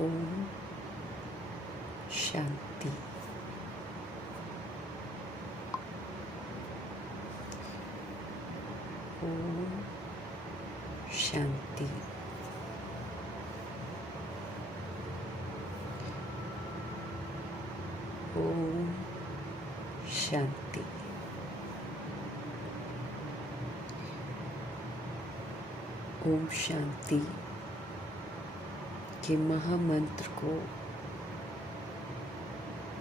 ओम शांति। ओम शांति। ओम शांति। ओम शांति के महामंत्र को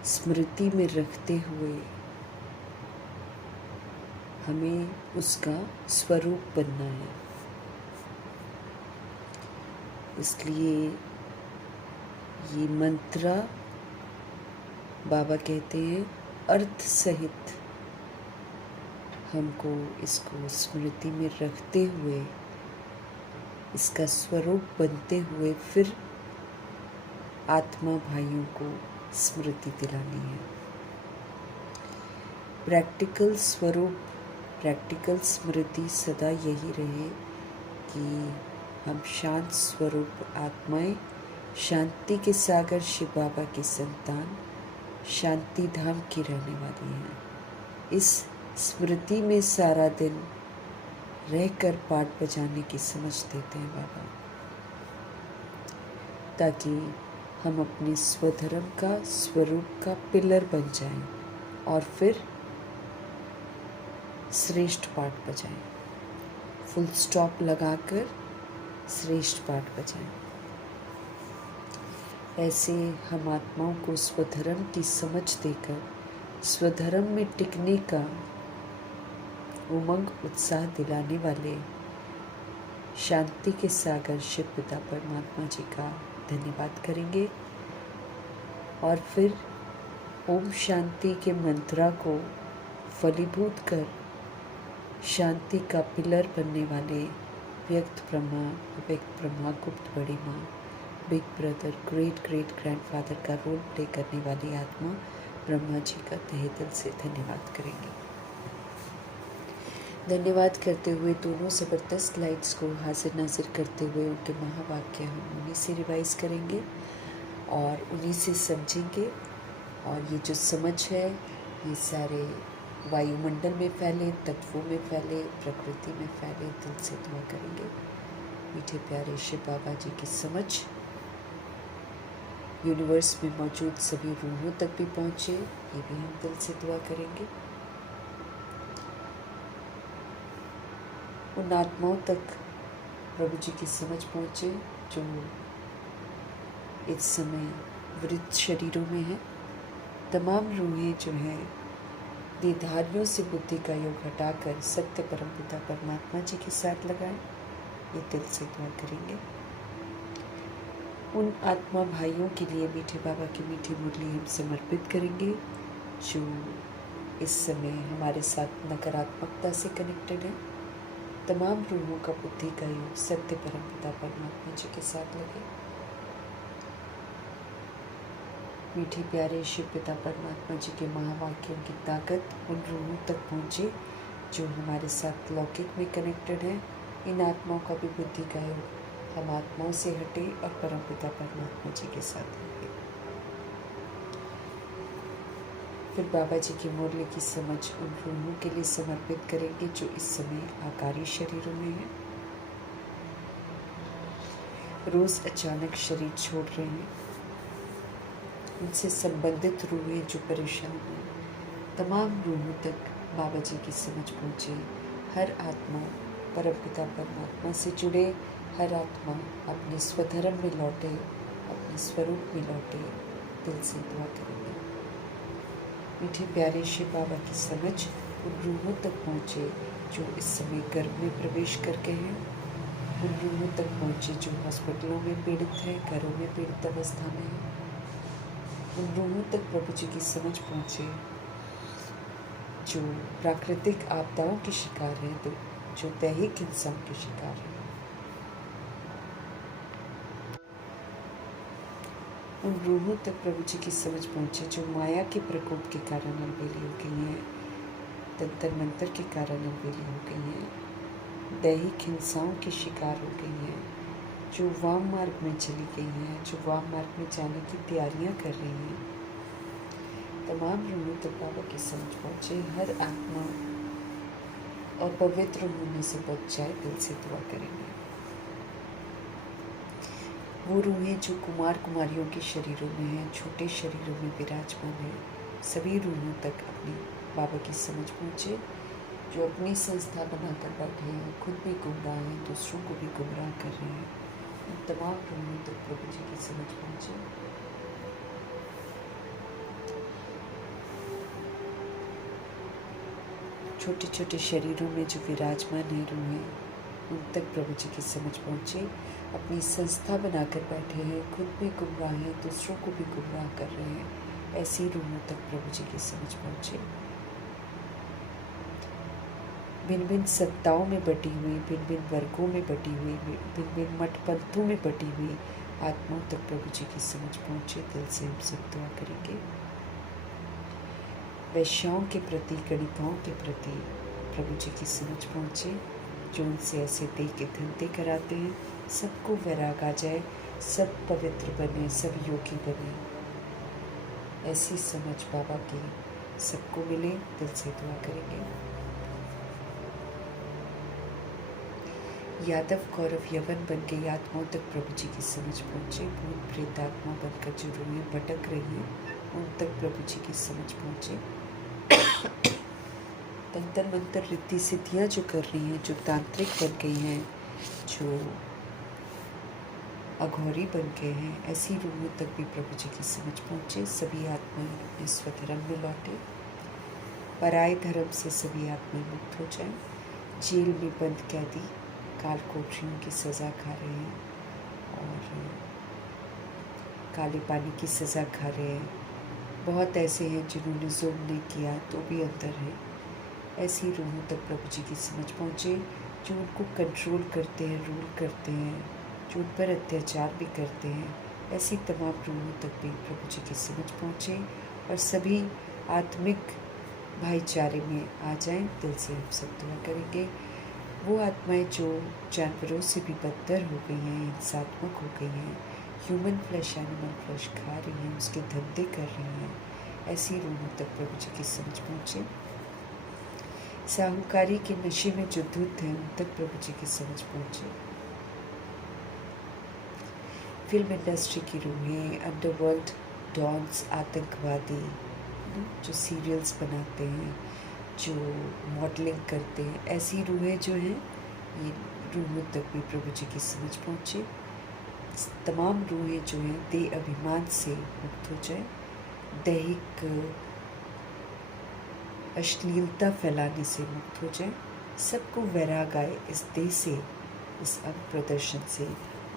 स्मृति में रखते हुए हमें उसका स्वरूप बनना है। इसलिए ये मंत्र बाबा कहते हैं अर्थ सहित हमको इसको स्मृति में रखते हुए इसका स्वरूप बनते हुए फिर आत्मा भाइयों को स्मृति दिलानी है। प्रैक्टिकल स्वरूप, प्रैक्टिकल स्मृति सदा यही रहे कि हम शांत स्वरूप आत्माएं, शांति के सागर शिव बाबा की संतान, शांति धाम की रहने वाली हैं। इस स्मृति में सारा दिन रहकर पाठ बजाने की समझ देते हैं बाबा, ताकि हम अपने स्वधर्म का, स्वरूप का पिलर बन जाएं और फिर श्रेष्ठ पाठ बजाएं। फुल स्टॉप लगाकर श्रेष्ठ पाठ बजाएं। ऐसे हम आत्माओं को स्वधर्म की समझ देकर स्वधर्म में टिकने का उमंग, उत्साह दिलाने वाले शांति के सागर शिव पिता परमात्मा जी का धन्यवाद करेंगे और फिर ओम शांति के मंत्रा को फलीभूत कर शांति का पिलर बनने वाले व्यक्त ब्रह्मा, अव्यक्त ब्रह्मा, गुप्त बड़ी माँ, big brother, great great grandfather का रोल प्ले करने वाली आत्मा ब्रह्मा जी का तहे दिल से धन्यवाद करेंगे। धन्यवाद करते हुए दोनों ज़बरदस्त लाइट्स को हाजिर नाजिर करते हुए उनके महावाक्य हम उन्हीं से रिवाइज करेंगे और उन्हीं से समझेंगे। और ये जो समझ है ये सारे वायुमंडल में फैले, तत्वों में फैले, प्रकृति में फैले। दिल से दुआ करेंगे मीठे प्यारे शिव बाबा जी की समझ यूनिवर्स में मौजूद सभी रूहों तक भी पहुँचे, ये भी हम दिल से दुआ करेंगे। उन आत्माओं तक प्रभु जी की समझ पहुँचे जो इस समय वृद्ध शरीरों में है। तमाम रूहें जो हैं देहधारियों से बुद्धि का योग हटाकर सत्य परम पिता परमात्मा जी के साथ लगाएं, ये दिल से दुआ करेंगे। उन आत्मा भाइयों के लिए मीठे बाबा की मीठी मुरली हम समर्पित करेंगे जो इस समय हमारे साथ नकारात्मकता से कनेक्टेड है। तमाम रूहों का बुद्धि का योग सत्य परम पिता परमात्मा जी के साथ लगे। मीठे प्यारे शिव पिता परमात्मा जी के महावाक्यों की ताकत उन रूहों तक पहुँचे जो हमारे साथ लौकिक में कनेक्टेड है। इन आत्माओं का भी बुद्धि का योग हम आत्माओं से हटे और परम पिता परमात्मा जी के साथ लगे। फिर बाबा जी की मुरली की समझ उन रूहों के लिए समर्पित करेंगे जो इस समय आकारी शरीरों में हैं, रोज अचानक शरीर छोड़ रहे हैं। उनसे संबंधित रूहें जो परेशान हैं, तमाम रूहों तक बाबा जी की समझ पहुँचे। हर आत्मा परमपिता परमात्मा से जुड़े, हर आत्मा अपने स्वधर्म में लौटे, अपने स्वरूप में लौटे। दिल से दुआ करेंगे मीठे प्यारे शिव बाबा की समझ उन रूहों तक पहुँचे जो इस समय गर्भ में प्रवेश करके हैं। उन रूहों तक पहुँचे जो हॉस्पिटलों में पीड़ित हैं, घरों में पीड़ित अवस्था में हैं। उन रूहों तक प्रभु जी की समझ पहुँचे जो प्राकृतिक आपदाओं के शिकार हैं, जो दैहिक हिंसाओं के शिकार हैं। उन रूहों तक प्रभु जी की समझ पहुँचे जो माया के प्रकोप के कारण अलबेली हो गई हैं, तंत्र मंत्र के कारण अलबेली हो गई हैं, दैहिक हिंसाओं के शिकार हो गई हैं, जो वाम मार्ग में चली गई हैं, जो वाम मार्ग में जाने की तैयारियां कर रही हैं, तमाम रूहों तक बाबा की समझ पहुँचे। हर आत्मा अपवित्र होने से बच जाए, दिल से दुआ करेंगे। वो रूहें जो कुमार कुमारियों के शरीरों में हैं, छोटे शरीरों में विराजमान हैं, सभी रूहों तक अपनी बाबा की समझ पहुँचे। जो अपनी संस्था बनाकर बैठे हैं, खुद भी गुमराह हैं, दूसरों को भी गुमराह कर रहे हैं, उन तमाम रूहों तक प्रभु जी की समझ पहुँचे। छोटे छोटे शरीरों में जो विराजमान है रूहें, उन तक प्रभु जी की समझ पहुँचे। अपनी संस्था बनाकर बैठे हैं, खुद भी गुमराह हैं, दूसरों को भी गुमराह कर रहे हैं, ऐसी रूहों तक प्रभु जी की समझ पहुँचे। भिन्न भिन्न सत्ताओं में बटी हुई, भिन्न भिन्न वर्गों में बटी हुई, भिन्न भिन्न मठ पंथों में बटी हुई आत्माओं तक प्रभु जी की समझ पहुँचे। दिल से हम सब दुआ करेंगे। वैश्याओं के प्रति, गणिताओं के प्रति प्रभु जी की समझ पहुँचे। जो उनसे ऐसे दे के धंधे कराते हैं, सबको वैराग आ जाए, सब पवित्र बने, सब योगी बने, ऐसी समझ बाबा की सबको मिले। दिल से दुआ करेंगे। यादव कौरव यवन बन के आत्माओं तक प्रभु जी की समझ पहुँचे। भूत प्रेत आत्मा बनकर जो रूहें भटक रही हैं, उन तक प्रभु जी की समझ पहुँचे। तंत्र मंत्र रिद्धि सिद्धियाँ जो कर रही हैं, जो तांत्रिक बन गई हैं, जो अघोरी बन गए हैं, ऐसी रूहों तक भी प्रभु जी की समझ पहुँचे। सभी आत्माएं अपने स्वधर्म में लौटे, पराये धर्म से सभी आत्माएं मुक्त हो जाएं। जेल में बंद कैदी काल कोठरियों की सज़ा खा रहे हैं और काले पानी की सज़ा खा रहे हैं। बहुत ऐसे हैं जिन्होंने जुल्म नहीं किया तो भी अंदर है। ऐसी रूहों तक प्रभु जी की समझ पहुँचे। जो उनको कंट्रोल करते हैं, रूल करते हैं, जो उन पर अत्याचार भी करते हैं, ऐसी तमाम रूहों तक भी प्रभु जी की समझ पहुँचे और सभी आत्मिक भाईचारे में आ जाएं। दिल से हम सब दुआ करेंगे। वो आत्माएं जो जानवरों से भी बदतर हो गई हैं, हिंसात्मक हो गई हैं, ह्यूमन फ्लैश एनिमल फ्लैश खा रही हैं, उसके धंधे कर रही हैं, ऐसी रूहों तक प्रभु जी की समझ पहुँचे। साहूकारी के नशे में जो धुत हैं, उन तक प्रभु जी की समझ पहुँचे। फिल्म इंडस्ट्री की रूहें, अंडरवर्ल्ड डॉन्स, आतंकवादी जो सीरियल्स बनाते हैं, जो मॉडलिंग करते हैं, ऐसी रूहें जो हैं, ये रूहों तक भी प्रभु जी की समझ पहुँचे। तमाम रूहें जो हैं देह अभिमान से मुक्त हो जाए, दैहिक अश्लीलता फैलाने से मुक्त हो जाए, सबको वैराग आए इस देह से, इस अंग प्रदर्शन से,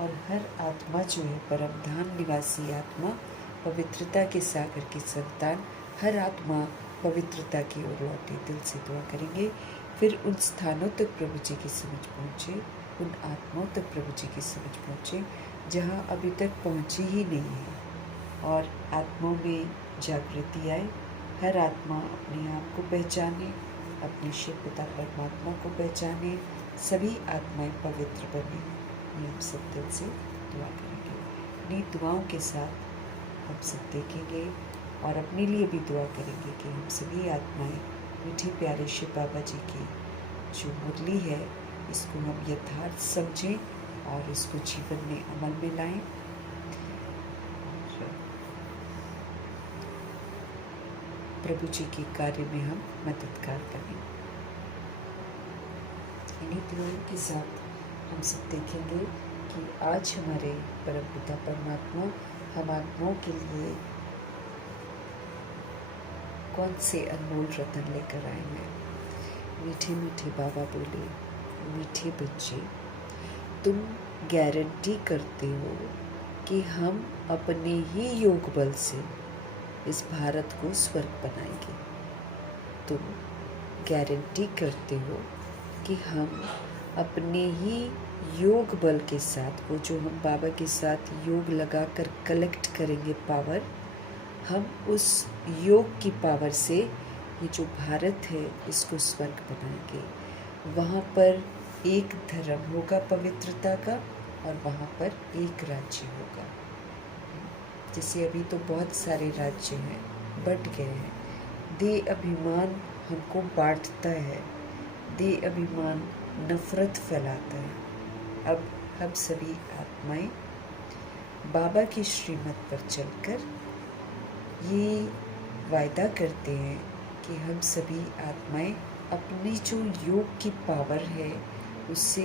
और हर आत्मा जो है परम धाम निवासी आत्मा, पवित्रता के सागर की संतान, हर आत्मा पवित्रता की ओर लौटे। दिल से दुआ करेंगे। फिर उन स्थानों तक प्रभु जी की समझ पहुँचे, उन आत्माओं तक प्रभु जी की समझ पहुँचे जहाँ अभी तक पहुँची ही नहीं है, और आत्माओं में जागृति आए। हर आत्मा अपने आप को पहचाने, अपने शिव पिता परमात्मा को पहचाने, सभी आत्माएं पवित्र बने। ये हम सब दिल से दुआ करेंगे। इन्हीं दुआओं के साथ हम सब देखेंगे और अपने लिए भी दुआ करेंगे कि हम सभी आत्माएं मीठे प्यारे शिव बाबा जी की जो मुरली है, इसको हम यथार्थ समझें और इसको जीवन में अमल में लाएं। प्रभु जी के कार्य में हम मददगार बने। इन्हीं दुआओं के साथ हम सब देखेंगे कि आज हमारे परम पिता परमात्मा हम आत्माओं के लिए कौन से अनमोल रतन लेकर आए हैं। मीठे मीठे बाबा बोले, मीठे बच्चे, तुम गारंटी करते हो कि हम अपने ही योग बल से इस भारत को स्वर्ग बनाएंगे। तुम गारंटी करते हो कि हम अपने ही योग बल के साथ, वो जो हम बाबा के साथ योग लगाकर कलेक्ट करेंगे पावर, हम उस योग की पावर से ये जो भारत है इसको स्वर्ग बनाएंगे। वहाँ पर एक धर्म होगा पवित्रता का, और वहाँ पर एक राज्य होगा। जैसे अभी तो बहुत सारे राज्य हैं, बट गए हैं। देह अभिमान हमको बांटता है, देह अभिमान नफरत फैलाता है। अब हम सभी आत्माएं बाबा की श्रीमत पर चलकर ये वायदा करते हैं कि हम सभी आत्माएं अपनी जो योग की पावर है उससे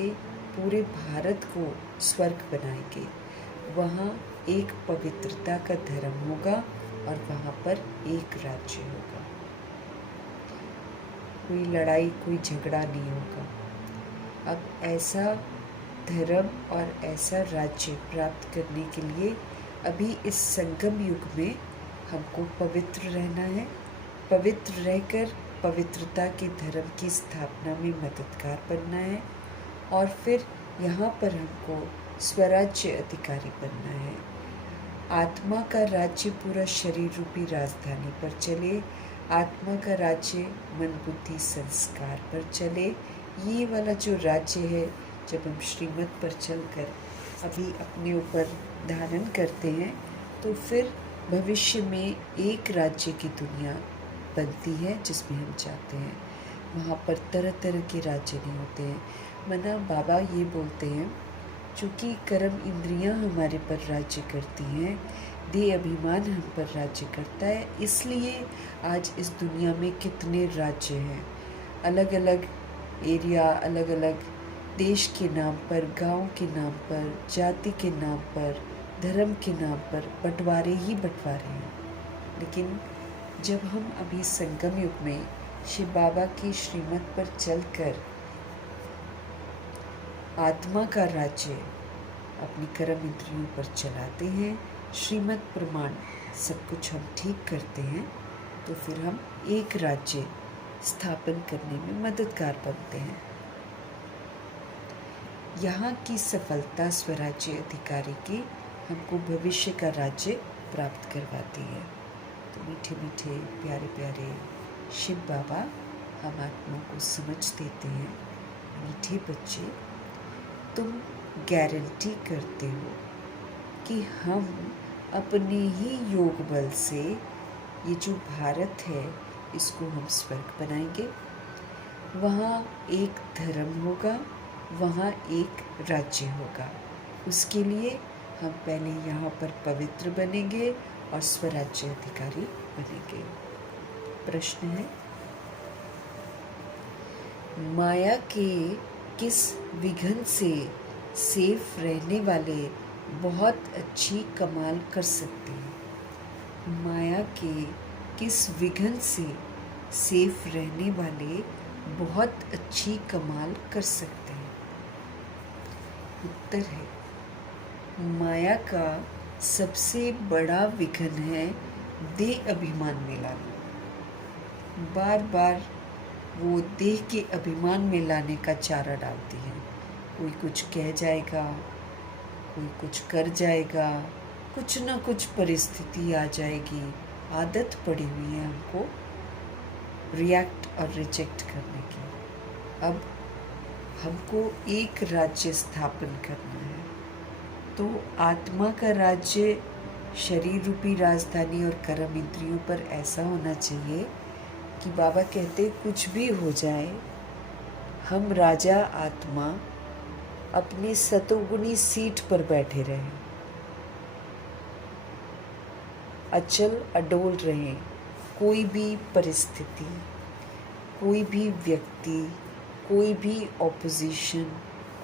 पूरे भारत को स्वर्ग बनाएंगे। वहाँ एक पवित्रता का धर्म होगा और वहाँ पर एक राज्य होगा। कोई लड़ाई, कोई झगड़ा नहीं होगा। अब ऐसा धर्म और ऐसा राज्य प्राप्त करने के लिए अभी इस संगम युग में हमको पवित्र रहना है। पवित्र रहकर पवित्रता के धर्म की स्थापना में मददगार बनना है और फिर यहाँ पर हमको स्वराज्य अधिकारी बनना है। आत्मा का राज्य पूरा शरीर रूपी राजधानी पर चले, आत्मा का राज्य मन बुद्धि संस्कार पर चले। ये वाला जो राज्य है, जब हम श्रीमत पर चलकर अभी अपने ऊपर धारण करते हैं तो फिर भविष्य में एक राज्य की दुनिया बनती है जिसमें हम चाहते हैं। वहाँ पर तरह तरह के राज्य नहीं होते हैं। मना बाबा ये बोलते हैं, चूँकि कर्म इंद्रियां हमारे पर राज्य करती हैं, देह अभिमान हम पर राज्य करता है, इसलिए आज इस दुनिया में कितने राज्य हैं। अलग अलग एरिया, अलग अलग देश के नाम पर, गांव के नाम पर, जाति के नाम पर, धर्म के नाम पर बंटवारे ही बंटवारे हैं। लेकिन जब हम अभी संगम युग में शिव बाबा की श्रीमत पर चलकर आत्मा का राज्य अपनी कर्म इंद्रियों पर चलाते हैं, श्रीमत प्रमाण सब कुछ हम ठीक करते हैं, तो फिर हम एक राज्य स्थापन करने में मददगार बनते हैं। यहाँ की सफलता स्वराज्य अधिकारी की हमको भविष्य का राज्य प्राप्त करवाती है। तो मीठे मीठे प्यारे प्यारे शिव बाबा हम आत्मा को समझ देते हैं, मीठे बच्चे तुम गारंटी करते हो कि हम अपने ही योग बल से ये जो भारत है इसको हम स्वर्ग बनाएंगे। वहाँ एक धर्म होगा, वहाँ एक राज्य होगा। उसके लिए हम पहले यहाँ पर पवित्र बनेंगे और स्वराज्य अधिकारी बनेंगे। प्रश्न है, माया के किस विघन से सेफ रहने वाले बहुत अच्छी कमाल कर सकते हैं? माया के किस विघन से सेफ रहने वाले बहुत अच्छी कमाल कर सकते हैं? उत्तर है, माया का सबसे बड़ा विघन है देह अभिमान में लाना। बार बार वो देह के अभिमान में लाने का चारा डालती है। कोई कुछ कह जाएगा, कोई कुछ कर जाएगा, कुछ ना कुछ परिस्थिति आ जाएगी। आदत पड़ी हुई है हमको रिएक्ट और रिजेक्ट करने की। अब हमको एक राज्य स्थापन करना है, तो आत्मा का राज्य शरीर रूपी राजधानी और कर्म इंद्रियों पर ऐसा होना चाहिए कि बाबा कहते कुछ भी हो जाए, हम राजा आत्मा अपनी सतोगुणी सीट पर बैठे रहें, अचल अडोल रहें। कोई भी परिस्थिति, कोई भी व्यक्ति, कोई भी ऑपोजिशन,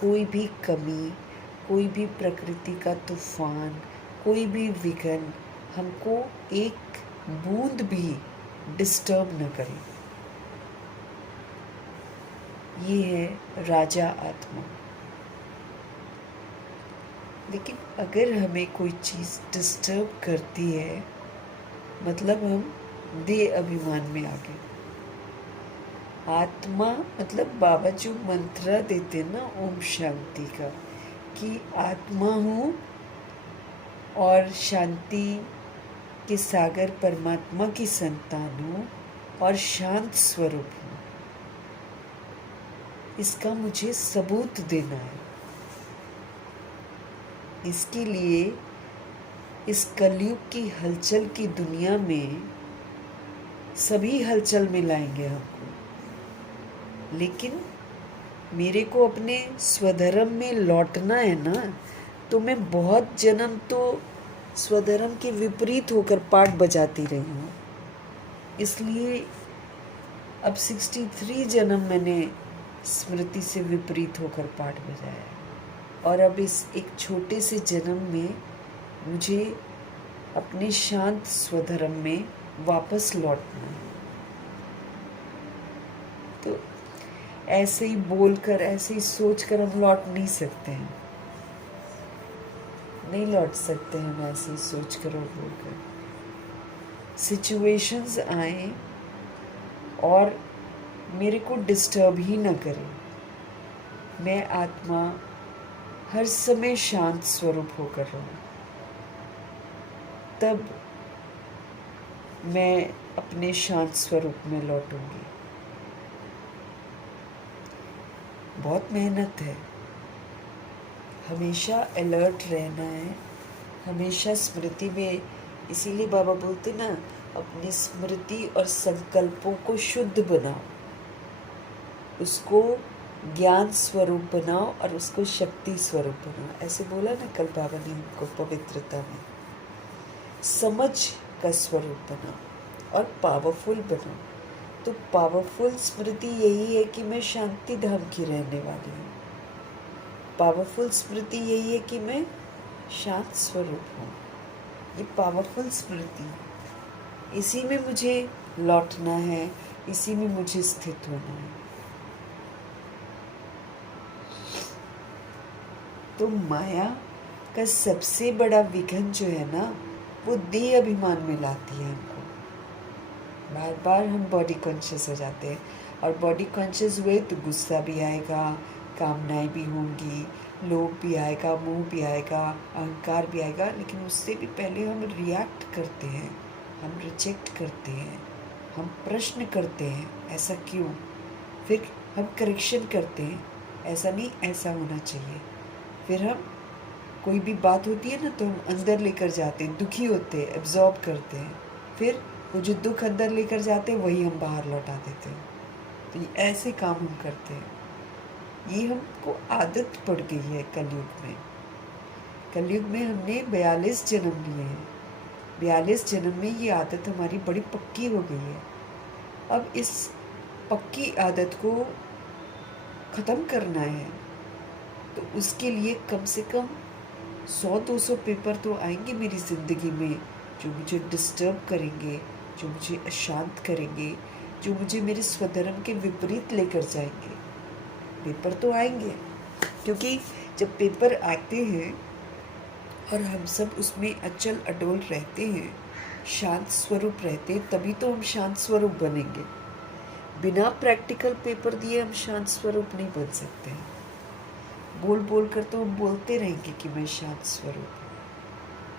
कोई भी कमी, कोई भी प्रकृति का तूफान, कोई भी विघन हमको एक बूंद भी डिस्टर्ब न करे। ये है राजा आत्मा। लेकिन अगर हमें कोई चीज़ डिस्टर्ब करती है, मतलब हम देह अभिमान में आ गए। आत्मा मतलब बाबा जो मंत्र देते हैं ना ओम शांति का, कि आत्मा हूँ और शांति के सागर परमात्मा की संतान हूँ और शांत स्वरूप हूँ, इसका मुझे सबूत देना है। इसके लिए इस कलयुग की हलचल की दुनिया में सभी हलचल में लाएंगे हमको, लेकिन मेरे को अपने स्वधर्म में लौटना है ना। तो मैं बहुत जन्म तो स्वधर्म के विपरीत होकर पाठ बजाती रही हूँ, इसलिए अब 63 जन्म मैंने स्मृति से विपरीत होकर पाठ बजाया, और अब इस एक छोटे से जन्म में मुझे अपने शांत स्वधर्म में वापस लौटना है। तो ऐसे ही बोलकर, ऐसे ही सोचकर हम लौट नहीं सकते हैं, नहीं लौट सकते हैं हम ऐसे ही सोचकर और बोलकर। सिचुएशंस आए और मेरे को डिस्टर्ब ही न करें। मैं आत्मा हर समय शांत स्वरूप होकर रहूं, तब मैं अपने शांत स्वरूप में लौटूंगी। बहुत मेहनत है, हमेशा अलर्ट रहना है, हमेशा स्मृति में। इसीलिए बाबा बोलते ना, अपनी स्मृति और संकल्पों को शुद्ध बनाओ, उसको ज्ञान स्वरूप बनाओ और उसको शक्ति स्वरूप बनाओ। ऐसे बोला ना कल बाबा ने हमको पवित्रता में। समझ का स्वरूप बनाओ और पावरफुल बनाओ। तो पावरफुल स्मृति यही है कि मैं शांति धाम की रहने वाली हूँ। पावरफुल स्मृति यही है कि मैं शांत स्वरूप हूँ। ये पावरफुल स्मृति, इसी में मुझे लौटना है, इसी में मुझे स्थित होना है। तो माया का सबसे बड़ा विघन जो है ना, वो देह अभिमान में लाती है हमको। बार बार हम बॉडी कॉन्शियस हो जाते हैं, और बॉडी कॉन्शियस हुए तो गुस्सा भी आएगा, कामनाएं भी होंगी, लोभ भी आएगा, मोह भी आएगा, अहंकार भी आएगा। लेकिन उससे भी पहले हम रिएक्ट करते हैं, हम रिजेक्ट करते हैं, हम प्रश्न करते हैं, ऐसा क्यों। फिर हम करेक्शन करते हैं, ऐसा नहीं, ऐसा होना चाहिए। फिर हम कोई भी बात होती है ना, तो हम अंदर लेकर जाते हैं, दुखी होते हैं, एब्जॉर्ब करते हैं। फिर वो जो दुख अंदर लेकर जाते हैं वही हम बाहर लौटा देते हैं। तो ये ऐसे काम हम करते हैं, ये हमको आदत पड़ गई है कलयुग में। कलयुग में हमने 42 जन्म लिए हैं, 42 जन्म में ये आदत हमारी बड़ी पक्की हो गई है। अब इस पक्की आदत को ख़त्म करना है, तो उसके लिए कम से कम 100-200 पेपर तो आएंगे मेरी ज़िंदगी में, जो मुझे डिस्टर्ब करेंगे, जो मुझे अशांत करेंगे, जो मुझे मेरे स्वधर्म के विपरीत लेकर जाएंगे। पेपर तो आएंगे, क्योंकि जब पेपर आते हैं और हम सब उसमें अचल अडोल रहते हैं, शांत स्वरूप रहते हैं, तभी तो हम शांत स्वरूप बनेंगे। बिना प्रैक्टिकल पेपर दिए हम शांत स्वरूप नहीं बन सकते हैं। बोल बोल कर तो हम बोलते रहेंगे कि मैं शांत स्वरूप हूँ,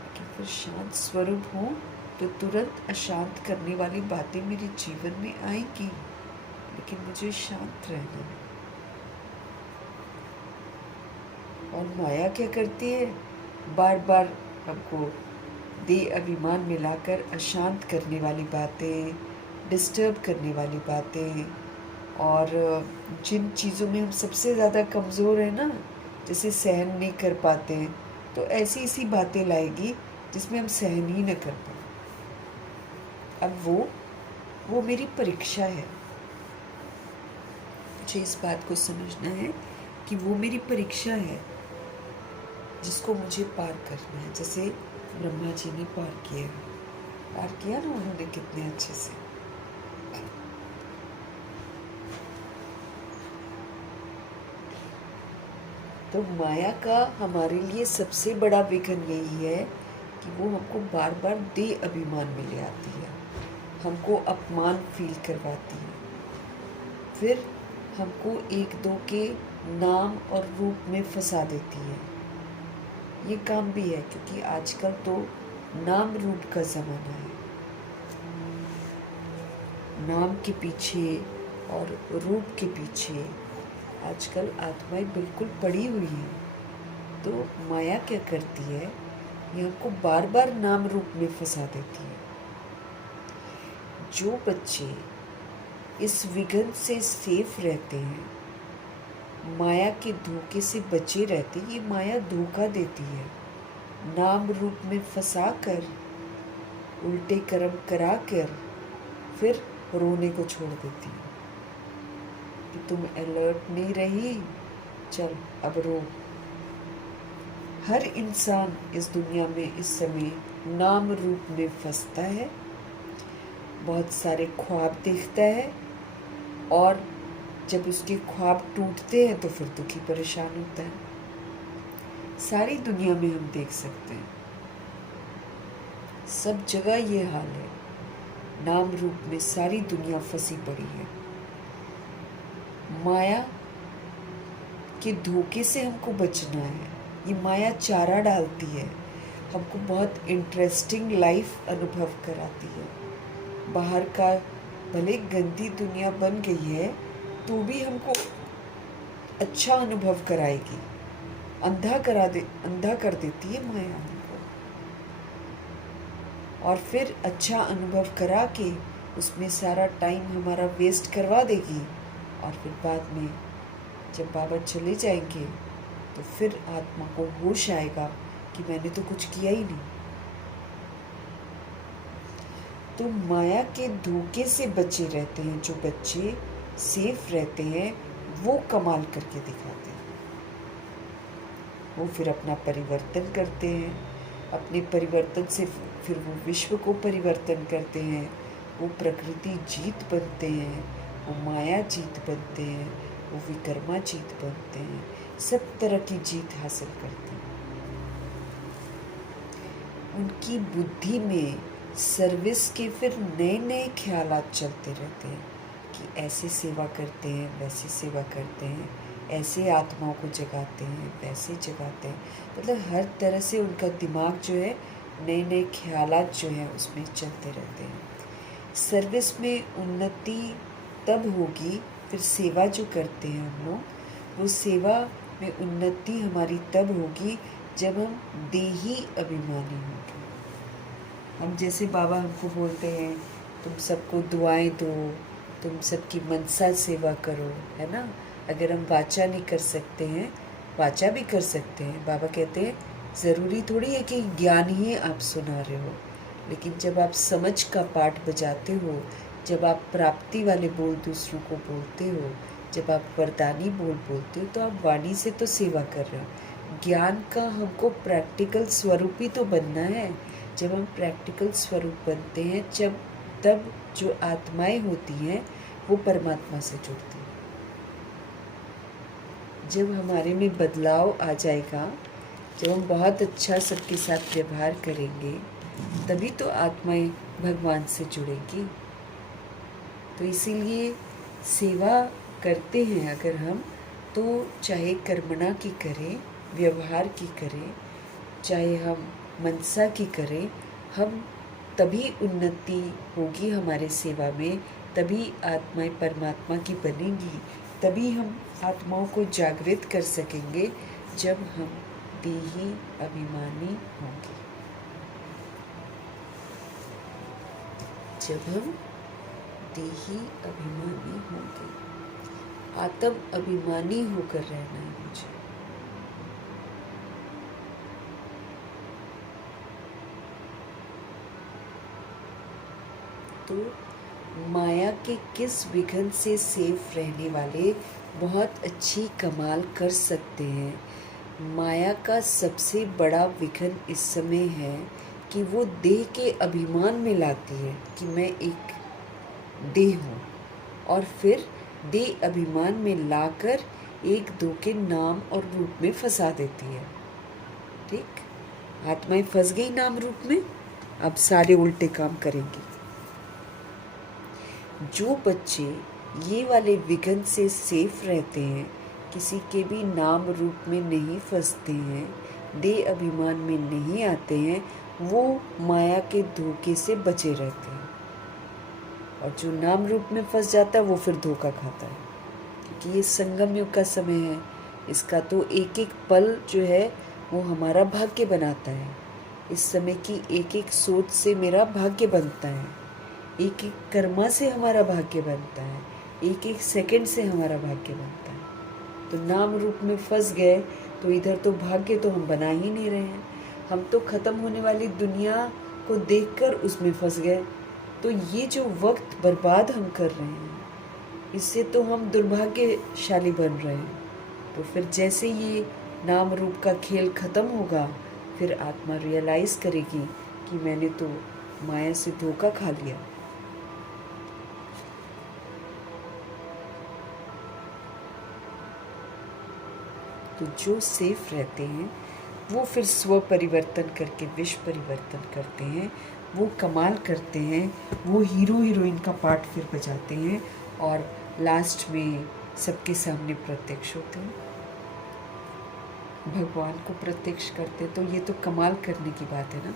लेकिन फिर शांत स्वरूप हूँ तो तुरंत अशांत करने वाली बातें मेरे जीवन में आएंगी, लेकिन मुझे शांत रहना है। और माया क्या करती है, बार बार हमको देह अभिमान मिलाकर अशांत करने वाली बातें, डिस्टर्ब करने वाली बातें, और जिन चीज़ों में हम सबसे ज़्यादा कमज़ोर हैं ना, जैसे सहन नहीं कर पाते हैं, तो ऐसी ऐसी बातें लाएगी जिसमें हम सहन ही न कर पाए। अब वो मेरी परीक्षा है। मुझे इस बात को समझना है कि वो मेरी परीक्षा है, जिसको मुझे पार करना है। जैसे ब्रह्मा जी ने पार किया ना उन्होंने कितने अच्छे से। तो माया का हमारे लिए सबसे बड़ा विघन यही है कि वो हमको बार बार देह अभिमान में ले आती है, हमको अपमान फील करवाती है, फिर हमको एक दो के नाम और रूप में फंसा देती है। ये काम भी है, क्योंकि आजकल तो नाम रूप का ज़माना है। नाम के पीछे और रूप के पीछे आजकल आत्माएं बिल्कुल पड़ी हुई हैं। तो माया क्या करती है, ये हमको बार बार नाम रूप में फंसा देती है। जो बच्चे इस विघन से सेफ रहते हैं, माया के धोखे से बचे रहते, ये माया धोखा देती है, नाम रूप में फंसा कर, उल्टे कर्म करा कर फिर रोने को छोड़ देती है कि तुम अलर्ट नहीं रही, चल अब रो। हर इंसान इस दुनिया में इस समय नाम रूप में फंसता है, बहुत सारे ख्वाब देखता है, और जब उसके ख्वाब टूटते हैं तो फिर दुखी परेशान होता है। सारी दुनिया में हम देख सकते हैं, सब जगह ये हाल है, नाम रूप में सारी दुनिया फंसी पड़ी है। माया के धोखे से हमको बचना है। ये माया चारा डालती है, हमको बहुत इंटरेस्टिंग लाइफ अनुभव कराती है। बाहर का भले गंदी दुनिया बन गई है तो भी हमको अच्छा अनुभव कराएगी। अंधा कर देती है माया हमको, और फिर अच्छा अनुभव करा के उसमें सारा टाइम हमारा वेस्ट करवा देगी, और फिर बाद में जब बाबा चले जाएंगे तो फिर आत्मा को होश आएगा कि मैंने तो कुछ किया ही नहीं। तो माया के धोखे से बचे रहते हैं जो बच्चे, सेफ रहते हैं, वो कमाल करके दिखाते हैं। वो फिर अपना परिवर्तन करते हैं, अपने परिवर्तन से फिर वो विश्व को परिवर्तन करते हैं, वो प्रकृति जीत बनते हैं, वो माया जीत बनते हैं, वो विकर्मा जीत बनते हैं, सब तरह की जीत हासिल करते हैं। उनकी बुद्धि में सर्विस के फिर नए नए ख्यालात चलते रहते हैं कि ऐसे सेवा करते हैं, वैसे सेवा करते हैं, ऐसे आत्माओं को जगाते हैं, वैसे जगाते हैं। मतलब हर तरह से उनका दिमाग जो है, नए नए ख्यालात जो हैं उसमें चलते रहते हैं। सर्विस में उन्नति तब होगी, फिर सेवा जो करते हैं हम लोग, वो सेवा में उन्नति हमारी तब होगी जब हम देही अभिमानी होंगे। हम जैसे बाबा हमको बोलते हैं तुम सबको दुआएं दो, तुम सबकी मनसा सेवा करो, है ना। अगर हम वाचा नहीं कर सकते हैं, वाचा भी कर सकते हैं। बाबा कहते हैं ज़रूरी थोड़ी है कि ज्ञान ही आप सुना रहे हो, लेकिन जब आप समझ का पाठ बजाते हो, जब आप प्राप्ति वाले बोल दूसरों को बोलते हो, जब आप वरदानी बोल बोलते हो, तो आप वाणी से तो सेवा कर रहे हो। ज्ञान का हमको प्रैक्टिकल स्वरूप ही तो बनना है। जब हम प्रैक्टिकल स्वरूप बनते हैं, तब जो आत्माएं होती हैं वो परमात्मा से जुड़ती हैं। जब हमारे में बदलाव आ जाएगा, जब हम बहुत अच्छा सबके साथ व्यवहार करेंगे, तभी तो आत्माएं भगवान से जुड़ेंगी। तो इसीलिए सेवा करते हैं अगर हम, तो चाहे कर्मणा की करें, व्यवहार की करें, चाहे हम मनसा की करें, हम तभी उन्नति होगी हमारे सेवा में, तभी आत्माएं परमात्मा की बनेंगी, तभी हम आत्माओं को जागृत कर सकेंगे जब हम देही अभिमानी होंगे। जब हम देही अभिमानी होंगे, आत्म अभिमानी होकर रहना है मुझे। तो माया के किस विघन से सेफ रहने वाले बहुत अच्छी कमाल कर सकते हैं। माया का सबसे बड़ा विघन इस समय है कि वो देह के अभिमान में लाती है कि मैं एक देह हूँ, और फिर देह अभिमान में लाकर एक दो के नाम और रूप में फंसा देती है। ठीक, आत्माएं फंस गई नाम रूप में, अब सारे उल्टे काम करेंगी। जो बच्चे ये वाले विघन से सेफ रहते हैं, किसी के भी नाम रूप में नहीं फंसते हैं, देह अभिमान में नहीं आते हैं, वो माया के धोखे से बचे रहते हैं। और जो नाम रूप में फंस जाता है वो फिर धोखा खाता है, क्योंकि ये संगम युग का समय है। इसका तो एक एक पल जो है वो हमारा भाग्य बनाता है। इस समय की एक एक सोच से मेरा भाग्य बनता है, एक एक कर्मा से हमारा भाग्य बनता है, एक एक सेकंड से हमारा भाग्य बनता है। तो नाम रूप में फंस गए तो इधर तो भाग्य तो हम बना ही नहीं रहे हैं, हम तो ख़त्म होने वाली दुनिया को देखकर उसमें फंस गए। तो ये जो वक्त बर्बाद हम कर रहे हैं, इससे तो हम दुर्भाग्यशाली बन रहे हैं। तो फिर जैसे ये नाम रूप का खेल ख़त्म होगा, फिर आत्मा रियलाइज़ करेगी कि मैंने तो माया से धोखा खा लिया। तो जो सेफ रहते हैं वो फिर स्व परिवर्तन करके विश्व परिवर्तन करते हैं, वो कमाल करते हैं, वो हीरो हीरोइन का पार्ट फिर बजाते हैं और लास्ट में सबके सामने प्रत्यक्ष होते हैं, भगवान को प्रत्यक्ष करते। तो ये तो कमाल करने की बात है ना।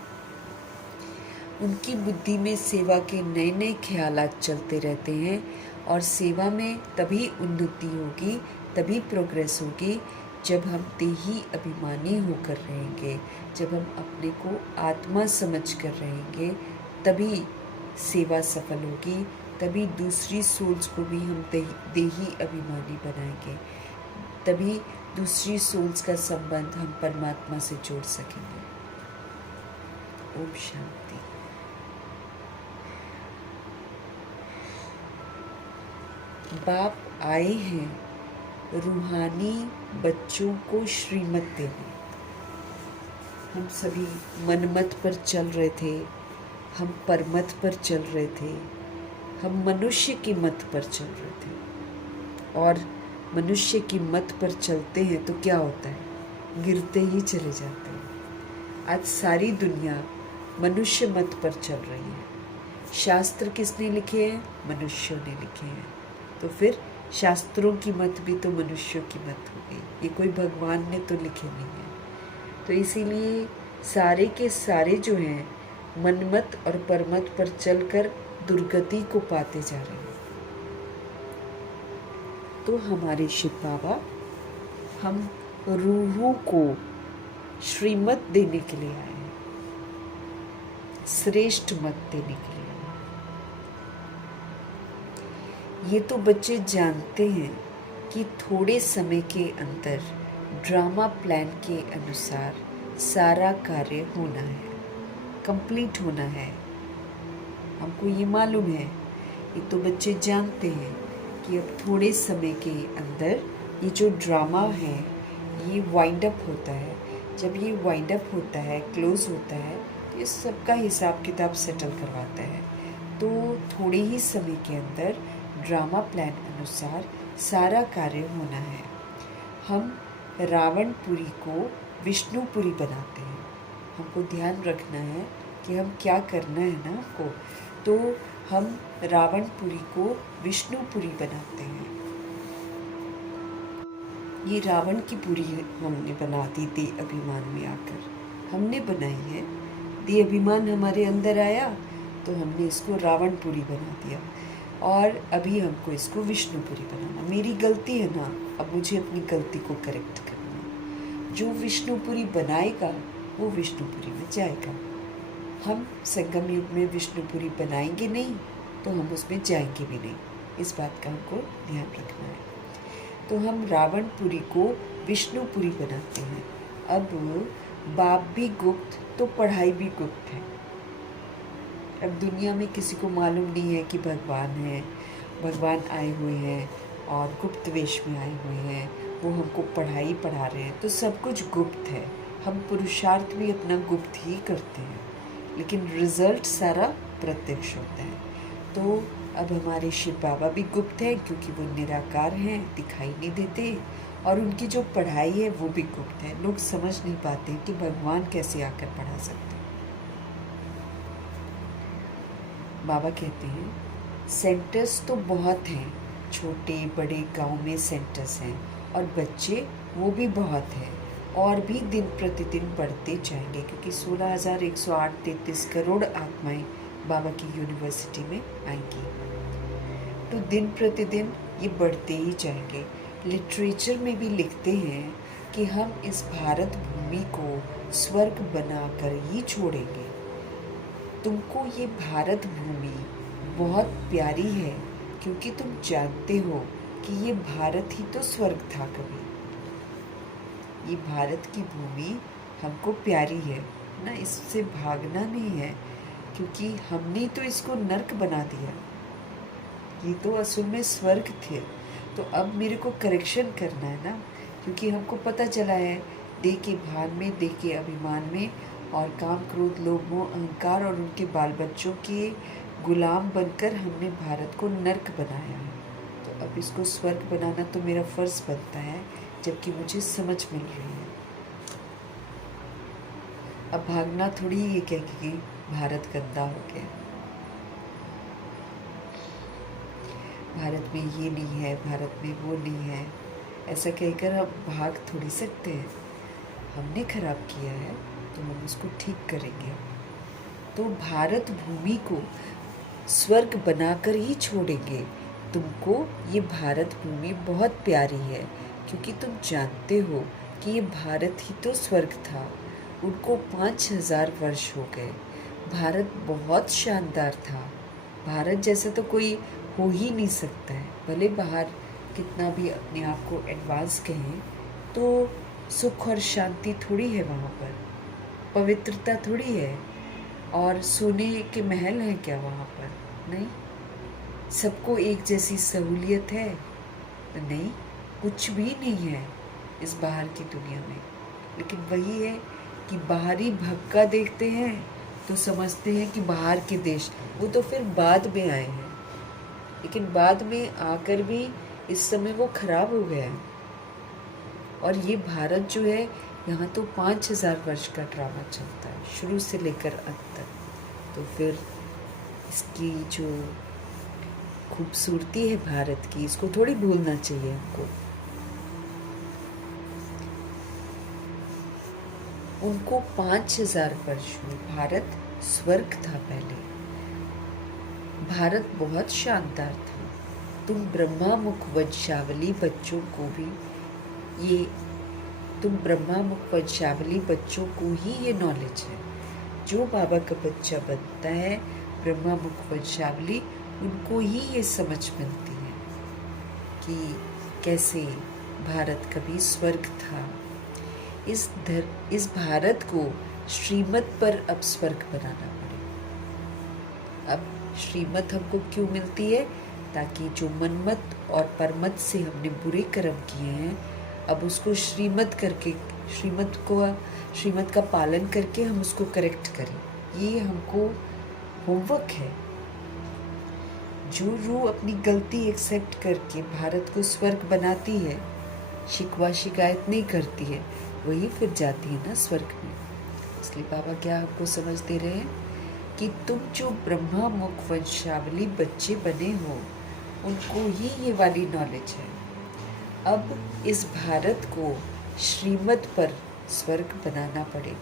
उनकी बुद्धि में सेवा के नए नए ख्यालात चलते रहते हैं और सेवा में तभी उन्नति होगी, तभी प्रोग्रेस होगी जब हम देही अभिमानी होकर रहेंगे, जब हम अपने को आत्मा समझ कर रहेंगे, तभी सेवा सफल होगी, तभी दूसरी सोल्स को भी हम देही अभिमानी बनाएंगे, तभी दूसरी सोल्स का संबंध हम परमात्मा से जोड़ सकेंगे। ओम शांति। बाप आए हैं रूहानी बच्चों को श्रीमत देने। हम सभी मनमत पर चल रहे थे, हम परमत पर चल रहे थे, हम मनुष्य की मत पर चल रहे थे। और मनुष्य की मत पर चलते हैं तो क्या होता है, गिरते ही चले जाते हैं। आज सारी दुनिया मनुष्य मत पर चल रही है। शास्त्र किसने लिखे हैं, मनुष्यों ने लिखे हैं। तो फिर शास्त्रों की मत भी तो मनुष्यों की मत हो गई, ये कोई भगवान ने तो लिखे नहीं है। तो इसीलिए सारे के सारे जो हैं मनमत और परमत पर चलकर दुर्गति को पाते जा रहे हैं। तो हमारे शिव बाबा हम रूहों को श्रीमत देने के लिए आए हैं, श्रेष्ठ मत देने के लिए। ये तो बच्चे जानते हैं कि थोड़े समय के अंदर ड्रामा प्लान के अनुसार सारा कार्य होना है, कंप्लीट होना है। हमको ये मालूम है, ये तो बच्चे जानते हैं कि अब थोड़े समय के अंदर ये जो ड्रामा है ये वाइंड अप होता है। जब ये वाइंड अप होता है, क्लोज होता है, तो ये सबका हिसाब किताब सेटल करवाता है। तो थोड़े ही समय के अंदर ड्रामा प्लान अनुसार सारा कार्य होना है। हम रावणपुरी को विष्णुपुरी बनाते हैं। हमको ध्यान रखना है कि हम क्या करना है ना हमको। तो हम रावणपुरी को विष्णुपुरी बनाते हैं। ये रावण की पुरी हमने बना दी दे अभिमान में आकर, हमने बनाई है। दे अभिमान हमारे अंदर आया तो हमने इसको रावणपुरी बना दिया और अभी हमको इसको विष्णुपुरी बनाना। मेरी गलती है ना, अब मुझे अपनी गलती को करेक्ट करना। जो विष्णुपुरी बनाएगा वो विष्णुपुरी में जाएगा। हम संगम युग में विष्णुपुरी बनाएंगे नहीं तो हम उसमें जाएंगे भी नहीं। इस बात का हमको ध्यान रखना है। तो हम रावणपुरी को विष्णुपुरी बनाते हैं। अब बाप भी गुप्त तो पढ़ाई भी गुप्त है। अब दुनिया में किसी को मालूम नहीं है कि भगवान है, भगवान आए हुए हैं और गुप्त वेश में आए हुए हैं, वो हमको पढ़ाई पढ़ा रहे हैं। तो सब कुछ गुप्त है। हम पुरुषार्थ भी अपना गुप्त ही करते हैं, लेकिन रिजल्ट सारा प्रत्यक्ष होता है। तो अब हमारे शिव बाबा भी गुप्त हैं क्योंकि वो निराकार हैं, दिखाई नहीं देते, और उनकी जो पढ़ाई है वो भी गुप्त है। लोग समझ नहीं पाते कि भगवान कैसे आकर पढ़ा सकते हैं। बाबा कहते हैं सेंटर्स तो बहुत हैं, छोटे बड़े गांव में सेंटर्स हैं, और बच्चे वो भी बहुत हैं, और भी दिन प्रतिदिन बढ़ते जाएंगे क्योंकि 16,108-33 करोड़ आत्माएं बाबा की यूनिवर्सिटी में आएंगी। तो दिन प्रतिदिन ये बढ़ते ही जाएंगे। लिटरेचर में भी लिखते हैं कि हम इस भारत भूमि भूमि को स्वर्ग बनाकर ही छोड़ेंगे। तुमको ये भारत भूमि बहुत प्यारी है, क्योंकि तुम जानते हो कि ये भारत ही तो स्वर्ग था कभी। ये भारत की भूमि हमको प्यारी है ना, इससे भागना नहीं है, क्योंकि हमने तो इसको नर्क बना दिया। ये तो असल में स्वर्ग थे। तो अब मेरे को करेक्शन करना है ना, क्योंकि हमको पता चला है देह के भान में, देह के अभिमान में और काम क्रोध लोभ मोह अहंकार और उनके बाल बच्चों के गुलाम बनकर हमने भारत को नर्क बनाया है। तो अब इसको स्वर्ग बनाना तो मेरा फर्ज बनता है, जबकि मुझे समझ मिल रही है। अब भागना थोड़ी ये कह कि भारत गंदा हो गया, भारत में ये नहीं है, भारत में वो नहीं है, ऐसा कहकर हम भाग थोड़ी सकते हैं। हमने खराब किया है तो हम उसको ठीक करेंगे। तो भारत भूमि को स्वर्ग बनाकर ही छोड़ेंगे। तुमको ये भारत भूमि बहुत प्यारी है, क्योंकि तुम जानते हो कि ये भारत ही तो स्वर्ग था। उनको 5000 वर्ष हो गए। भारत बहुत शानदार था। भारत जैसा तो कोई हो ही नहीं सकता है। भले बाहर कितना भी अपने आप को एडवांस कहें, तो सुख और शांति थोड़ी है वहाँ पर, पवित्रता थोड़ी है। और सोने के महल हैं क्या वहाँ पर? नहीं। सबको एक जैसी सहूलियत है? नहीं, कुछ भी नहीं है इस बाहर की दुनिया में। लेकिन वही है कि बाहरी भक्का देखते हैं तो समझते हैं कि बाहर के देश, वो तो फिर बाद में आए हैं, लेकिन बाद में आकर भी इस समय वो खराब हो गया है। और ये भारत जो है, यहाँ तो 5000 वर्ष का ड्रामा चलता है, शुरू से लेकर अंत तक। तो फिर इसकी जो खूबसूरती है भारत की, इसको थोड़ी भूलना चाहिए हमको। उनको 5000 वर्ष में भारत स्वर्ग था पहले। भारत बहुत शानदार था। तुम ब्रह्मा मुख वंशावली बच्चों को ही ये नॉलेज है। जो बाबा का बच्चा बनता है ब्रह्मा मुख वंशावली, उनको ही ये समझ मिलती है कि कैसे भारत कभी स्वर्ग था। इस भारत को श्रीमत पर अब स्वर्ग बनाना पड़े। अब श्रीमत हमको क्यों मिलती है? ताकि जो मनमत और परमत से हमने बुरे कर्म किए हैं, अब उसको श्रीमत का पालन करके हम उसको करेक्ट करें। ये हमको होमवर्क है। जो रूह अपनी गलती एक्सेप्ट करके भारत को स्वर्ग बनाती है, शिकवा शिकायत नहीं करती है, वही फिर जाती है ना स्वर्ग में। इसलिए बाबा क्या हमको समझ दे रहे हैं कि तुम जो ब्रह्मा मुख वंशावली बच्चे बने हो, उनको ही ये वाली नॉलेज है। अब इस भारत को श्रीमत पर स्वर्ग बनाना पड़े।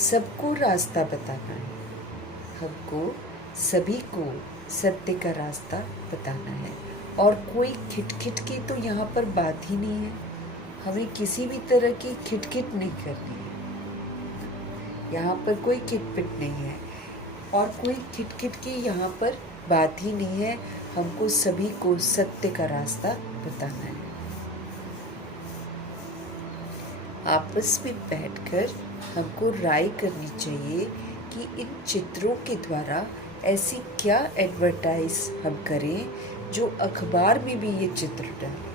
सबको रास्ता बताना है। हमको सभी को सत्य का रास्ता बताना है। और कोई खिटखिट की तो यहाँ पर बात ही नहीं है। हमें किसी भी तरह की खिटखिट नहीं करनी है। यहाँ पर कोई खिटपिट नहीं है और कोई खिटखिट की यहाँ पर बात ही नहीं है। हमको सभी को सत्य का रास्ता बताना है। आपस में बैठकर हमको राय करनी चाहिए कि इन चित्रों के द्वारा ऐसी क्या एडवर्टाइज हम करें जो अखबार में भी ये चित्र डालें,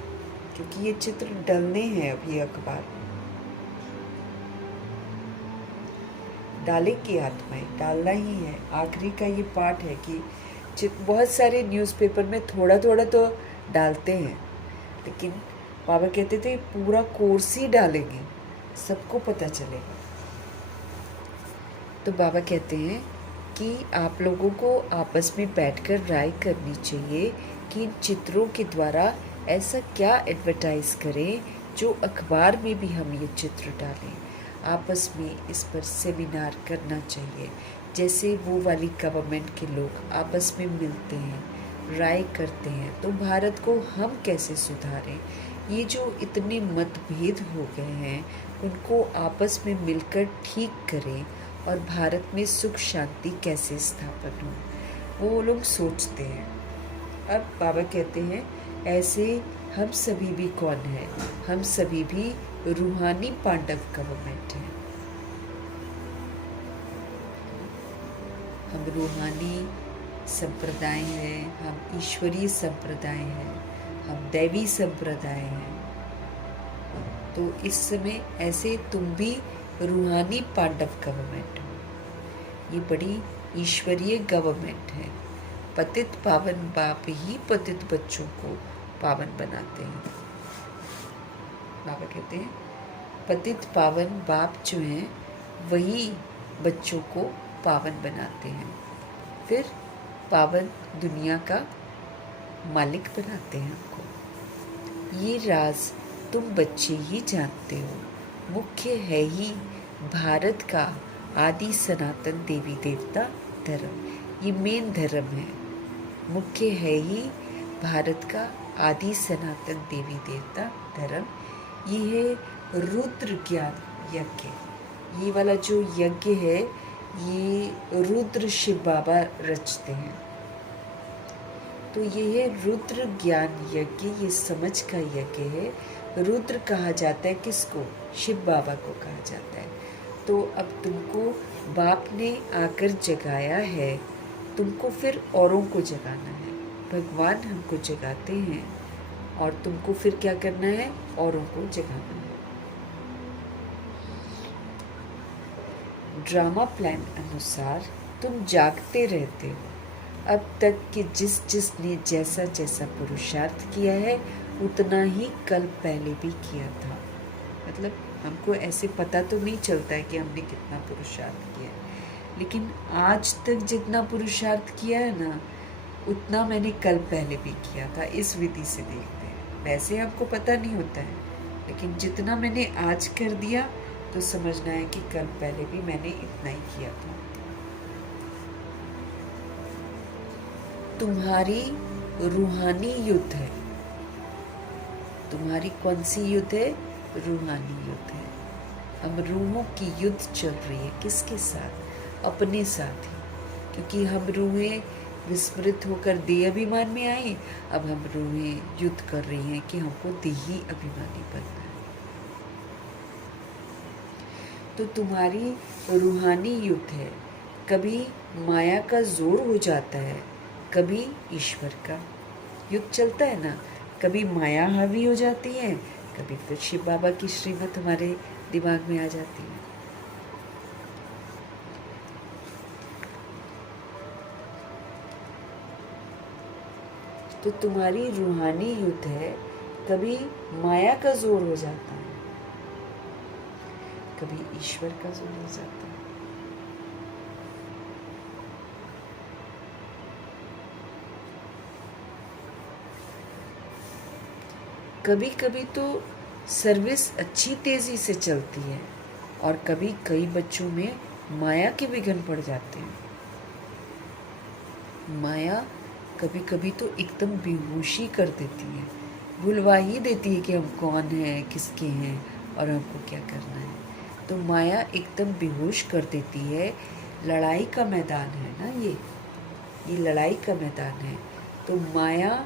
क्योंकि ये चित्र डलने हैं। अब ये अखबार डाले की आत्माएं डालना ही है। आखिरी का ये पार्ट है कि बहुत सारे न्यूज़पेपर में थोड़ा थोड़ा तो डालते हैं, लेकिन बाबा कहते थे पूरा कोर्स ही डालेंगे, सबको पता चलेगा। तो बाबा कहते हैं कि आप लोगों को आपस में बैठकर राय करनी चाहिए कि इन चित्रों के द्वारा ऐसा क्या एडवर्टाइज करें जो अखबार में भी हम ये चित्र डालें। आपस में इस पर सेमिनार करना चाहिए, जैसे वो वाली गवर्नमेंट के लोग आपस में मिलते हैं, राय करते हैं। तो भारत को हम कैसे सुधारें, ये जो इतने मतभेद हो गए हैं उनको आपस में मिलकर ठीक करें और भारत में सुख शांति कैसे स्थापन हो, वो लोग सोचते हैं। अब बाबा कहते हैं ऐसे हम सभी भी कौन है, हम सभी भी रूहानी पांडव गवर्नमेंट हैं। हम रूहानी संप्रदाय हैं, हम ईश्वरीय संप्रदाय हैं, हम दैवी संप्रदाय हैं। तो इस समय ऐसे तुम भी रूहानी पांडव गवर्नमेंट हो। ये बड़ी ईश्वरीय गवर्नमेंट है। पतित पावन बाप ही पतित बच्चों को पावन बनाते हैं। बाबा कहते हैं पतित पावन बाप जो हैं वही बच्चों को पावन बनाते हैं, फिर पावन दुनिया का मालिक बनाते हैं हमको। ये राज तुम बच्चे ही जानते हो। मुख्य है ही भारत का आदि सनातन देवी देवता धर्म। ये मेन धर्म है। मुख्य है ही भारत का आदि सनातन देवी देवता धर्म। ये है रुद्र ज्ञान यज्ञ। ये वाला जो यज्ञ है ये रुद्र शिव बाबा रचते हैं। तो ये है रुद्र ज्ञान यज्ञ, ये समझ का यज्ञ है। रुद्र कहा जाता है किसको? शिव बाबा को कहा जाता है। तो अब तुमको बाप ने आकर जगाया है, तुमको फिर औरों को जगाना है। भगवान हमको जगाते हैं और तुमको फिर क्या करना है? औरों को जगाना है। ड्रामा प्लान अनुसार तुम जागते रहते हो। अब तक कि जिसने जैसा जैसा पुरुषार्थ किया है उतना ही कल पहले भी किया था। मतलब हमको ऐसे पता तो नहीं चलता है कि हमने कितना पुरुषार्थ किया है, लेकिन आज तक जितना पुरुषार्थ किया है ना उतना मैंने कल पहले भी किया था। इस विधि से देखते हैं। वैसे आपको पता नहीं होता है, लेकिन जितना मैंने आज कर दिया तो समझना है कि कल पहले भी मैंने इतना ही किया था। तुम्हारी रूहानी युद्ध है। तुम्हारी कौन सी युद्ध है? रूहानी युद्ध है। हम रूहों की युद्ध चल रही है। किसके साथ? अपने साथ ही। क्योंकि हम रूहें विस्मृत होकर देह अभिमान में आई, अब हम रूहें युद्ध कर रही हैं कि हमको देही अभिमानी बनना है। तो तुम्हारी रूहानी युद्ध है। कभी माया का जोर हो जाता है, कभी ईश्वर का युद्ध चलता है ना। कभी माया हावी हो जाती है, कभी फिर शिव बाबा की श्रीमत हमारे दिमाग में आ जाती है। तो तुम्हारी रूहानी युद्ध है। कभी माया का जोर हो जाता है, कभी ईश्वर का जोर हो जाता है। कभी कभी तो सर्विस अच्छी तेजी से चलती है और कभी कई बच्चों में माया के विघ्न पड़ जाते हैं। माया कभी कभी तो एकदम बेहोशी कर देती है, भुलवा ही देती है कि हम कौन हैं, किसके हैं और हमको क्या करना है। तो माया एकदम बेहोश कर देती है। लड़ाई का मैदान है ना ये लड़ाई का मैदान है। तो माया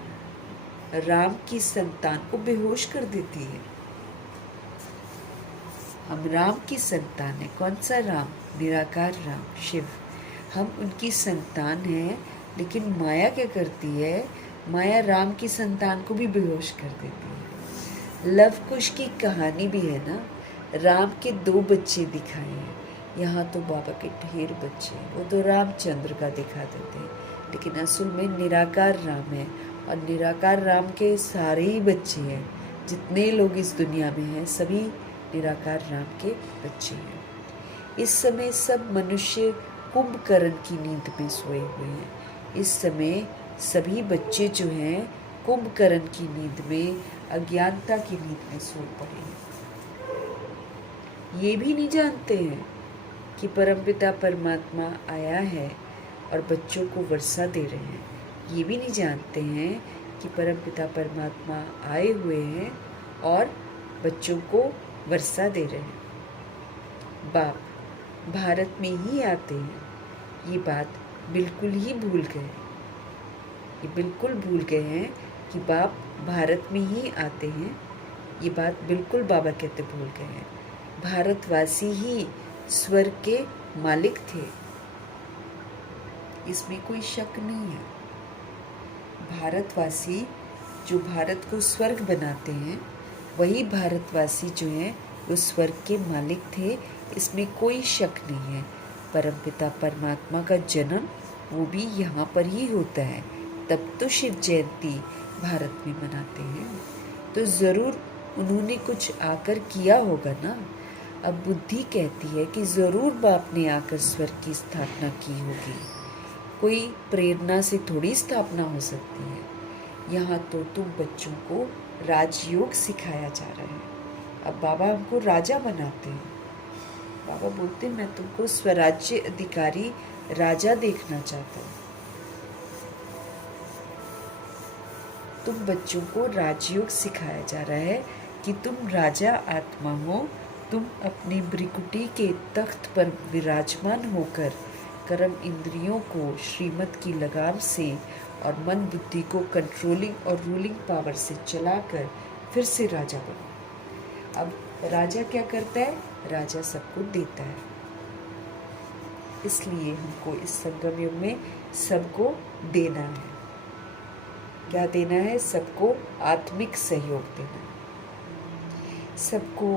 राम की संतान को बेहोश कर देती है। हम राम की संतान है। कौन सा राम? निराकार राम, शिव। हम उनकी संतान हैं, लेकिन माया क्या करती है? माया राम की संतान को भी बेहोश कर देती है। लव कुश की कहानी भी है ना। राम के 2 बच्चे दिखाए हैं, यहाँ तो बाबा के ढेर बच्चे हैं। वो तो रामचंद्र का दिखा देते हैं, लेकिन असल में निराकार राम है और निराकार राम के सारे ही बच्चे हैं। जितने लोग इस दुनिया में हैं सभी निराकार राम के बच्चे हैं। इस समय सब मनुष्य कुंभकर्ण की नींद में सोए हुए हैं। इस समय सभी बच्चे जो हैं कुंभकर्ण की नींद में, अज्ञानता की नींद में सो पड़े हैं। ये भी नहीं जानते हैं कि परमपिता परमात्मा आया है और बच्चों को वर्षा दे रहे हैं। ये भी नहीं जानते हैं कि परमपिता परमात्मा आए हुए हैं और बच्चों को वर्षा दे रहे हैं। बाप भारत में ही आते हैं, ये बात बिल्कुल ही भूल गए। ये बिल्कुल भूल गए हैं कि बाप भारत में ही आते हैं। ये बात बिल्कुल बाबा कहते भूल गए हैं। भारतवासी ही स्वर्ग के मालिक थे, इसमें कोई शक नहीं है। भारतवासी जो भारत को स्वर्ग बनाते हैं, वही भारतवासी जो हैं वो स्वर्ग के मालिक थे, इसमें कोई शक नहीं है। परमपिता परमात्मा का जन्म वो भी यहाँ पर ही होता है, तब तो शिव जयंती भारत में मनाते हैं, तो ज़रूर उन्होंने कुछ आकर किया होगा ना। अब बुद्धि कहती है कि ज़रूर बाप ने आकर स्वर्ग की स्थापना की होगी, कोई प्रेरणा से थोड़ी स्थापना हो सकती है। यहाँ तो तुम बच्चों को राजयोग सिखाया जा रहा है। अब बाबा हमको राजा बनाते हैं। बाबा बोलते हैं मैं तुमको स्वराज्य अधिकारी राजा देखना चाहता हूँ। तुम बच्चों को राजयोग सिखाया जा रहा है कि तुम राजा आत्मा हो। तुम अपनी ब्रिकुटी के तख्त पर विराजमान होकर कर्म इंद्रियों को श्रीमत की लगाम से और मन बुद्धि को कंट्रोलिंग और रूलिंग पावर से चलाकर फिर से राजा बनो। अब राजा क्या करता है? राजा सबको देता है। इसलिए हमको इस संगम युग में सबको देना है। क्या देना है? सबको आत्मिक सहयोग देना है। सबको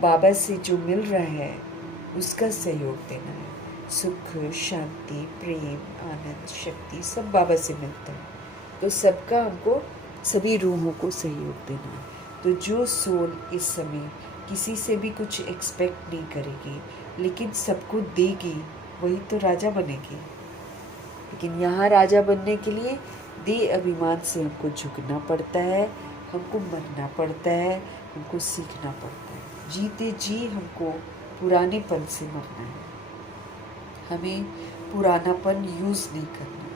बाबा से जो मिल रहा है उसका सहयोग देना है। सुख, शांति, प्रेम, आनंद, शक्ति सब बाबा से मिलता है, तो सबका हमको सभी रूहों को सहयोग देना है। तो जो सोल इस समय किसी से भी कुछ एक्सपेक्ट नहीं करेगी लेकिन सबको देगी, वही तो राजा बनेगी। लेकिन यहाँ राजा बनने के लिए देह अभिमान से हमको झुकना पड़ता है, हमको मरना पड़ता है, हमको सीखना पड़ता है। जीते जी हमको पुरानेपन से मरना है, हमें पुरानापन यूज़ नहीं करना।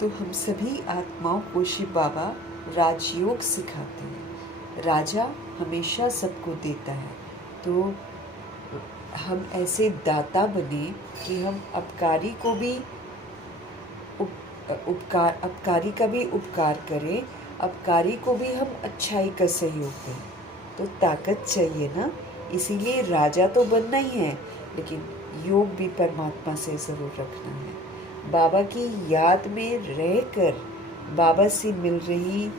तो हम सभी आत्माओं को शिव बाबा राजयोग सिखाते हैं। राजा हमेशा सबको देता है, तो हम ऐसे दाता बने कि हम अपकारी को भी अपकारी का भी उपकार करें, अपकारी को भी हम अच्छाई का सहयोग दें। तो ताकत चाहिए ना, इसीलिए राजा तो बनना ही है, लेकिन योग भी परमात्मा से ज़रूर रखना है। बाबा की याद में रहकर बाबा से मिल रही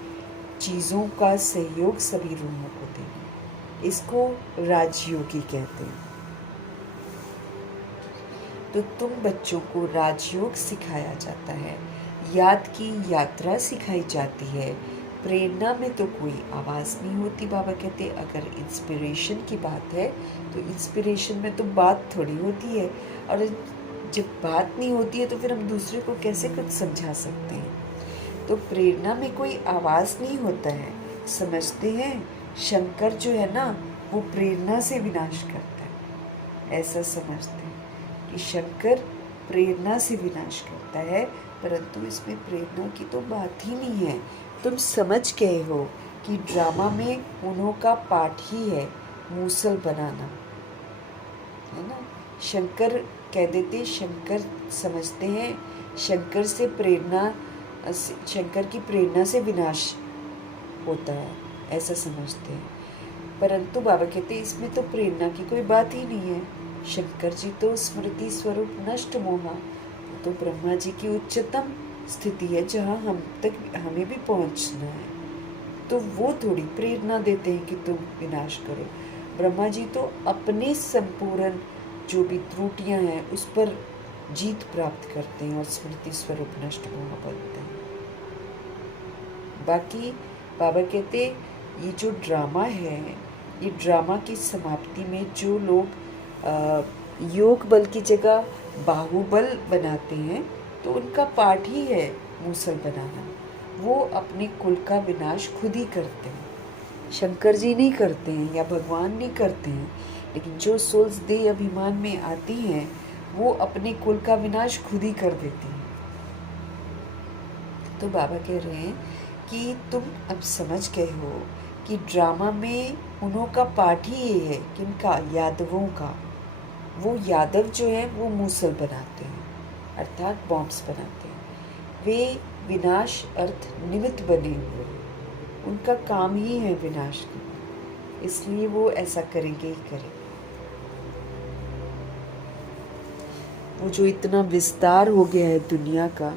चीज़ों का सहयोग सभी रूहों को देना, इसको राजयोगी कहते हैं। तो तुम बच्चों को राजयोग सिखाया जाता है, याद की यात्रा सिखाई जाती है। प्रेरणा में तो कोई आवाज़ नहीं होती। बाबा कहते अगर इंस्पिरेशन की बात है तो इंस्पिरेशन में तो बात थोड़ी होती है, और जब बात नहीं होती है तो फिर हम दूसरे को कैसे कुछ समझा सकते हैं। तो प्रेरणा में कोई आवाज़ नहीं होता है। समझते हैं शंकर जो है ना वो प्रेरणा से विनाश करता है, ऐसा समझते हैं कि शंकर प्रेरणा से विनाश करता है, परंतु इसमें प्रेरणा की तो बात ही नहीं है। तुम समझ गए हो कि ड्रामा में उन्हों का पाठ ही है मूसल बनाना, है ना। शंकर कह देते, शंकर समझते हैं शंकर से प्रेरणा, शंकर की प्रेरणा से विनाश होता है, ऐसा समझते हैं। परंतु बाबा कहते इसमें तो प्रेरणा की कोई बात ही नहीं है। शंकर जी तो स्मृति स्वरूप नष्ट मोहा, तो ब्रह्मा जी की उच्चतम स्थिति है जहाँ हम तक हमें भी पहुँचना है। तो वो थोड़ी प्रेरणा देते हैं कि तुम विनाश करो। ब्रह्मा जी तो अपने संपूर्ण जो भी त्रुटियां हैं उस पर जीत प्राप्त करते हैं और स्मृति स्वरूप नष्ट मोहा बनते हैं। बाकी बाबा कहते ये जो ड्रामा है, ये ड्रामा की समाप्ति में जो लोग योग बल की जगह बाहुबल बनाते हैं, तो उनका पाठ ही है मूसल बनाना। वो अपने कुल का विनाश खुद ही करते हैं, शंकर जी नहीं करते हैं या भगवान नहीं करते हैं। लेकिन जो सोल्स देह अभिमान में आती हैं वो अपने कुल का विनाश खुद ही कर देती हैं। तो बाबा कह रहे हैं कि तुम अब समझ गए हो कि ड्रामा में उन्हों का पार्ट ही ये है, किनका, यादवों का। वो यादव जो है वो मूसल बनाते हैं, अर्थात बॉम्ब्स बनाते हैं। वे विनाश अर्थ निमित्त बने हुए हैं, उनका काम ही है विनाश करना, इसलिए वो ऐसा करेंगे ही करेंगे। वो जो इतना विस्तार हो गया है दुनिया का,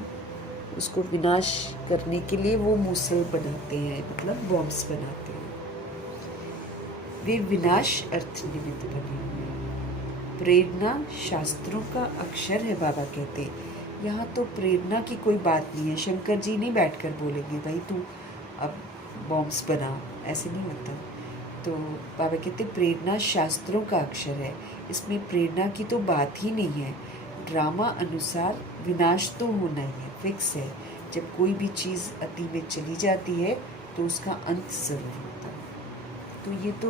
उसको विनाश करने के लिए वो मूसल बनाते हैं, मतलब बॉम्ब्स बनाते हैं। वे विनाश अर्थ निमित्त बने हुए हैं। प्रेरणा शास्त्रों का अक्षर है, बाबा कहते हैं। यहाँ तो प्रेरणा की कोई बात नहीं है। शंकर जी नहीं बैठकर बोलेंगे भाई तू अब बॉम्ब्स बना, ऐसे नहीं होता। तो बाबा कहते प्रेरणा शास्त्रों का अक्षर है, इसमें प्रेरणा की तो बात ही नहीं है। ड्रामा अनुसार विनाश तो होना ही है, फिक्स है। जब कोई भी चीज़ अति में चली जाती है तो उसका अंत ज़रूर होता है। तो ये तो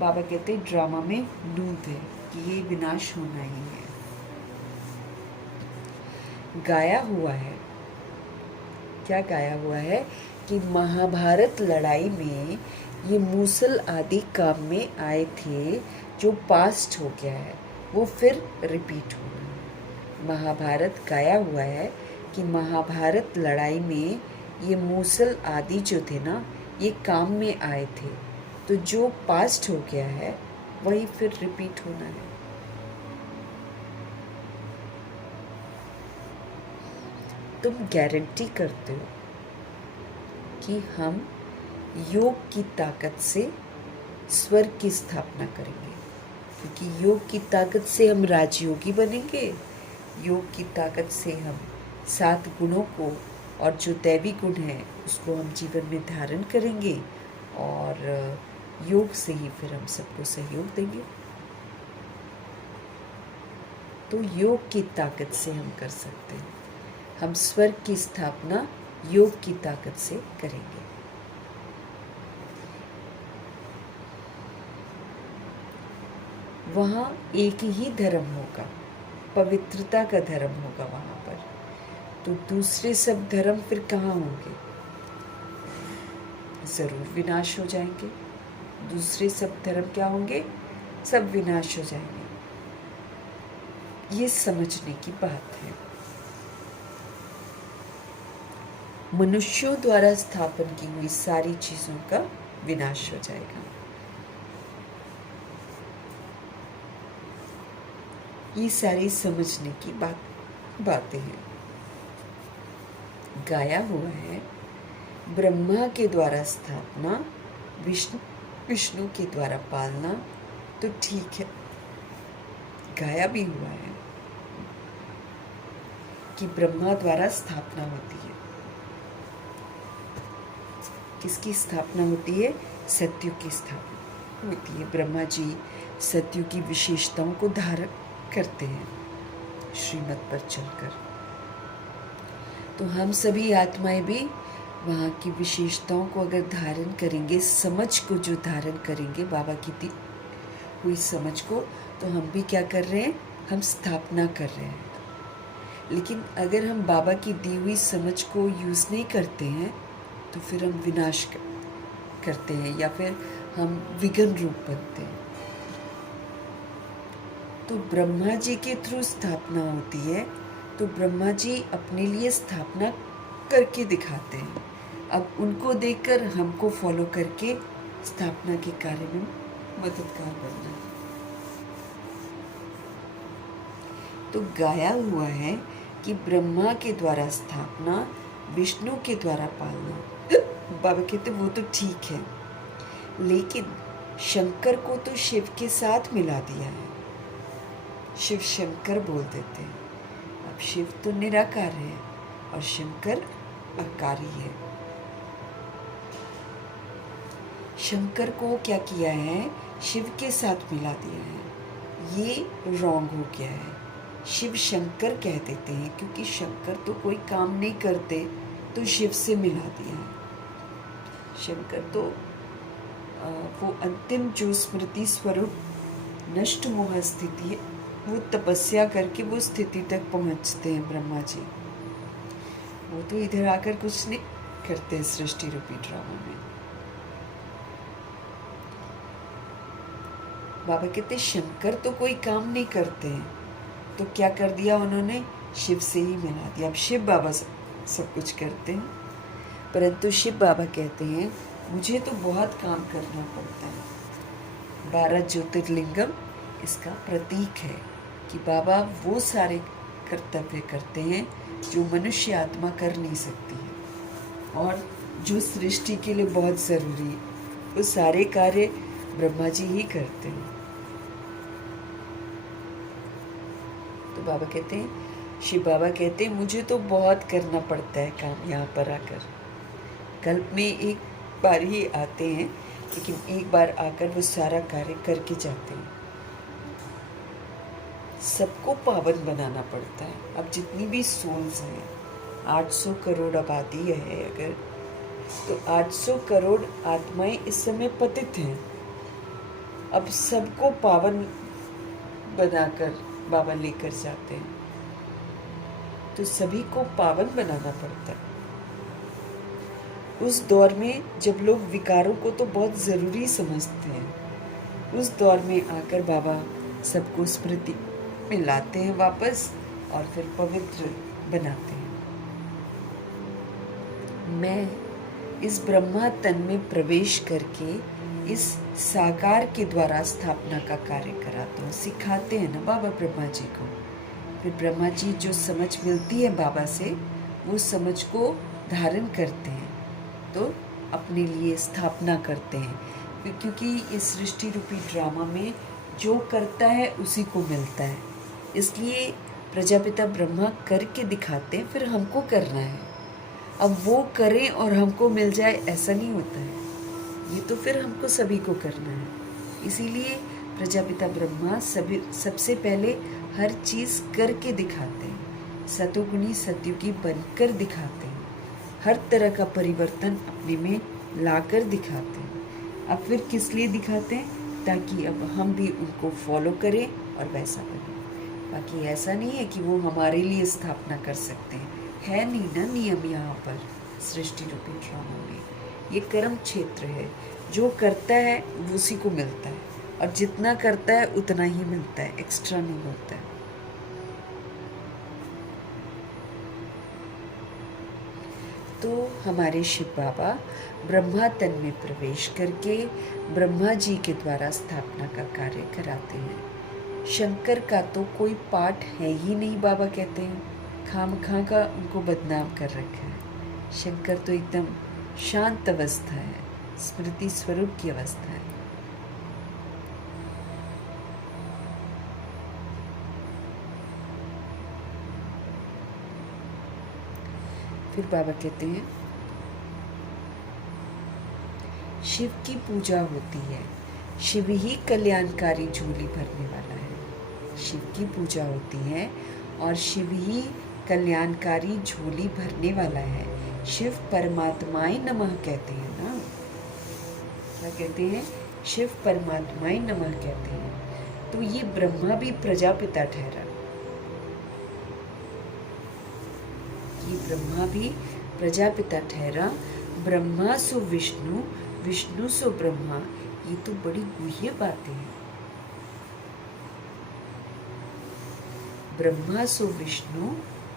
बाबा कहते हैं ड्रामा में नूत है कि ये विनाश होना ही है। गाया हुआ है, क्या गाया हुआ है कि महाभारत लड़ाई में ये मूसल आदि काम में आए थे, जो पास्ट हो गया है वो फिर रिपीट होना है। महाभारत गाया हुआ है कि महाभारत लड़ाई में ये मूसल आदि जो थे ना, ये काम में आए थे, तो जो पास्ट हो गया है वही फिर रिपीट होना है। तुम गारंटी करते हो कि हम योग की ताकत से स्वर्ग की स्थापना करेंगे, क्योंकि योग की ताकत से हम राजयोगी बनेंगे। योग की ताकत से हम 7 गुणों को और जो दैवी गुण है उसको हम जीवन में धारण करेंगे, और योग से ही फिर हम सबको सहयोग देंगे। तो योग की ताकत से हम कर सकते हैं। हम स्वर्ग की स्थापना योग की ताकत से करेंगे। वहाँ एक ही धर्म होगा, पवित्रता का धर्म होगा वहाँ पर। तो दूसरे सब धर्म फिर कहाँ होंगे? जरूर विनाश हो जाएंगे। दूसरे सब धर्म क्या होंगे? सब विनाश हो जाएंगे। ये समझने की बात है। मनुष्यों द्वारा स्थापन की हुई सारी चीजों का विनाश हो जाएगा। ये सारी समझने की बातें हैं। गाया हुआ है ब्रह्मा के द्वारा स्थापना, विष्णु के द्वारा पालना, तो ठीक है। गाया भी हुआ है कि ब्रह्मा द्वारा स्थापना होती है। किसकी स्थापना होती है? सत्युग की स्थापना होती है। ब्रह्मा जी सत्युग की विशेषताओं को धारण करते हैं श्रीमत पर चलकर। तो हम सभी आत्माएं भी वहाँ की विशेषताओं को अगर धारण करेंगे, समझ को जो धारण करेंगे, बाबा की दी हुई समझ को, तो हम भी क्या कर रहे हैं? हम स्थापना कर रहे हैं। लेकिन अगर हम बाबा की दी हुई समझ को यूज़ नहीं करते हैं तो फिर हम विनाश करते हैं, या फिर हम विघ्न रूप बनते हैं। तो ब्रह्मा जी के थ्रू स्थापना होती है, तो ब्रह्मा जी अपने लिए स्थापना करके दिखाते हैं। अब उनको देखकर हमको फॉलो करके स्थापना के कार्य में मददगार बनना है। तो गाया हुआ है कि ब्रह्मा के द्वारा स्थापना, विष्णु के द्वारा पालना। बाबा कहते वो तो ठीक है, लेकिन शंकर को तो शिव के साथ मिला दिया है। शिव शंकर बोल देते हैं। अब शिव तो निराकार है और शंकर आकारी है। शंकर को क्या किया है? शिव के साथ मिला दिया है। ये रॉन्ग हो गया है। शिव शंकर कह देते हैं, क्योंकि शंकर तो कोई काम नहीं करते, तो शिव से मिला दिया है। शंकर तो वो अंतिम जो स्मृति स्वरूप नष्ट मोह स्थिति है, वो तपस्या करके वो स्थिति तक पहुंचते हैं ब्रह्मा जी। वो तो इधर आकर कुछ नहीं करते सृष्टि रूपी ड्रामा में। बाबा कहते शंकर तो कोई काम नहीं करते हैं, तो क्या कर दिया उन्होंने, शिव से ही मिला दिया। अब शिव बाबा सब कुछ करते हैं, परंतु शिव बाबा कहते हैं मुझे तो बहुत काम करना पड़ता है। 12 ज्योतिर्लिंगम इसका प्रतीक है कि बाबा वो सारे कर्तव्य करते हैं जो मनुष्य आत्मा कर नहीं सकती है और जो सृष्टि के लिए बहुत ज़रूरी है। वो सारे कार्य ब्रह्मा जी ही करते हैं। तो बाबा कहते हैं, शिव बाबा कहते हैं मुझे तो बहुत करना पड़ता है काम यहाँ पर आकर। कल्प में एक बार ही आते हैं, लेकिन एक बार आकर वो सारा कार्य करके जाते हैं। सबको पावन बनाना पड़ता है। अब जितनी भी सोल्स हैं, 800 करोड़ आबादी है अगर, तो 800 करोड़ आत्माएं इस समय पतित हैं। अब सबको पावन बनाकर बाबा लेकर जाते हैं, तो सभी को पावन बनाना पड़ता है। उस दौर में जब लोग विकारों को तो बहुत ज़रूरी समझते हैं, उस दौर में आकर बाबा सबको स्मृति में लाते हैं वापस और फिर पवित्र बनाते हैं। मैं इस ब्रह्मा तन में प्रवेश करके इस साकार के द्वारा स्थापना का कार्य कराता हूँ। सिखाते हैं ना बाबा ब्रह्मा जी को। फिर ब्रह्मा जी जो समझ मिलती है बाबा से, वो समझ को धारण करते हैं, तो अपने लिए स्थापना करते हैं। क्योंकि इस सृष्टि रूपी ड्रामा में जो करता है उसी को मिलता है, इसलिए प्रजापिता ब्रह्मा करके दिखाते हैं, फिर हमको करना है। अब वो करें और हमको मिल जाए ऐसा नहीं होता है, ये तो फिर हमको सभी को करना है। इसीलिए प्रजापिता ब्रह्मा सबसे पहले हर चीज़ करके दिखाते हैं, सतोगुणी सत्युगी बनकर दिखाते हैं, हर तरह का परिवर्तन अपने में लाकर दिखाते हैं। अब फिर किस लिए दिखाते हैं, ताकि अब हम भी उनको फॉलो करें और वैसा करें। बाकी ऐसा नहीं है कि वो हमारे लिए स्थापना कर सकते हैं, है नहीं ना नियम यहाँ पर सृष्टि रूपी ड्रामा में। ये कर्म क्षेत्र है, जो करता है उसी को मिलता है, और जितना करता है उतना ही मिलता है, एक्स्ट्रा नहीं होता है। तो हमारे शिव बाबा ब्रह्मा तन में प्रवेश करके ब्रह्मा जी के द्वारा स्थापना का कार्य कराते हैं। शंकर का तो कोई पाठ है ही नहीं, बाबा कहते हैं, खामखा का उनको बदनाम कर रखा है। शंकर तो एकदम शांत अवस्था है, स्मृति स्वरूप की अवस्था है। फिर बाबा कहते हैं शिव की पूजा होती है, शिव ही कल्याणकारी झोली भरने वाला है। शिव की पूजा होती है और शिव ही कल्याणकारी झोली भरने वाला है। शिव परमात्माय नमः कहते हैं ना, क्या कहते हैं, शिव परमात्माय नमः कहते हैं। तो ये ब्रह्मा भी प्रजापिता ठहरा, ये ब्रह्मा भी प्रजापिता ठहरा। ब्रह्मा सो विष्णु, विष्णु सो ब्रह्मा, ये तो बड़ी गुह्य बातें हैं। ब्रह्मा सो विष्णु,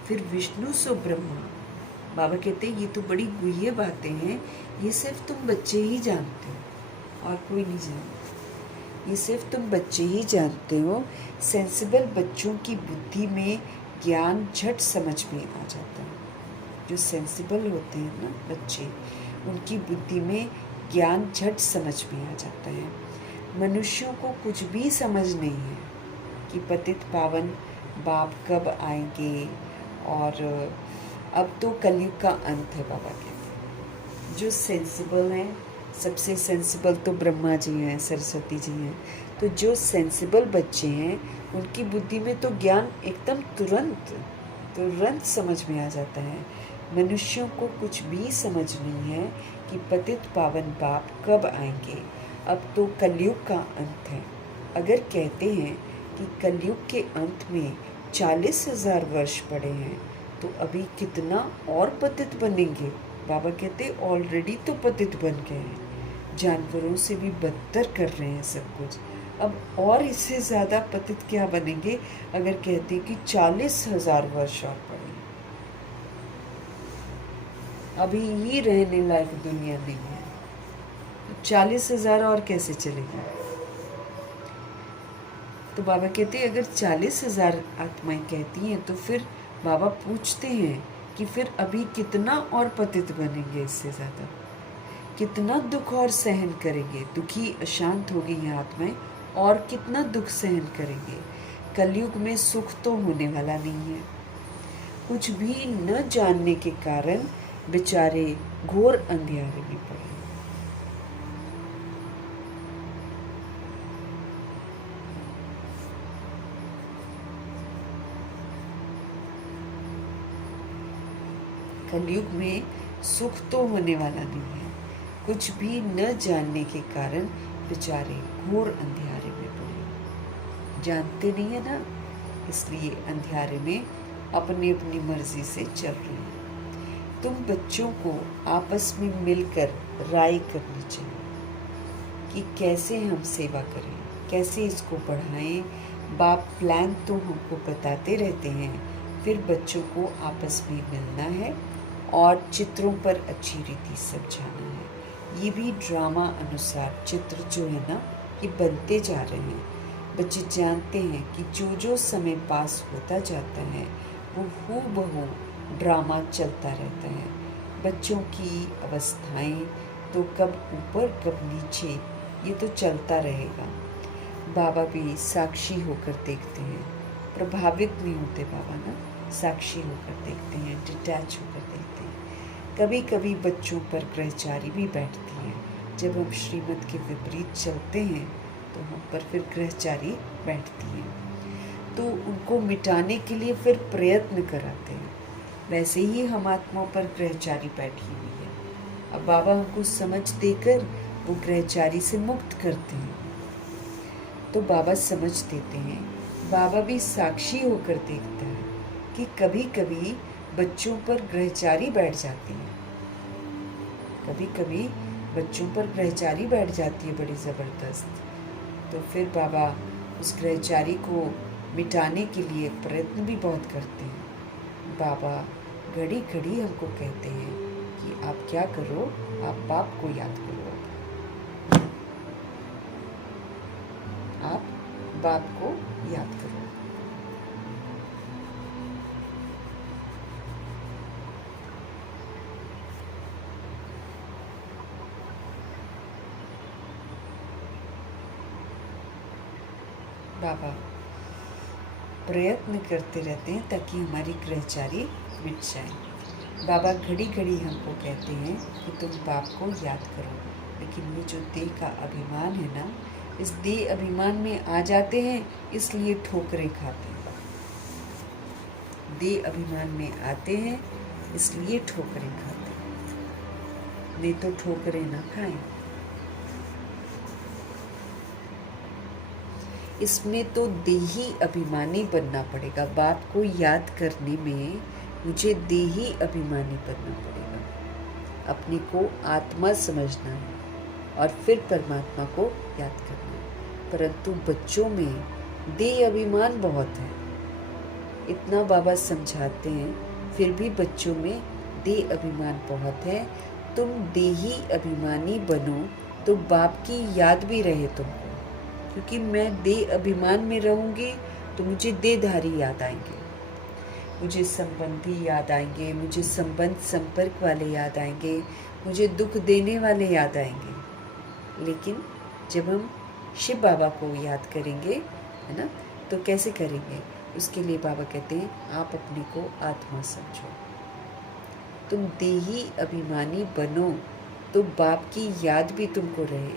फिर विष्णु सो ब्रह्मा। बाबा कहते हैं ये तो बड़ी गुह्य बातें हैं, ये सिर्फ तुम बच्चे ही जानते हो और कोई नहीं जानता। ये सिर्फ तुम बच्चे ही जानते हो। सेंसिबल बच्चों की बुद्धि में ज्ञान झट समझ में आ जाता है। जो सेंसिबल होते हैं ना बच्चे, उनकी बुद्धि में ज्ञान झट समझ में आ जाता है। मनुष्यों को कुछ भी समझ नहीं है कि पतित पावन बाप कब आएंगे, और अब तो कलयुग का अंत है। बाबा कहते हैं जो सेंसिबल हैं, सबसे सेंसिबल तो ब्रह्मा जी हैं, सरस्वती जी हैं। तो जो सेंसिबल बच्चे हैं उनकी बुद्धि में तो ज्ञान एकदम तुरंत समझ में आ जाता है। मनुष्यों को कुछ भी समझ नहीं है कि पतित पावन बाप कब आएंगे, अब तो कलयुग का अंत है। अगर कहते हैं कि कलयुग के अंत में 40,000 वर्ष पड़े हैं, तो अभी कितना और पतित बनेंगे। बाबा कहते ऑलरेडी तो पतित बन गए हैं, जानवरों से भी बदतर कर रहे हैं सब कुछ, अब और इससे ज़्यादा पतित क्या बनेंगे अगर कहते कि 40,000 वर्ष और पड़े। अभी ये रहने लायक दुनिया नहीं है, तो 40,000 और कैसे चलेगा। तो बाबा कहते हैं अगर 40,000 आत्माएं कहती हैं तो फिर बाबा पूछते हैं कि फिर अभी कितना और पतित बनेंगे, इससे ज़्यादा कितना दुख और सहन करेंगे। दुखी अशांत हो गई हैं आत्माएं, और कितना दुख सहन करेंगे। कलयुग में सुख तो होने वाला नहीं है। कुछ भी न जानने के कारण बेचारे घोर अंधियारे में पड़े। कलयुग में सुख तो होने वाला नहीं है। कुछ भी न जानने के कारण बेचारे घोर अंधियारे में पड़े। जानते नहीं है ना, इसलिए अंधियारे में अपनी अपनी मर्जी से चल रहे हैं। तुम बच्चों को आपस में मिलकर राय करनी चाहिए कि कैसे हम सेवा करें, कैसे इसको बढ़ाएं। बाप प्लान तो हमको बताते रहते हैं, फिर बच्चों को आपस में मिलना है और चित्रों पर अच्छी रीति समझाना है। ये भी ड्रामा अनुसार चित्र जो है ना, ये बनते जा रहे हैं। बच्चे जानते हैं कि जो जो समय पास होता जाता है वो हूबहू ड्रामा चलता रहता है। बच्चों की अवस्थाएं तो कब ऊपर कब नीचे, ये तो चलता रहेगा। बाबा भी साक्षी होकर देखते हैं, प्रभावित नहीं होते बाबा ना, साक्षी होकर देखते हैं, डिटैच होकर देखते हैं। कभी कभी बच्चों पर ग्रहचारी भी बैठती है। जब हम श्रीमत के विपरीत चलते हैं तो हम पर फिर ग्रहचारी बैठती है, तो उनको मिटाने के लिए फिर प्रयत्न कराते हैं। वैसे ही हम आत्माओं पर ग्रहचारी बैठी हुई है। अब बाबा हमको समझ देकर वो ग्रहचारी से मुक्त करते हैं, तो बाबा समझ देते हैं। बाबा भी साक्षी होकर देखता है कि कभी कभी बच्चों पर ग्रहचारी बैठ जाती है, कभी कभी बच्चों पर ग्रहचारी बैठ जाती है बड़ी ज़बरदस्त। तो फिर बाबा उस ग्रहचारी को मिटाने के लिए प्रयत्न भी बहुत करते हैं। बाबा घड़ी घड़ी हमको कहते हैं कि आप क्या करो, आप बाप को याद करो, आप बाप को याद करो। बाबा प्रयत्न करते रहते हैं ताकि हमारी ग्रहचारी मिट जाए। बाबा घड़ी घड़ी हमको कहते हैं कि तुम बाप को याद करो, लेकिन ये जो देह का अभिमान है ना, इस देह अभिमान में आ जाते हैं, इसलिए ठोकरें खाते हैं। देह अभिमान में आते हैं इसलिए ठोकरें खाते हैं, नहीं तो ठोकरें ना खाएं। इसमें तो देही अभिमानी बनना पड़ेगा। बाप को याद करने में मुझे देही अभिमानी बनना पड़ेगा। अपने को आत्मा समझना है और फिर परमात्मा को याद करना है। परंतु बच्चों में देह अभिमान बहुत है, इतना बाबा समझाते हैं, फिर भी बच्चों में देह अभिमान बहुत है। तुम देही अभिमानी बनो तो बाप की याद भी रहे तुमको, क्योंकि मैं देह अभिमान में रहूँगी तो मुझे देहधारी याद आएंगे, मुझे संबंधी याद आएंगे, मुझे संबंध संपर्क वाले याद आएंगे, मुझे दुख देने वाले याद आएंगे। लेकिन जब हम शिव बाबा को याद करेंगे, है ना, तो कैसे करेंगे? उसके लिए बाबा कहते हैं आप अपने को आत्मा समझो, तुम देही अभिमानी बनो तो बाप की याद भी तुमको रहे,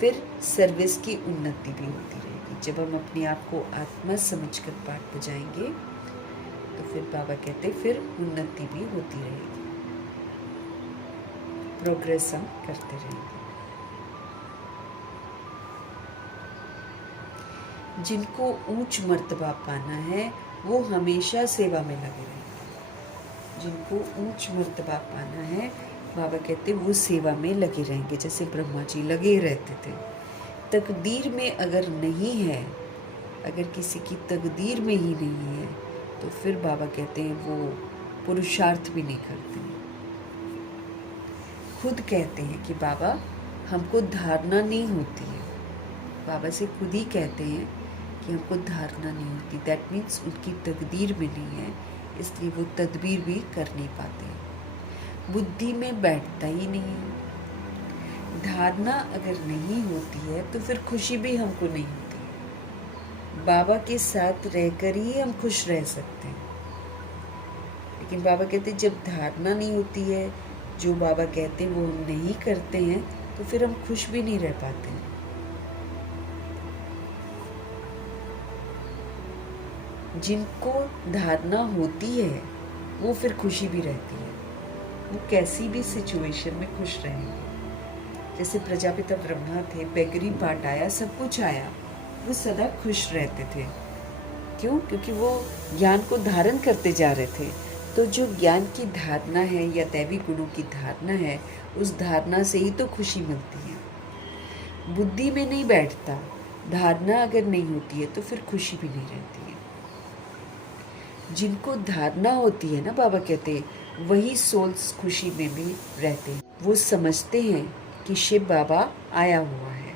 फिर सर्विस की उन्नति भी होती रहेगी। जब हम अपने आप को आत्मा समझकर पाठ बजाएंगे तो फिर बाबा कहते फिर उन्नति भी होती रहेगी, प्रोग्रेस हम करते रहेंगे। जिनको ऊंच मर्तबा पाना है वो हमेशा सेवा में लगे रहेंगे। जिनको ऊंच मर्तबा पाना है, बाबा कहते वो सेवा में लगे रहेंगे, जैसे ब्रह्मा जी लगे रहते थे। तकदीर में अगर नहीं है, अगर किसी की तकदीर में ही नहीं है, तो फिर बाबा कहते हैं वो पुरुषार्थ भी नहीं करते। खुद कहते हैं कि बाबा हमको धारणा नहीं होती है, बाबा से खुद ही कहते हैं कि हमको धारणा नहीं होती। दैट मीन्स उनकी तकदीर में नहीं है, इसलिए वो तदबीर भी कर नहीं पाते। बुद्धि में बैठता ही नहीं है। धारणा अगर नहीं होती है तो फिर खुशी भी हमको नहीं होती। बाबा के साथ रहकर ही हम खुश रह सकते हैं, लेकिन बाबा कहते हैं जब धारणा नहीं होती है, जो बाबा कहते हैं वो हम नहीं करते हैं, तो फिर हम खुश भी नहीं रह पाते हैं। जिनको धारणा होती है वो फिर खुशी भी रहती है, वो कैसी भी सिचुएशन में खुश रहेंगे। जैसे प्रजापिता ब्रह्मा थे, बेगरी पाट आया, सब कुछ आया, वो सदा खुश रहते थे। क्यों? क्योंकि वो ज्ञान को धारण करते जा रहे थे। तो जो ज्ञान की धारणा है या दैवी गुणों की धारणा है, उस धारणा से ही तो खुशी मिलती है। बुद्धि में नहीं बैठता, धारणा अगर नहीं होती है तो फिर खुशी भी नहीं रहती है। जिनको धारणा होती है ना, बाबा कहते हैं वही सोल्स खुशी में भी रहते हैं। वो समझते हैं कि शिव बाबा आया हुआ है।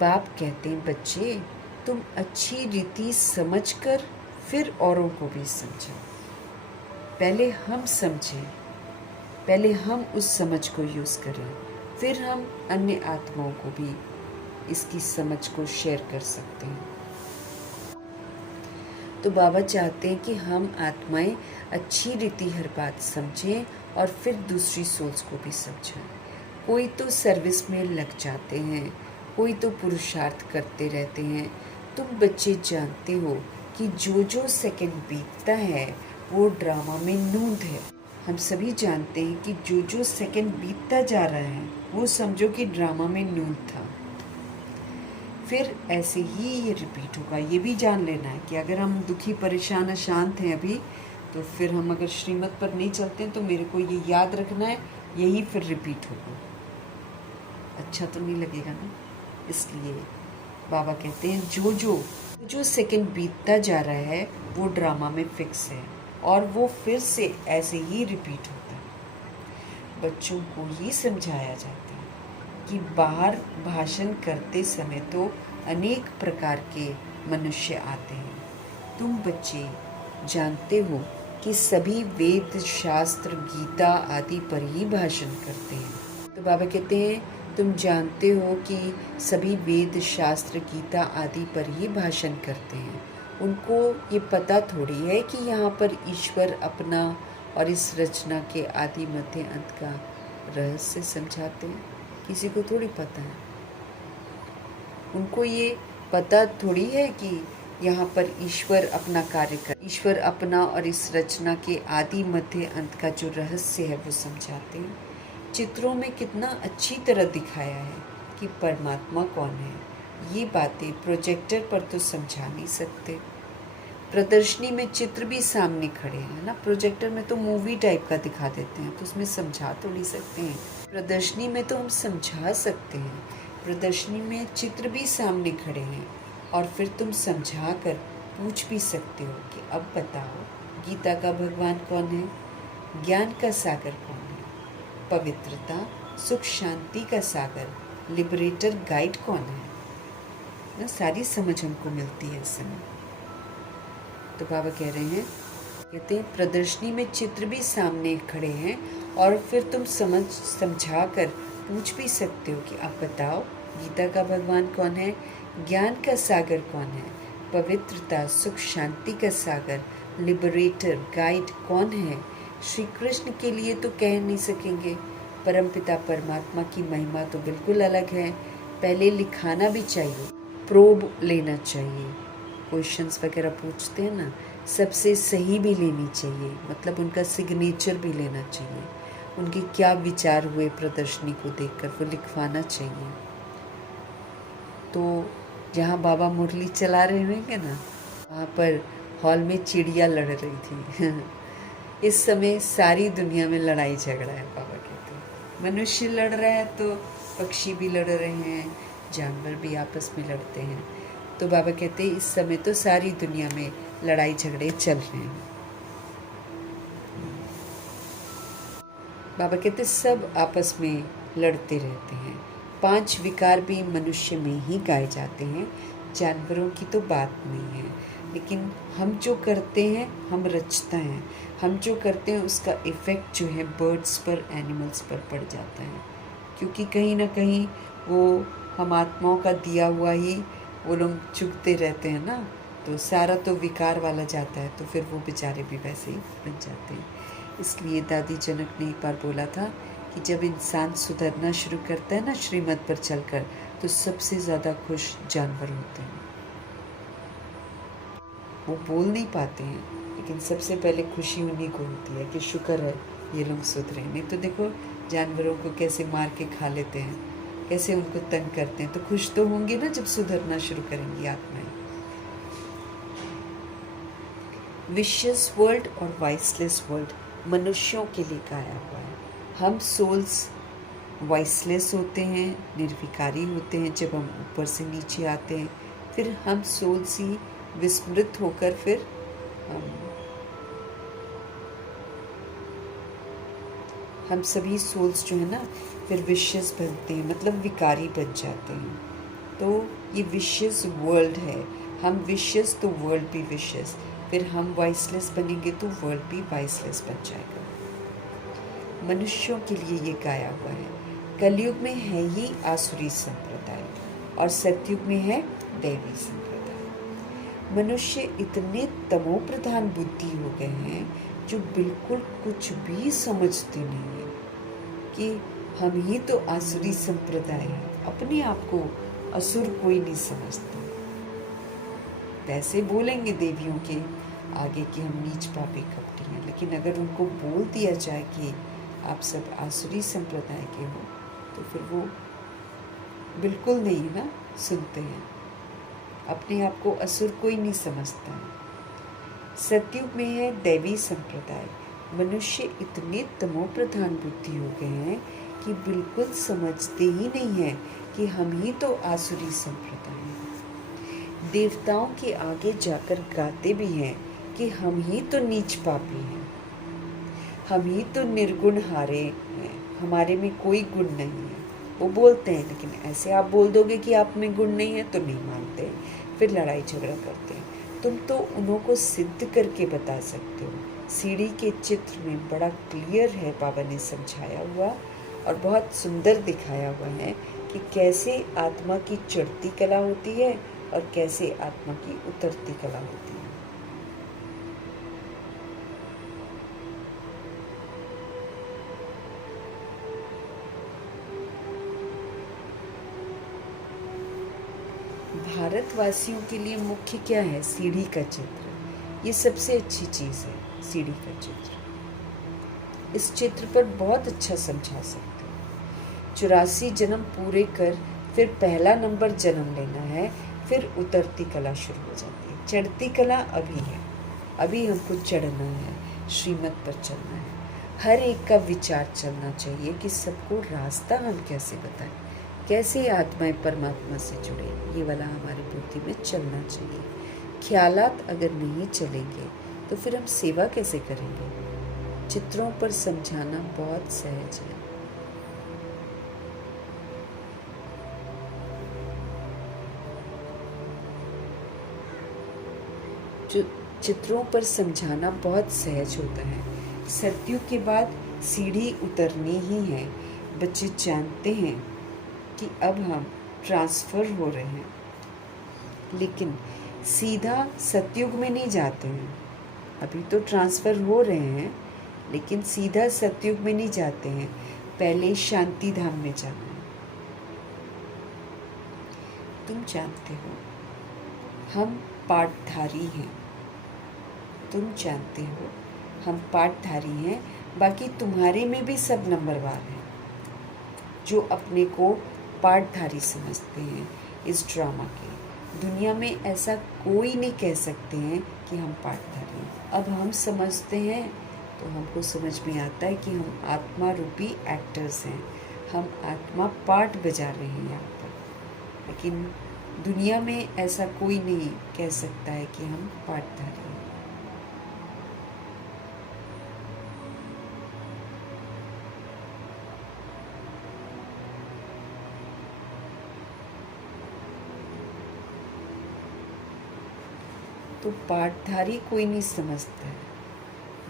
बाप कहते हैं बच्चे तुम अच्छी रीति समझकर फिर औरों को भी समझो। पहले हम समझें, पहले हम उस समझ को यूज़ करें, फिर हम अन्य आत्माओं को भी इसकी समझ को शेयर कर सकते हैं। तो बाबा चाहते हैं कि हम आत्माएं अच्छी रीति हर बात समझें और फिर दूसरी सोल्स को भी समझाएं। कोई तो सर्विस में लग जाते हैं, कोई तो पुरुषार्थ करते रहते हैं। तुम बच्चे जानते हो कि जो जो सेकंड बीतता है वो ड्रामा में नूंद है। हम सभी जानते हैं कि जो जो सेकंड बीतता जा रहा है वो समझो कि ड्रामा में नूंद था। फिर ऐसे ही ये रिपीट होगा। ये भी जान लेना है कि अगर हम दुखी, परेशान, अशांत हैं अभी, तो फिर हम अगर श्रीमत पर नहीं चलते हैं तो मेरे को ये याद रखना है, यही फिर रिपीट होगा। अच्छा तो नहीं लगेगा ना। इसलिए बाबा कहते हैं जो जो जो सेकंड बीतता जा रहा है वो ड्रामा में फिक्स है और वो फिर से ऐसे ही रिपीट होता है। बच्चों को ये समझाया जाता है कि बाहर भाषण करते समय तो अनेक प्रकार के मनुष्य आते हैं। तुम बच्चे जानते हो कि सभी वेद, शास्त्र, गीता आदि पर ही भाषण करते हैं। तो बाबा कहते हैं तुम जानते हो कि सभी वेद, शास्त्र, गीता आदि पर ही भाषण करते हैं। उनको ये पता थोड़ी है कि यहाँ पर ईश्वर अपना और इस रचना के आदि, मध्य, अंत का रहस्य समझाते हैं। किसी को थोड़ी पता है। उनको ये पता थोड़ी है कि यहाँ पर ईश्वर अपना कार्य कर, ईश्वर अपना और इस रचना के आदि, मध्य, अंत का जो रहस्य है वो समझाते हैं। चित्रों में कितना अच्छी तरह दिखाया है कि परमात्मा कौन है। ये बातें प्रोजेक्टर पर तो समझा नहीं सकते। प्रदर्शनी में चित्र भी सामने खड़े हैं ना, प्रोजेक्टर में तो मूवी टाइप का दिखा देते हैं, तो उसमें समझा तो नहीं सकते हैं। प्रदर्शनी में तो हम समझा सकते हैं। प्रदर्शनी में चित्र भी सामने खड़े हैं और फिर तुम समझा कर पूछ भी सकते हो कि अब बताओ गीता का भगवान कौन है, ज्ञान का सागर कौन है, पवित्रता, सुख, शांति का सागर, लिबरेटर, गाइड कौन है ना। सारी समझ हमको मिलती है इस समय। तो बाबा कह रहे हैं, कहते हैं प्रदर्शनी में चित्र भी सामने खड़े हैं और फिर तुम समझा कर पूछ भी सकते हो कि अब बताओ गीता का भगवान कौन है, ज्ञान का सागर कौन है, पवित्रता, सुख, शांति का सागर, लिबरेटर, गाइड कौन है। श्री कृष्ण के लिए तो कह नहीं सकेंगे। परमपिता परमात्मा की महिमा तो बिल्कुल अलग है। पहले लिखाना भी चाहिए, प्रोब लेना चाहिए। क्वेश्चंस वगैरह पूछते हैं ना, सबसे सही भी लेनी चाहिए, मतलब उनका सिग्नेचर भी लेना चाहिए। उनके क्या विचार हुए प्रदर्शनी को देखकर वो लिखवाना चाहिए। तो जहाँ बाबा मुरली चला रहे होंगे ना, वहाँ पर हॉल में चिड़िया लड़ रही थी इस समय सारी दुनिया में लड़ाई झगड़ा है, बाबा कहते हैं। मनुष्य लड़ रहा है तो पक्षी भी लड़ रहे हैं, जानवर भी आपस में लड़ते हैं। तो बाबा कहते हैं इस समय तो सारी दुनिया में लड़ाई झगड़े चल रहे हैं। बाबा कहते सब आपस में लड़ते रहते हैं। 5 विकार भी मनुष्य में ही गाए जाते हैं, जानवरों की तो बात नहीं है। लेकिन हम जो करते हैं, हम रचता हैं, हम जो करते हैं उसका इफ़ेक्ट जो है बर्ड्स पर, एनिमल्स पर पड़ जाता है। क्योंकि कहीं ना कहीं वो हम आत्माओं का दिया हुआ ही वो लोग चुगते रहते हैं ना, तो सारा तो विकार वाला जाता है, तो फिर वो बेचारे भी वैसे ही बन जाते हैं। इसलिए दादी जनक ने एक बार बोला था कि जब इंसान सुधरना शुरू करता है ना श्रीमत पर चलकर, तो सबसे ज़्यादा खुश जानवर होते हैं। वो बोल नहीं पाते हैं, लेकिन सबसे पहले खुशी उन्हीं को होती है कि शुक्र है ये लोग सुधरे। नहीं तो देखो जानवरों को कैसे मार के खा लेते हैं, कैसे उनको तंग करते हैं। तो खुश तो होंगे ना जब सुधरना शुरू करेंगी आत्माएं। विशियस वर्ल्ड और वाइसलेस वर्ल्ड मनुष्यों के लिए गाया हुआ है। हम सोल्स वाइसलेस होते हैं, निर्विकारी होते हैं जब हम ऊपर से नीचे आते हैं। फिर हम सोल्स ही विस्मृत होकर फिर हम सभी सोल्स जो है ना फिर विशियस बनते हैं, मतलब विकारी बन जाते हैं। तो ये विशियस वर्ल्ड है, हम विशियस तो वर्ल्ड भी विशियस, फिर हम वाइसलेस बनेंगे तो वर्ल्ड भी वाइसलेस बन जाएगा। मनुष्यों के लिए ये गाया हुआ है। कलयुग में है ही आसुरी संप्रदाय और सतयुग में है दैवी संप्रदाय। मनुष्य इतने तमो प्रधान बुद्धि हो गए हैं जो बिल्कुल कुछ भी समझते नहीं है कि हम ही तो आसुरी संप्रदाय है। अपने आप को असुर कोई नहीं समझता। वैसे बोलेंगे देवियों के आगे कि हम नीच पापी कपटी हैं, लेकिन अगर उनको बोल दिया जाए कि आप सब आसुरी संप्रदाय के हो, तो फिर वो बिल्कुल नहीं ना सुनते हैं। अपने आप को असुर कोई नहीं समझता है। सतयुग में है दैवी संप्रदाय। मनुष्य इतने तमो प्रधान बुद्धि हो गए हैं कि बिल्कुल समझते ही नहीं है कि हम ही तो आसुरी संप्रदाय हैं। देवताओं के आगे जाकर गाते भी हैं कि हम ही तो नीच पापी हैं, हम ही तो निर्गुण हारे हैं, हमारे में कोई गुण नहीं है। वो बोलते हैं, लेकिन ऐसे आप बोल दोगे कि आप में गुण नहीं है तो नहीं मानते, फिर लड़ाई झगड़ा करते हैं। तुम तो उन्हों को सिद्ध करके बता सकते हो। सीढ़ी के चित्र में बड़ा क्लियर है, बाबा ने समझाया हुआ और बहुत सुंदर दिखाया हुआ है कि कैसे आत्मा की चढ़ती कला होती है और कैसे आत्मा की उतरती कला होती है। भारतवासियों के लिए मुख्य क्या है? सीढ़ी का चित्र। ये सबसे अच्छी चीज़ है, सीढ़ी का चित्र। इस चित्र पर बहुत अच्छा समझा सकते हो। 84 जन्म पूरे कर फिर पहला नंबर जन्म लेना है, फिर उतरती कला शुरू हो जाती है। चढ़ती कला अभी है, अभी हमको चढ़ना है, श्रीमत पर चलना है। हर एक का विचार चलना चाहिए कि सबको रास्ता हम कैसे बताएं, कैसे आत्माएं परमात्मा से जुड़े, ये वाला हमारी बुद्धि में चलना चाहिए। ख्यालात अगर नहीं चलेंगे तो फिर हम सेवा कैसे करेंगे? चित्रों पर समझाना बहुत सहज है। जो चित्रों पर समझाना बहुत सहज होता है। सतयुग के बाद सीढ़ी उतरनी ही है। बच्चे जानते हैं कि अब हम ट्रांसफ़र हो रहे हैं, लेकिन सीधा सतयुग में नहीं जाते हैं। अभी तो ट्रांसफ़र हो रहे हैं, लेकिन सीधा सतयुग में नहीं जाते हैं। पहले शांति धाम में जाना है। तुम जानते हो हम पाठधारी हैं, तुम जानते हो हम पाठधारी हैं। बाकी तुम्हारे में भी सब नंबरवार हैं जो अपने को पाठधारी समझते हैं इस ड्रामा के। दुनिया में ऐसा कोई नहीं कह सकते हैं कि हम पाठधारी हैं। अब हम समझते हैं तो हमको समझ में आता है कि हम आत्मा रूपी एक्टर्स हैं, हम आत्मा पार्ट बजा रहे हैं यहाँ पर। लेकिन दुनिया में ऐसा कोई नहीं कह सकता है कि हम पार्टधारी हैं। तो पार्टधारी कोई नहीं समझता है।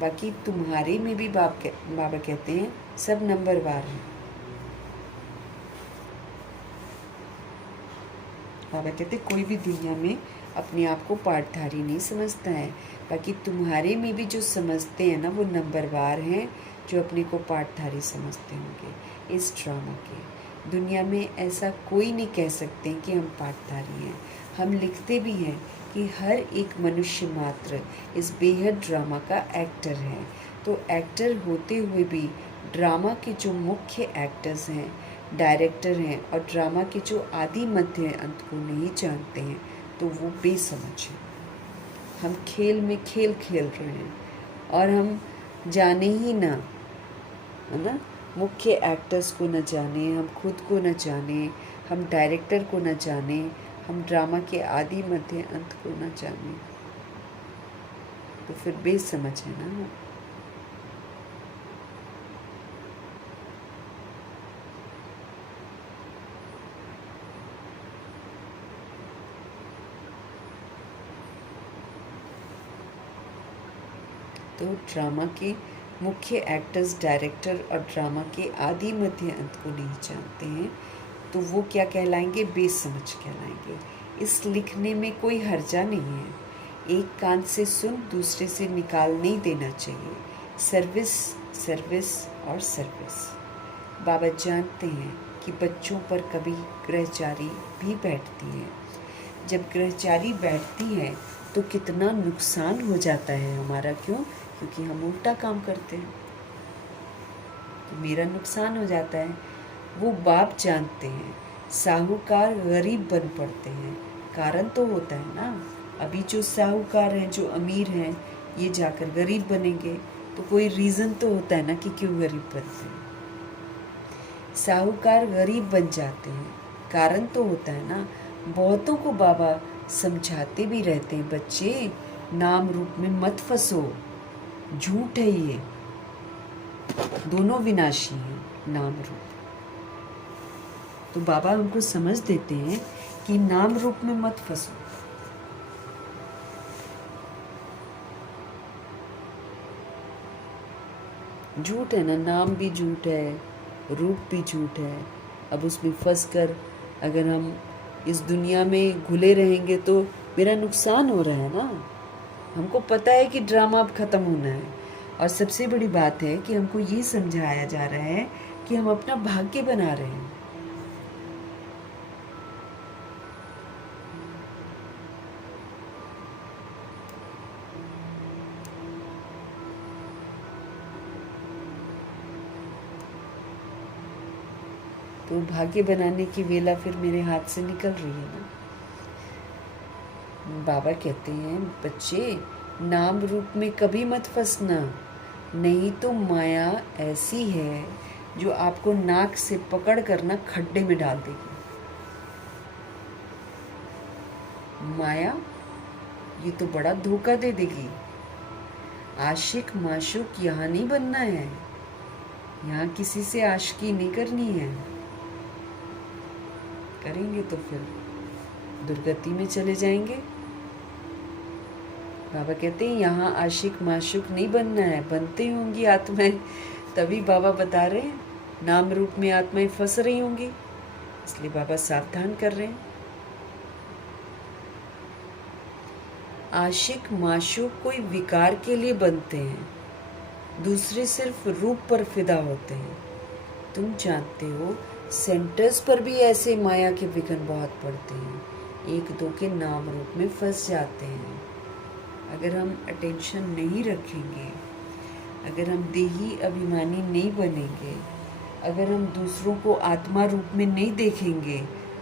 बाकी तुम्हारे में भी बाबा कहते हैं सब नंबरवार हैं। बाबा कहते कोई भी दुनिया में अपने आप को पार्टधारी नहीं समझता है। बाकी तुम्हारे में भी जो समझते हैं ना, वो नंबरवार हैं जो अपने को पार्टधारी समझते होंगे इस ड्रामा के। दुनिया में ऐसा कोई नहीं कह सकते कि हम पार्टधारी हैं। हम लिखते भी हैं कि हर एक मनुष्य मात्र इस बेहद ड्रामा का एक्टर है। तो एक्टर होते हुए भी ड्रामा के जो मुख्य एक्टर्स हैं, डायरेक्टर हैं, और ड्रामा के जो आदि मध्य अंत को नहीं जानते हैं, तो वो बेसमझ हैं। हम खेल में खेल खेल रहे हैं और हम जाने ही ना, है ना, मुख्य एक्टर्स को न जाने, हम खुद को न जाने, हम डायरेक्टर को न जाने, हम ड्रामा के आदि मध्य अंत को न जाने, तो फिर बेसमझ है ना। तो ड्रामा के मुख्य एक्टर्स, डायरेक्टर और ड्रामा के आदि मध्य अंत को नहीं जानते हैं, तो वो क्या कहलाएंगे? बेसमझ कहलाएंगे। इस लिखने में कोई हर्जा नहीं है। एक कान से सुन दूसरे से निकाल नहीं देना चाहिए। सर्विस, सर्विस और सर्विस। बाबा जानते हैं कि बच्चों पर कभी ग्रहचारी भी बैठती है। जब ग्रहचारी बैठती है तो कितना नुकसान हो जाता है हमारा। क्यों? क्योंकि हम उल्टा काम करते हैं, तो मेरा नुकसान हो जाता है। वो बाप जानते हैं। साहूकार गरीब बन पड़ते हैं, कारण तो होता है ना। अभी जो साहूकार हैं, जो अमीर हैं, ये जाकर गरीब बनेंगे, तो कोई रीज़न तो होता है ना कि क्यों गरीब बनते हैं। साहूकार गरीब बन जाते हैं, कारण तो होता है ना। बहुतों को बाबा समझाते भी रहते हैं, बच्चे नाम रूप में मत फंसो, झूठ है ये, दोनों विनाशी हैं नाम रूप। तो बाबा हमको समझ देते हैं कि नाम रूप में मत फंसो। झूठ है ना, नाम भी झूठ है, रूप भी झूठ है। अब उसमें फंसकर अगर हम इस दुनिया में घुले रहेंगे तो मेरा नुकसान हो रहा है ना। हमको पता है कि ड्रामा अब ख़त्म होना है, और सबसे बड़ी बात है कि हमको ये समझाया जा रहा है कि हम अपना भाग्य बना रहे हैं। तो भाग्य बनाने की वेला फिर मेरे हाथ से निकल रही है ना। बाबा कहते हैं, बच्चे नाम रूप में कभी मत फंसना, नहीं तो माया ऐसी है जो आपको नाक से पकड़ कर ना खड्डे में डाल देगी। माया ये तो बड़ा धोखा दे देगी। आशिक माशूक यहाँ नहीं बनना है, यहाँ किसी से आशिकी नहीं करनी है। करेंगे तो फिर दुर्गति में चले जाएंगे। बाबा कहते हैं यहाँ आशिक माशूक नहीं बनना है, बनते होंगी आत्माएं, तभी बाबा बता रहे हैं नाम रूप में आत्माएं फंस रही होंगी, इसलिए बाबा सावधान कर रहे हैं। आशिक माशूक कोई विकार के लिए बनते हैं, दूसरे सिर्फ रूप पर फिदा होते हैं। तुम जानते हो सेंटर्स पर भी ऐसे माया के विघ्न बहुत पड़ते हैं, एक दो के नाम रूप में फंस जाते हैं। अगर हम अटेंशन नहीं रखेंगे, अगर हम देही अभिमानी नहीं बनेंगे, अगर हम दूसरों को आत्मा रूप में नहीं देखेंगे,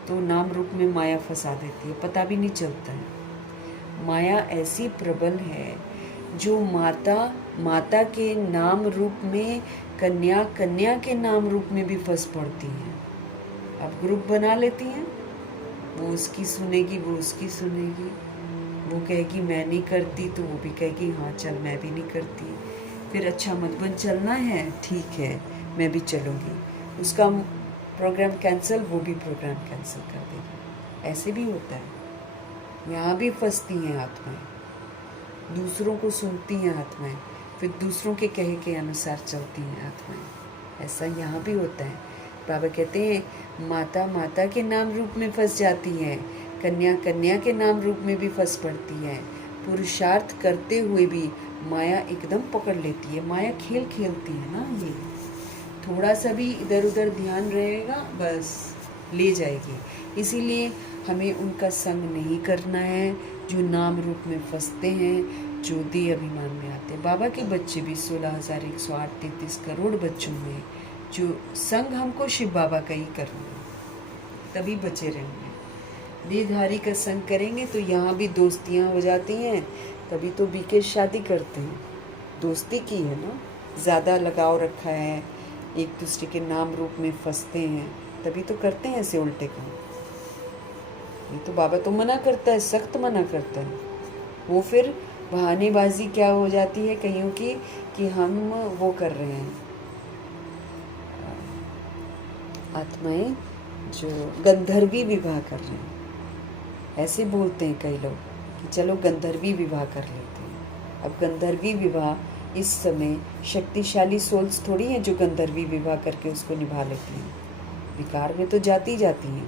तो नाम रूप में माया फंसा देती है, पता भी नहीं चलता है। माया ऐसी प्रबल है जो माता माता के नाम रूप में, कन्या कन्या के नाम रूप में भी फंस पड़ती हैं। अब ग्रुप बना लेती हैं, वो उसकी सुनेगी, वो उसकी सुनेगी, वो कहेगी मैं नहीं करती तो वो भी कहेगी हाँ चल मैं भी नहीं करती। फिर अच्छा मत बन, चलना है ठीक है मैं भी चलूँगी, उसका प्रोग्राम कैंसिल, वो भी प्रोग्राम कैंसिल कर देगी। ऐसे भी होता है। यहाँ भी फंसती हैं आत्माएं, दूसरों को सुनती हैं आत्माएं, फिर दूसरों के कहे के अनुसार चलती हैं आत्माएं। ऐसा यहाँ भी होता है। बाबा कहते हैं माता माता के नाम रूप में फंस जाती है, कन्या कन्या के नाम रूप में भी फंस पड़ती है। पुरुषार्थ करते हुए भी माया एकदम पकड़ लेती है। माया खेल खेलती है ना, ये थोड़ा सा भी इधर उधर ध्यान रहेगा बस ले जाएगी। इसीलिए हमें उनका संग नहीं करना है जो नाम रूप में फंसते हैं, जो देह अभिमान में आते हैं। बाबा के बच्चे भी 16,108-33 करोड़ बच्चों में जो संग हमको शिव बाबा का ही करना है, तभी बचे रहेंगे। देहधारी का संग करेंगे तो यहाँ भी दोस्तियाँ हो जाती हैं, तभी तो बीके शादी करते हैं, दोस्ती की है ना, ज़्यादा लगाव रखा है, एक दूसरे के नाम रूप में फंसते हैं, तभी तो करते हैं ऐसे उल्टे काम। ये तो बाबा तो मना करता है, सख्त मना करता है। वो फिर बहानेबाजी क्या हो जाती है कईयों की कि हम वो कर रहे हैं, आत्माएं जो गंधर्वी विवाह कर रहे हैं, ऐसे बोलते हैं कई लोग कि चलो गंधर्वी विवाह कर लेते हैं। अब गंधर्वी विवाह इस समय शक्तिशाली सोल्स थोड़ी हैं जो गंधर्वी विवाह करके उसको निभा लेती हैं, विकार में तो जाती हैं।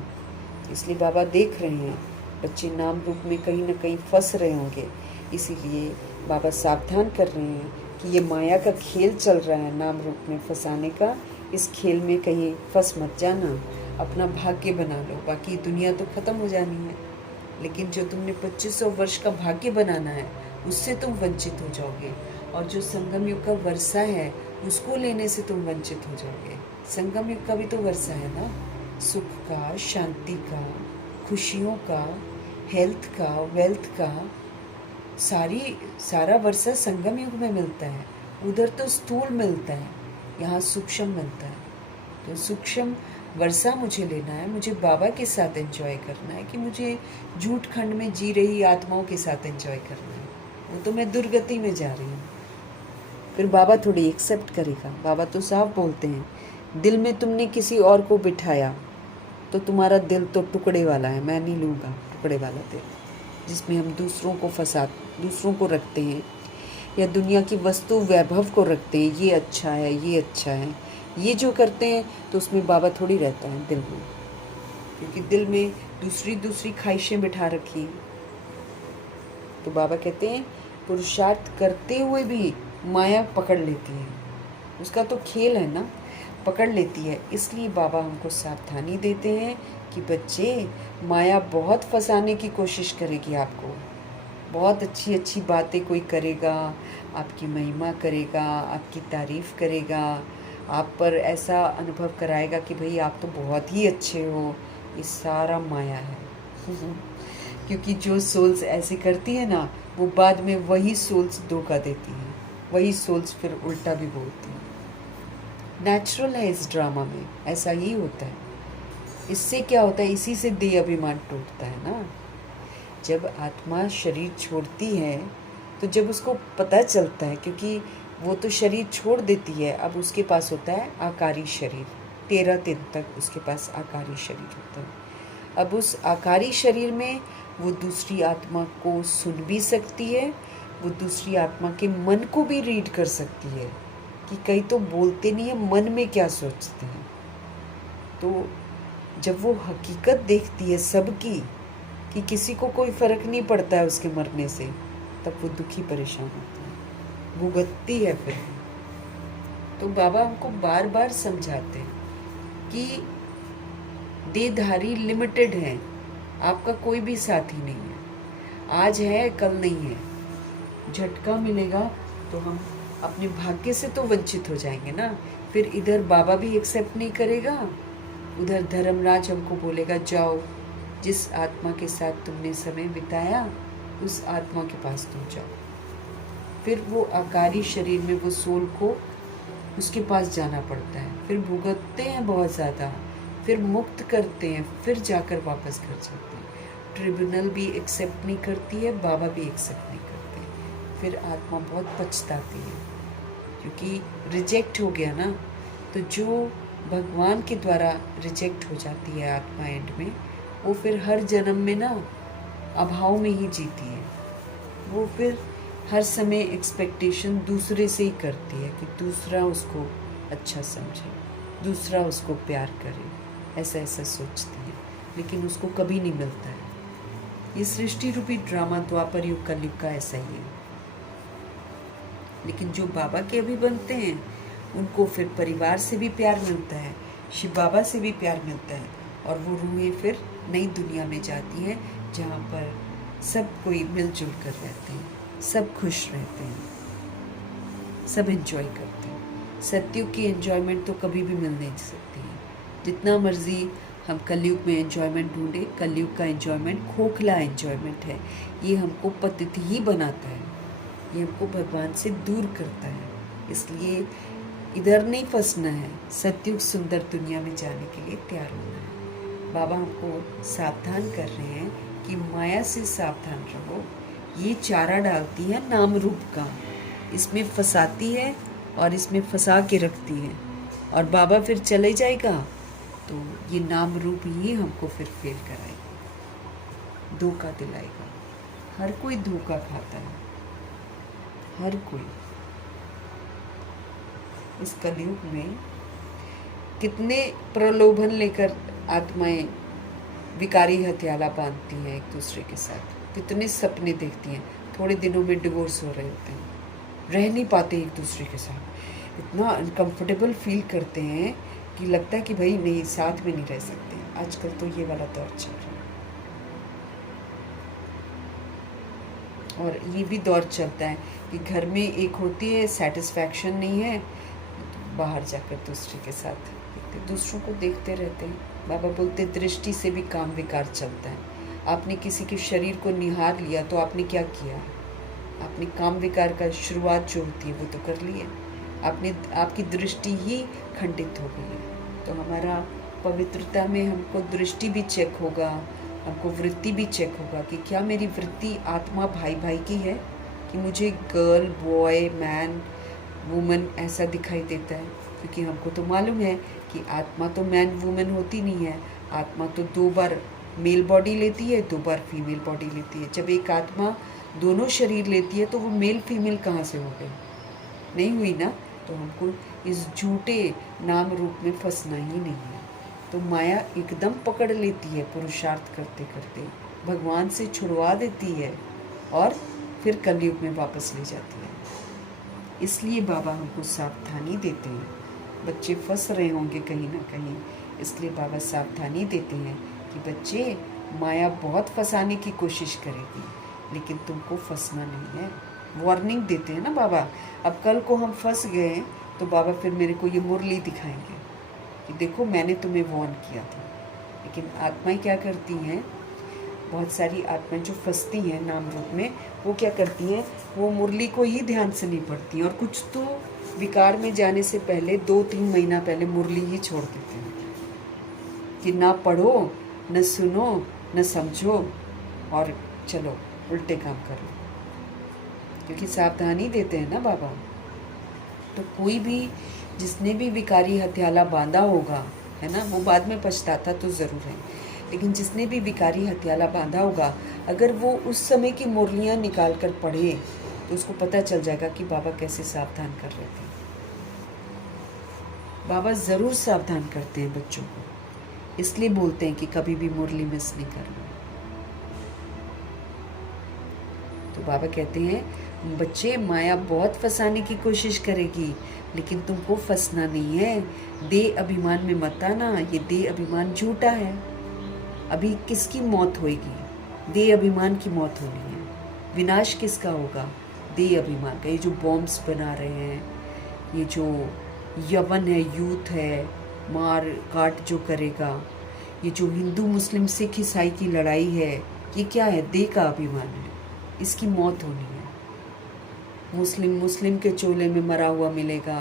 इसलिए बाबा देख रहे हैं बच्चे नाम रूप में कहीं ना कहीं फंस रहे होंगे, इसीलिए बाबा सावधान कर रहे हैं कि ये माया का खेल चल रहा है नाम रूप में फंसाने का, इस खेल में कहीं फंस मत जाना, अपना भाग्य बना लो, बाकी दुनिया तो ख़त्म हो जानी है, लेकिन जो तुमने 2500 वर्ष का भाग्य बनाना है उससे तुम वंचित हो जाओगे, और जो संगम युग का वर्षा है उसको लेने से तुम वंचित हो जाओगे। संगम युग का भी तो वर्षा है ना, सुख का, शांति का, खुशियों का, हेल्थ का, वेल्थ का, सारा वर्षा संगम युग में मिलता है। उधर तो स्थूल मिलता है, यहाँ सूक्ष्म मिलता है। तो सूक्ष्म वर्षा मुझे लेना है, मुझे बाबा के साथ एंजॉय करना है कि मुझे झूठ खंड में जी रही आत्माओं के साथ एंजॉय करना है। वो तो मैं दुर्गति में जा रही हूँ, फिर बाबा थोड़ी एक्सेप्ट करेगा। बाबा तो साफ बोलते हैं, दिल में तुमने किसी और को बिठाया तो तुम्हारा दिल तो टुकड़े वाला है, मैं नहीं लूँगा टुकड़े वाला दिल, जिसमें हम दूसरों को रखते हैं या दुनिया की वस्तु वैभव को रखते हैं, ये अच्छा है, ये अच्छा है, ये जो करते हैं तो उसमें बाबा थोड़ी रहता है दिल में, क्योंकि दिल में दूसरी ख्वाहिशें बिठा रखी हैं। तो बाबा कहते हैं पुरुषार्थ करते हुए भी माया पकड़ लेती है, उसका तो खेल है ना, पकड़ लेती है। इसलिए बाबा हमको सावधानी देते हैं कि बच्चे, माया बहुत फंसाने की कोशिश करेगी आपको, बहुत अच्छी अच्छी बातें कोई करेगा, आपकी महिमा करेगा, आपकी तारीफ़ करेगा, आप पर ऐसा अनुभव कराएगा कि भाई आप तो बहुत ही अच्छे हो। ये सारा माया है क्योंकि जो सोल्स ऐसे करती है ना, वो बाद में वही सोल्स धोखा देती हैं, वही सोल्स फिर उल्टा भी बोलती हैं। नेचुरल है इस ड्रामा में, ऐसा ही होता है। इससे क्या होता है, इसी से देह अभिमान टूटता है ना। जब आत्मा शरीर छोड़ती है तो जब उसको पता चलता है, क्योंकि वो तो शरीर छोड़ देती है, अब उसके पास होता है आकारी शरीर, 13 दिन तक उसके पास आकारी शरीर होता है। अब उस आकारी शरीर में वो दूसरी आत्मा को सुन भी सकती है, वो दूसरी आत्मा के मन को भी रीड कर सकती है कि कई तो बोलते नहीं है मन में क्या सोचते हैं। तो जब वो हकीकत देखती है सबकी कि किसी को कोई फ़र्क नहीं पड़ता है उसके मरने से, तब वो दुखी परेशान होती है, भुगतती है फिर। तो बाबा हमको बार बार समझाते हैं कि देहधारी लिमिटेड हैं, आपका कोई भी साथी नहीं है, आज है कल नहीं है। झटका मिलेगा तो हम अपने भाग्य से तो वंचित हो जाएंगे ना। फिर इधर बाबा भी एक्सेप्ट नहीं करेगा, उधर धर्मराज हमको बोलेगा जाओ, जिस आत्मा के साथ तुमने समय बिताया उस आत्मा के पास तुम जाओ। फिर वो आकारी शरीर में वो सोल को उसके पास जाना पड़ता है, फिर भुगतते हैं बहुत ज़्यादा, फिर मुक्त करते हैं, फिर जाकर वापस घर जाते हैं। ट्रिब्यूनल भी एक्सेप्ट नहीं करती है, बाबा भी एक्सेप्ट नहीं करते, फिर आत्मा बहुत पछताती है क्योंकि रिजेक्ट हो गया ना। तो जो भगवान के द्वारा रिजेक्ट हो जाती है आत्मा एंड में, वो फिर हर जन्म में ना अभाव में ही जीती है। वो फिर हर समय एक्सपेक्टेशन दूसरे से ही करती है कि दूसरा उसको अच्छा समझे, दूसरा उसको प्यार करे, ऐसा ऐसा सोचती है, लेकिन उसको कभी नहीं मिलता है। ये सृष्टि रूपी ड्रामा द्वापर युग कलयुग का ऐसा ही है। लेकिन जो बाबा के अभी बनते हैं उनको फिर परिवार से भी प्यार मिलता है, शिव बाबा से भी प्यार मिलता है, और वो रूहें फिर नई दुनिया में जाती हैं जहाँ पर सब कोई मिलजुल कर रहते हैं, सब खुश रहते हैं, सब एंजॉय करते हैं। सत्युग की एंजॉयमेंट तो कभी भी मिल नहीं सकती है। जितना मर्जी हम कलयुग में एंजॉयमेंट ढूंढे, कलयुग का एंजॉयमेंट खोखला एंजॉयमेंट है। ये हमको पतित ही बनाता है, ये हमको भगवान से दूर करता है। इसलिए इधर नहीं फंसना है, सत्युग सुंदर दुनिया में जाने के लिए तैयार होना है। बाबा हमको सावधान कर रहे हैं कि माया से सावधान रहो। ये चारा डालती है नाम रूप का, इसमें फंसाती है और इसमें फंसा के रखती है, और बाबा फिर चले जाएगा तो ये नाम रूप ही हमको फिर फेल कराएगा, धोखा दिलाएगा। हर कोई धोखा खाता है, हर कोई। इस कलयुग में कितने प्रलोभन लेकर आत्माएं विकारी हथियाला बांधती हैं एक दूसरे के साथ, कितने सपने देखती हैं। थोड़े दिनों में डिवोर्स हो रहे होते हैं, रह नहीं पाते एक दूसरे के साथ, इतना अनकंफर्टेबल फील करते हैं कि लगता है कि भाई नहीं, साथ में नहीं रह सकते। आजकल तो ये वाला दौर चल रहा है। और ये भी दौर चलता है कि घर में एक होती है, सेटिस्फैक्शन नहीं है, तो बाहर जाकर दूसरे के साथ देखते, दूसरों को देखते रहते हैं। बाबा बोलते दृष्टि से भी काम विकार चलता है। आपने किसी के शरीर को निहार लिया तो आपने क्या किया? आपने काम विकार का शुरुआत जो होती है वो तो कर ली है। आपकी दृष्टि ही खंडित हो गई है। तो हमारा पवित्रता में हमको दृष्टि भी चेक होगा, हमको वृत्ति भी चेक होगा कि क्या मेरी वृत्ति आत्मा भाई भाई की है, कि मुझे गर्ल बॉय मैन वुमन ऐसा दिखाई देता है। क्योंकि हमको तो मालूम है कि आत्मा तो मैन वुमन होती नहीं है। आत्मा तो 2 बार मेल बॉडी लेती है, 2 बार फीमेल बॉडी लेती है। जब एक आत्मा दोनों शरीर लेती है तो वो मेल फीमेल कहाँ से हो गई? नहीं हुई ना। तो हमको इस झूठे नाम रूप में फंसना ही नहीं है। तो माया एकदम पकड़ लेती है, पुरुषार्थ करते करते भगवान से छुड़वा देती है और फिर कलयुग में वापस ले जाती है। इसलिए बाबा हमको सावधानी देते हैं। बच्चे फंस रहे होंगे कहीं ना कहीं, इसलिए बाबा सावधानी देते हैं कि बच्चे, माया बहुत फंसाने की कोशिश करेगी, लेकिन तुमको फंसना नहीं है। वार्निंग देते हैं ना बाबा। अब कल को हम फंस गए तो बाबा फिर मेरे को ये मुरली दिखाएंगे कि देखो मैंने तुम्हें वार्न किया था। लेकिन आत्माएं क्या करती हैं, बहुत सारी आत्माएं जो फंसती हैं नाम रूप में, वो क्या करती हैं, वो मुरली को ही ध्यान से नहीं पढ़ती हैं, और कुछ तो विकार में जाने से पहले 2-3 महीना पहले मुरली ही छोड़ देते हैं कि ना पढ़ो, न सुनो, न समझो, और चलो उल्टे काम करो। क्योंकि सावधानी देते हैं ना बाबा। तो कोई भी जिसने भी विकारी हथियाला बांधा होगा, है ना, वो बाद में पछताता तो ज़रूर है, लेकिन जिसने भी विकारी हथियाला बांधा होगा, अगर वो उस समय की मुरलियाँ निकाल कर पढ़े तो उसको पता चल जाएगा कि बाबा कैसे सावधान कर रहे थे। बाबा ज़रूर सावधान करते हैं बच्चों को, इसलिए बोलते हैं कि कभी भी मुरली मिस नहीं करना। तो बाबा कहते हैं, बच्चे, माया बहुत फंसाने की कोशिश करेगी, लेकिन तुमको फंसना नहीं है। देह अभिमान में मत आना, ये देह अभिमान झूठा है। अभी किसकी मौत होगी? देह अभिमान की मौत होनी है। विनाश किसका होगा? देह अभिमान का। ये जो बॉम्ब्स बना रहे हैं, ये जो यवन है, यूथ है, मार काट जो करेगा, ये जो हिंदू मुस्लिम सिख ईसाई की लड़ाई है, ये क्या है? देह का अभिमान है, इसकी मौत होनी है। मुस्लिम मुस्लिम के चोले में मरा हुआ मिलेगा,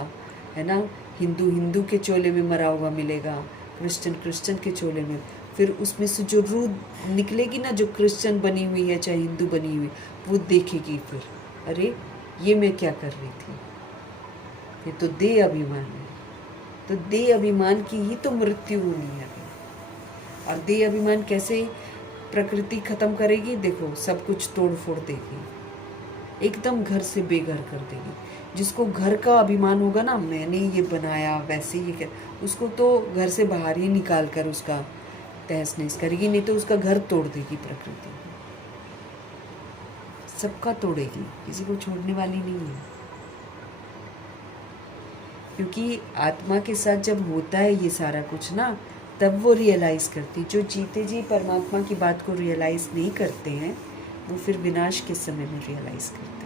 है ना, हिंदू हिंदू के चोले में मरा हुआ मिलेगा, क्रिश्चियन क्रिश्चियन के चोले में। फिर उसमें से जो रूह निकलेगी ना, जो क्रिश्चियन बनी हुई है चाहे हिंदू बनी हुई, वो देखेगी फिर, अरे ये मैं क्या कर रही थी। ये तो देह अभिमान है, तो देह अभिमान की ही तो मृत्यु होनी है अभी। और देह अभिमान कैसे प्रकृति खत्म करेगी? देखो, सब कुछ तोड़ फोड़ देगी, एकदम घर से बेघर कर देगी। जिसको घर का अभिमान होगा ना, मैंने ये बनाया वैसे ही कर, उसको तो घर से बाहर ही निकाल कर उसका तहस नहस करेगी, नहीं तो उसका घर तोड़ देगी प्रकृति, सबका तोड़ेगी, किसी को छोड़ने वाली नहीं है। क्योंकि आत्मा के साथ जब होता है ये सारा कुछ ना, तब वो रियलाइज करती। जो जीते जी परमात्मा की बात को रियलाइज नहीं करते हैं, वो फिर विनाश के समय में रियलाइज करते हैं।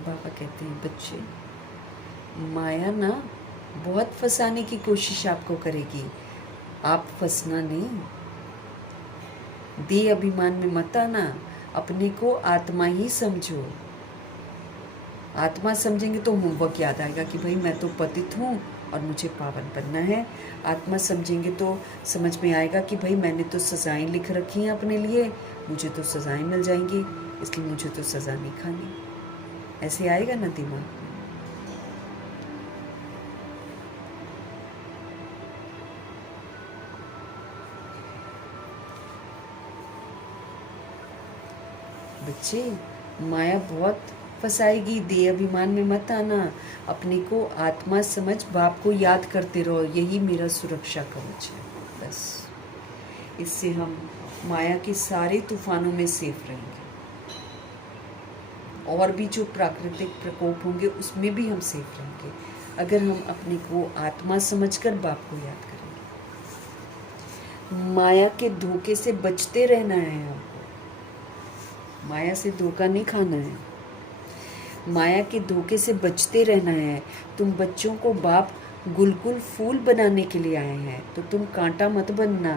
बाबा कहते हैं, बच्चे, माया ना बहुत फंसाने की कोशिश आपको करेगी, आप फंसना नहीं। देह अभिमान में मत आना, अपने को आत्मा ही समझो। आत्मा समझेंगे तो होमवर्क याद आएगा कि भाई मैं तो पतित हूँ और मुझे पावन बनना है। आत्मा समझेंगे तो समझ में आएगा कि भाई मैंने तो सज़ाएं लिख रखी हैं अपने लिए, मुझे तो सज़ाएं मिल जाएंगी, इसलिए मुझे तो सज़ा नहीं खानी। ऐसे आएगा ना दिमाग में। बच्चे, माया बहुत फंसाएगी, देह अभिमान में मत आना, अपने को आत्मा समझ बाप को याद करते रहो, यही मेरा सुरक्षा कवच है। बस इससे हम माया के सारे तूफानों में सेफ रहेंगे, और भी जो प्राकृतिक प्रकोप होंगे उसमें भी हम सेफ रहेंगे, अगर हम अपने को आत्मा समझकर बाप को याद करेंगे। माया के धोखे से बचते रहना है हमको, माया से धोखा नहीं खाना है, माया के धोखे से बचते रहना है। तुम बच्चों को बाप गुलगुल फूल बनाने के लिए आए हैं, तो तुम कांटा मत बनना।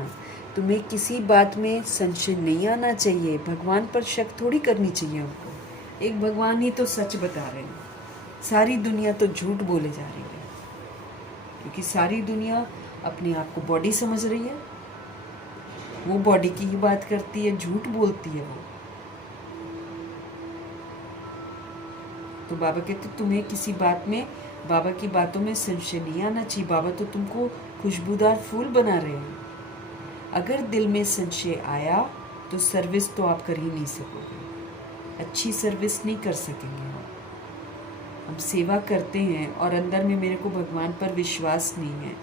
तुम्हें किसी बात में संशय नहीं आना चाहिए, भगवान पर शक थोड़ी करनी चाहिए हमको। एक भगवान ही तो सच बता रहे हैं, सारी दुनिया तो झूठ बोले जा रही है, क्योंकि सारी दुनिया अपने आप को बॉडी समझ रही है, वो बॉडी की ही बात करती है, झूठ बोलती है वो। तो बाबा कहते तुम्हें किसी बात में, बाबा की बातों में संशय नहीं आना चाहिए। बाबा तो तुमको खुशबूदार फूल बना रहे हैं। अगर दिल में संशय आया तो सर्विस तो आप कर ही नहीं सकोगे, अच्छी सर्विस नहीं कर सकेंगे। हम सेवा करते हैं और अंदर में मेरे को भगवान पर विश्वास नहीं है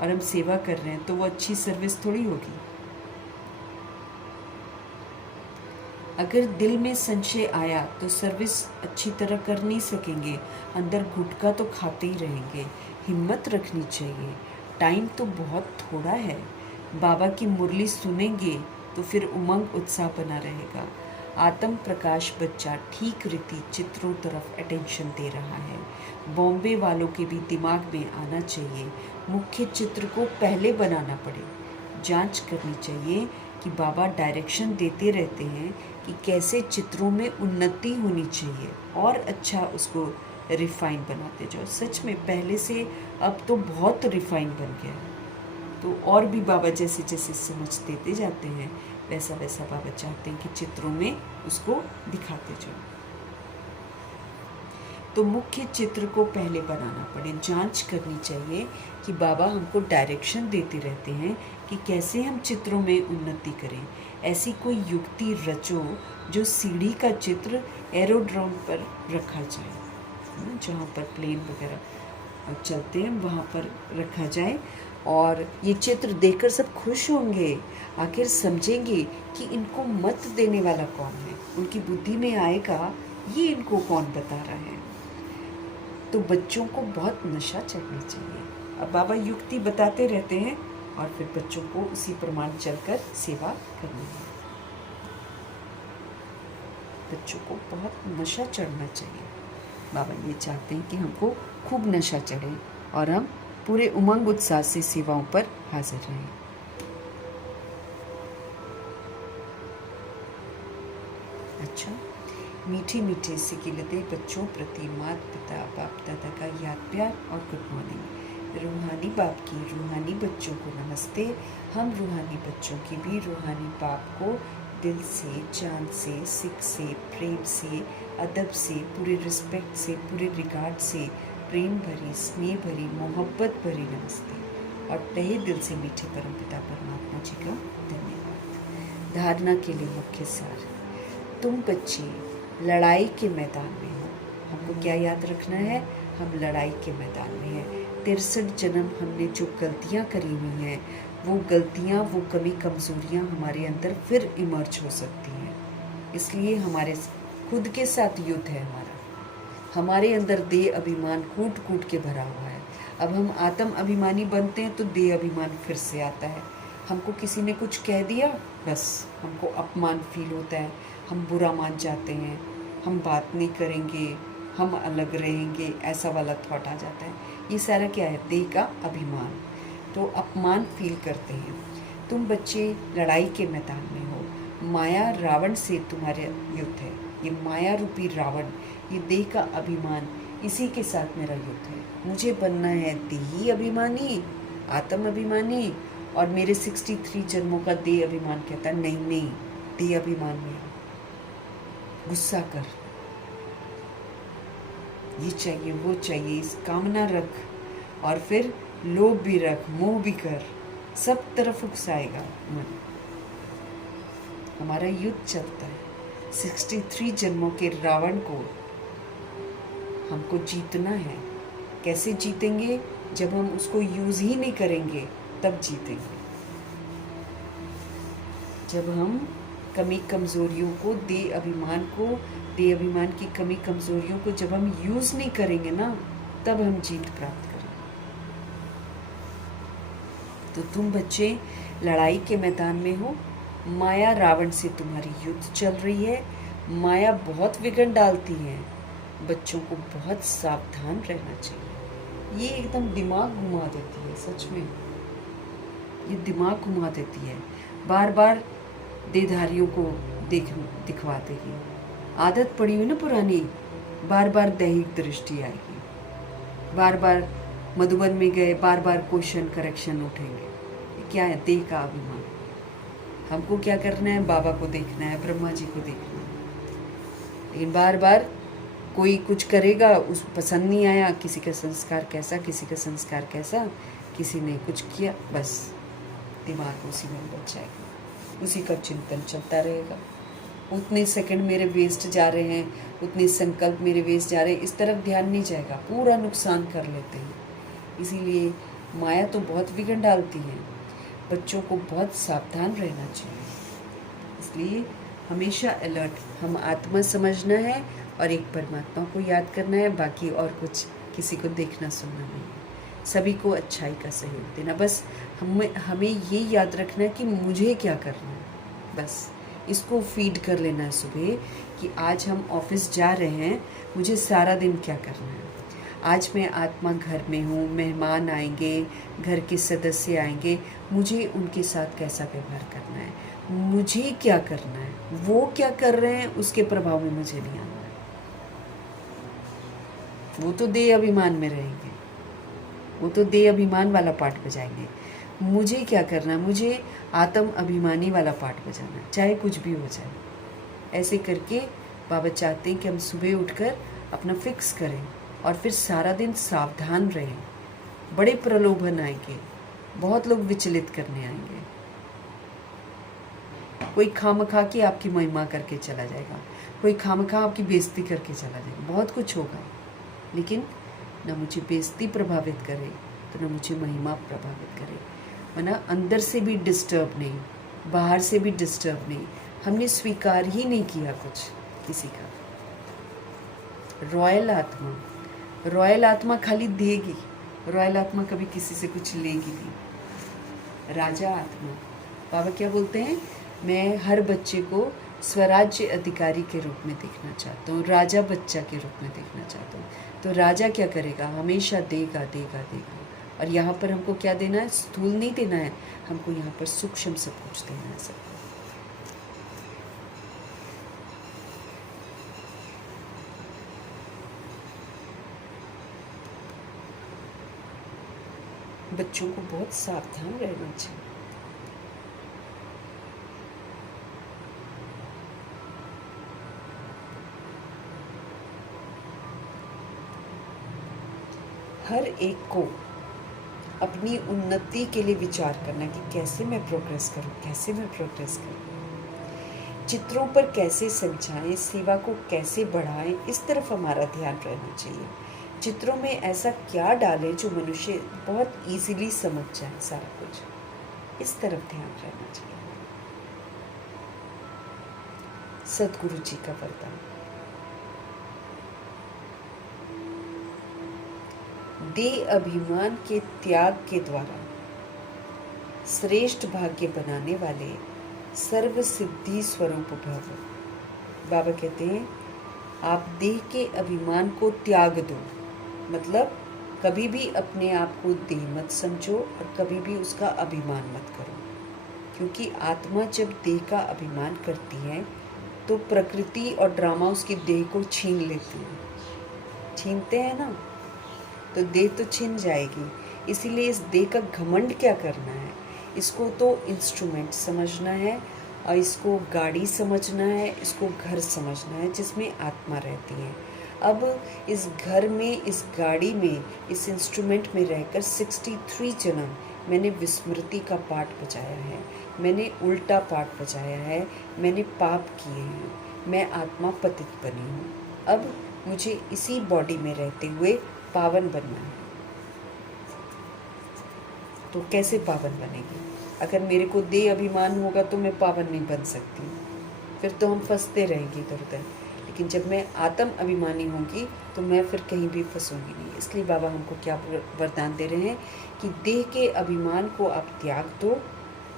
और हम सेवा कर रहे हैं, तो वो अच्छी सर्विस थोड़ी होगी। अगर दिल में संशय आया तो सर्विस अच्छी तरह कर नहीं सकेंगे, अंदर गुटखा तो खाते ही रहेंगे। हिम्मत रखनी चाहिए, टाइम तो बहुत थोड़ा है। बाबा की मुरली सुनेंगे तो फिर उमंग उत्साह बना रहेगा। आत्म प्रकाश बच्चा ठीक रीति चित्रों तरफ अटेंशन दे रहा है। बॉम्बे वालों के भी दिमाग में आना चाहिए, मुख्य चित्र को पहले बनाना पड़े। जांच करनी चाहिए कि बाबा डायरेक्शन देते रहते हैं कि कैसे चित्रों में उन्नति होनी चाहिए और अच्छा उसको रिफाइन बनाते जाओ। सच में पहले से अब तो बहुत रिफाइन बन गया है, तो और भी बाबा जैसे जैसे समझ देते जाते हैं वैसा वैसा बाबा चाहते हैं कि चित्रों में उसको दिखाते जाओ। तो मुख्य चित्र को पहले बनाना पड़े। जांच करनी चाहिए कि बाबा हमको डायरेक्शन देते रहते हैं कि कैसे हम चित्रों में उन्नति करें। ऐसी कोई युक्ति रचो जो सीढ़ी का चित्र एरोड्रोम पर रखा जाए, जहाँ पर प्लेन वगैरह चलते हैं वहाँ पर रखा जाए, और ये चित्र देखकर सब खुश होंगे, आखिर समझेंगे कि इनको मत देने वाला कौन है। उनकी बुद्धि में आएगा ये इनको कौन बता रहा है। तो बच्चों को बहुत नशा चढ़ना चाहिए। अब बाबा युक्ति बताते रहते हैं और फिर बच्चों को उसी प्रमाण चलकर सेवा करनी है। बच्चों को बहुत नशा चढ़ना चाहिए। बाबा ये चाहते हैं कि हमको खूब नशा चढ़े और हम पूरे उमंग उत्साह से सेवाओं पर हाजिर रहें। अच्छा, मीठी मीठी सी गिलते बच्चों प्रति माता पिता बाप दादा का याद प्यार और गुड मॉर्निंग। रूहानी बाप की रूहानी बच्चों को नमस्ते। हम रूहानी बच्चों की भी रूहानी बाप को दिल से, जान से, सिक से, प्रेम से, अदब से, पूरे रिस्पेक्ट से, पूरे रिगार्ड से, प्रेम भरी, स्नेह भरी, मोहब्बत भरी नमस्ते और तहे दिल से मीठे परमपिता परमात्मा जी का धन्यवाद। धारणा के लिए मुख्य सार। तुम बच्चे लड़ाई के मैदान में हो। हमको क्या याद रखना है? हम लड़ाई के मैदान में हैं। 63 जन्म हमने जो गलतियां करी हुई हैं, वो गलतियां, वो कमी कमज़ोरियां हमारे अंदर फिर इमर्ज हो सकती हैं। इसलिए हमारे खुद के साथ युद्ध है हमारे अंदर देह अभिमान कूट कूट के भरा हुआ है। अब हम आत्म अभिमानी बनते हैं तो देह अभिमान फिर से आता है। हमको किसी ने कुछ कह दिया, बस हमको अपमान फील होता है, हम बुरा मान जाते हैं, हम बात नहीं करेंगे, हम अलग रहेंगे, ऐसा वाला थॉट आ जाता है। ये सारा क्या है? देह का अभिमान। तो अपमान फील करते हैं। तुम बच्चे लड़ाई के मैदान में हो। माया रावण से तुम्हारे युद्ध है। ये माया रूपी रावण, ये देह का अभिमान, इसी के साथ मेरा युद्ध है। मुझे बनना है देही अभिमानी, आत्म अभिमानी, और मेरे 63 जन्मों का देह अभिमान कहता है नहीं नहीं, देह अभिमान में गुस्सा कर, ये चाहिए वो चाहिए, इस कामना रख, और फिर लोभ भी रख, मोह भी कर, सब तरफ उकसाएगा मन। हमारा युद्ध चलता है। 63 जन्मों के रावण को हमको जीतना है। कैसे जीतेंगे? जब हम उसको यूज ही नहीं करेंगे तब जीतेंगे। जब हम कमी कमजोरियों को, देह अभिमान की कमी कमजोरियों को जब हम यूज नहीं करेंगे ना, तब हम जीत प्राप्त करेंगे। तो तुम बच्चे लड़ाई के मैदान में हो। माया रावण से तुम्हारी युद्ध चल रही है। माया बहुत विघ्न डालती है। बच्चों को बहुत सावधान रहना चाहिए। ये एकदम दिमाग घुमा देती है, सच में ये दिमाग घुमा देती है। बार बार देहधारियों को दिखवा देगी। आदत पड़ी हुई ना पुरानी, बार बार दैहिक दृष्टि आएगी, बार बार मधुबन में गए, बार बार क्वेश्चन करेक्शन उठेंगे। ये क्या है? देह का अभिमान। हमको क्या करना है? बाबा को देखना है, ब्रह्मा जी को देखना है। लेकिन बार बार कोई कुछ करेगा, उस पसंद नहीं आया, किसी का संस्कार कैसा, किसी का संस्कार कैसा, किसी ने कुछ किया, बस दिमाग उसी में बच जाएगा, उसी का चिंतन चलता रहेगा। उतने सेकंड मेरे वेस्ट जा रहे हैं, उतने संकल्प मेरे वेस्ट जा रहे हैं, इस तरफ ध्यान नहीं जाएगा, पूरा नुकसान कर लेते हैं। इसीलिए माया तो बहुत विघ्न डालती है। बच्चों को बहुत सावधान रहना चाहिए। इसलिए हमेशा अलर्ट, हम आत्मा समझना है और एक परमात्मा को याद करना है। बाकी और कुछ किसी को देखना सुनना नहीं है। सभी को अच्छाई का सहयोग देना। बस हमें ये याद रखना है कि मुझे क्या करना है। बस इसको फीड कर लेना है सुबह कि आज हम ऑफिस जा रहे हैं, मुझे सारा दिन क्या करना है। आज मैं आत्मा घर में हूँ, मेहमान आएंगे, घर के सदस्य आएंगे, मुझे उनके साथ कैसा व्यवहार करना है, मुझे क्या करना है। वो क्या कर रहे हैं उसके प्रभाव में मुझे नहीं आना है। वो तो देह अभिमान में रहेंगे, वो तो देह अभिमान वाला पार्ट बजाएंगे। मुझे क्या करना है? मुझे आत्म अभिमानी वाला पार्ट बजाना है, चाहे कुछ भी हो जाए। ऐसे करके बाबा चाहते हैं कि हम सुबह उठकर अपना फिक्स करें और फिर सारा दिन सावधान रहें। बड़े प्रलोभन आएंगे, बहुत लोग विचलित करने आएंगे। कोई खामखा के आपकी महिमा करके चला जाएगा, कोई खामखा आपकी बेइज्जती करके चला जाएगा, बहुत कुछ होगा। लेकिन न मुझे बेइज्जती प्रभावित करे तो न मुझे महिमा प्रभावित करे। वरना अंदर से भी डिस्टर्ब नहीं, बाहर से भी डिस्टर्ब नहीं। हमने स्वीकार ही नहीं किया कुछ किसी का। रॉयल आत्मा खाली देगी, रॉयल आत्मा कभी किसी से कुछ लेगी नहीं। राजा आत्मा, बाबा क्या बोलते हैं? मैं हर बच्चे को स्वराज्य अधिकारी के रूप में देखना चाहता हूँ, राजा बच्चा के रूप में देखना चाहता हूँ। तो राजा क्या करेगा? हमेशा देगा देगा देगा, और यहाँ पर हमको क्या देना है? स्थूल नहीं देना है, हमको यहाँ पर सूक्ष्म सब कुछ देना है सबको। बच्चों को बहुत सावधान रहना चाहिए। हर एक को अपनी उन्नति के लिए विचार करना कि कैसे मैं प्रोग्रेस करूं, कैसे मैं प्रोग्रेस करूं, चित्रों पर कैसे समझाएं, सेवा को कैसे बढ़ाएं, इस तरफ हमारा ध्यान रहना चाहिए। चित्रों में ऐसा क्या डालें जो मनुष्य बहुत इजीली समझ जाए सारा कुछ, इस तरफ ध्यान रहना चाहिए। सदगुरु जी का वरदान। देह अभिमान के त्याग के द्वारा श्रेष्ठ भाग्य बनाने वाले सर्व सिद्धि स्वरूप भव। बाबा कहते हैं आप देह के अभिमान को त्याग दो, मतलब कभी भी अपने आप को देह मत समझो और कभी भी उसका अभिमान मत करो, क्योंकि आत्मा जब देह का अभिमान करती है तो प्रकृति और ड्रामा उसकी देह को छीन लेती है। छीनते हैं ना, तो देह तो छिन जाएगी। इसीलिए इस देह का घमंड क्या करना है? इसको तो इंस्ट्रूमेंट समझना है और इसको गाड़ी समझना है, इसको घर समझना है जिसमें आत्मा रहती है। अब इस घर में, इस गाड़ी में, इस इंस्ट्रूमेंट में रहकर 63 जन्म मैंने विस्मृति का पाठ बजाया है, मैंने उल्टा पाठ बजाया है, मैंने पाप किए हैं, मैं आत्मा पतित बनी हूँ। अब मुझे इसी बॉडी में रहते हुए पावन बनना है। तो कैसे पावन बनेगी? अगर मेरे को देह अभिमान होगा तो मैं पावन नहीं बन सकती, फिर तो हम फंसते रहेंगे इधर उधर। लेकिन जब मैं आत्म अभिमानी होंगी तो मैं फिर कहीं भी फंसूंगी नहीं। इसलिए बाबा हमको क्या वरदान दे रहे हैं कि देह के अभिमान को आप त्याग दो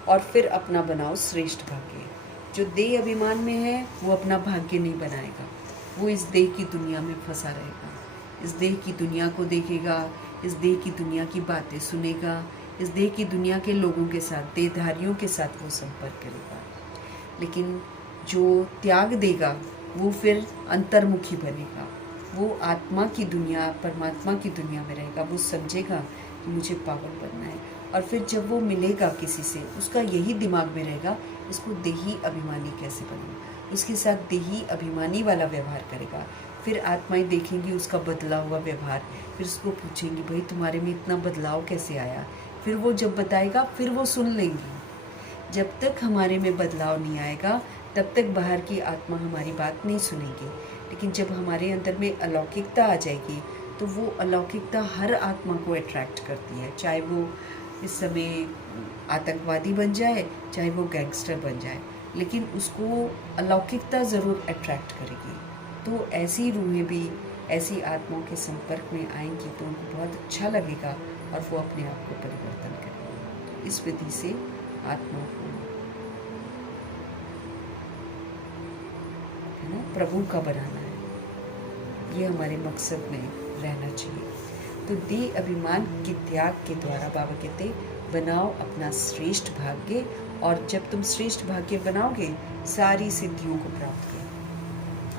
और फिर अपना बनाओ श्रेष्ठ भाग्य। जो देह अभिमान में है वो अपना भाग्य नहीं बनाएगा, वो इस देह की दुनिया में फंसा रहेगा, इस देह की दुनिया को देखेगा, इस देह की दुनिया की बातें सुनेगा, इस देह की दुनिया के लोगों के साथ, देहधारियों के साथ वो संपर्क करेगा। लेकिन जो त्याग देगा वो फिर अंतर्मुखी बनेगा, वो आत्मा की दुनिया, परमात्मा की दुनिया में रहेगा। वो समझेगा कि मुझे पावन बनना है। और फिर जब वो मिलेगा किसी से, उसका यही दिमाग में रहेगा इसको देही अभिमानी कैसे बनूं, उसके साथ देही अभिमानी वाला व्यवहार करेगा। फिर आत्माएं देखेंगी उसका बदला हुआ व्यवहार, फिर उसको पूछेंगी भाई तुम्हारे में इतना बदलाव कैसे आया। फिर वो जब बताएगा फिर वो सुन लेंगी। जब तक हमारे में बदलाव नहीं आएगा तब तक बाहर की आत्मा हमारी बात नहीं सुनेगी। लेकिन जब हमारे अंदर में अलौकिकता आ जाएगी तो वो अलौकिकता हर आत्मा को अट्रैक्ट करती है, चाहे वो इस समय आतंकवादी बन जाए, चाहे वो गैंगस्टर बन जाए, लेकिन उसको अलौकिकता ज़रूर अट्रैक्ट करेगी। तो ऐसी रूहें भी ऐसी आत्माओं के संपर्क में आएंगी तो उनको बहुत अच्छा लगेगा और वो अपने आप को परिवर्तन करेंगे। इस विधि से आत्माओं को है ना प्रभु का बनाना है, ये हमारे मकसद में रहना चाहिए। तो देह अभिमान के त्याग के द्वारा बाबा कहते बनाओ अपना श्रेष्ठ भाग्य, और जब तुम श्रेष्ठ भाग्य बनाओगे सारी सिद्धियों को प्राप्त करोगे।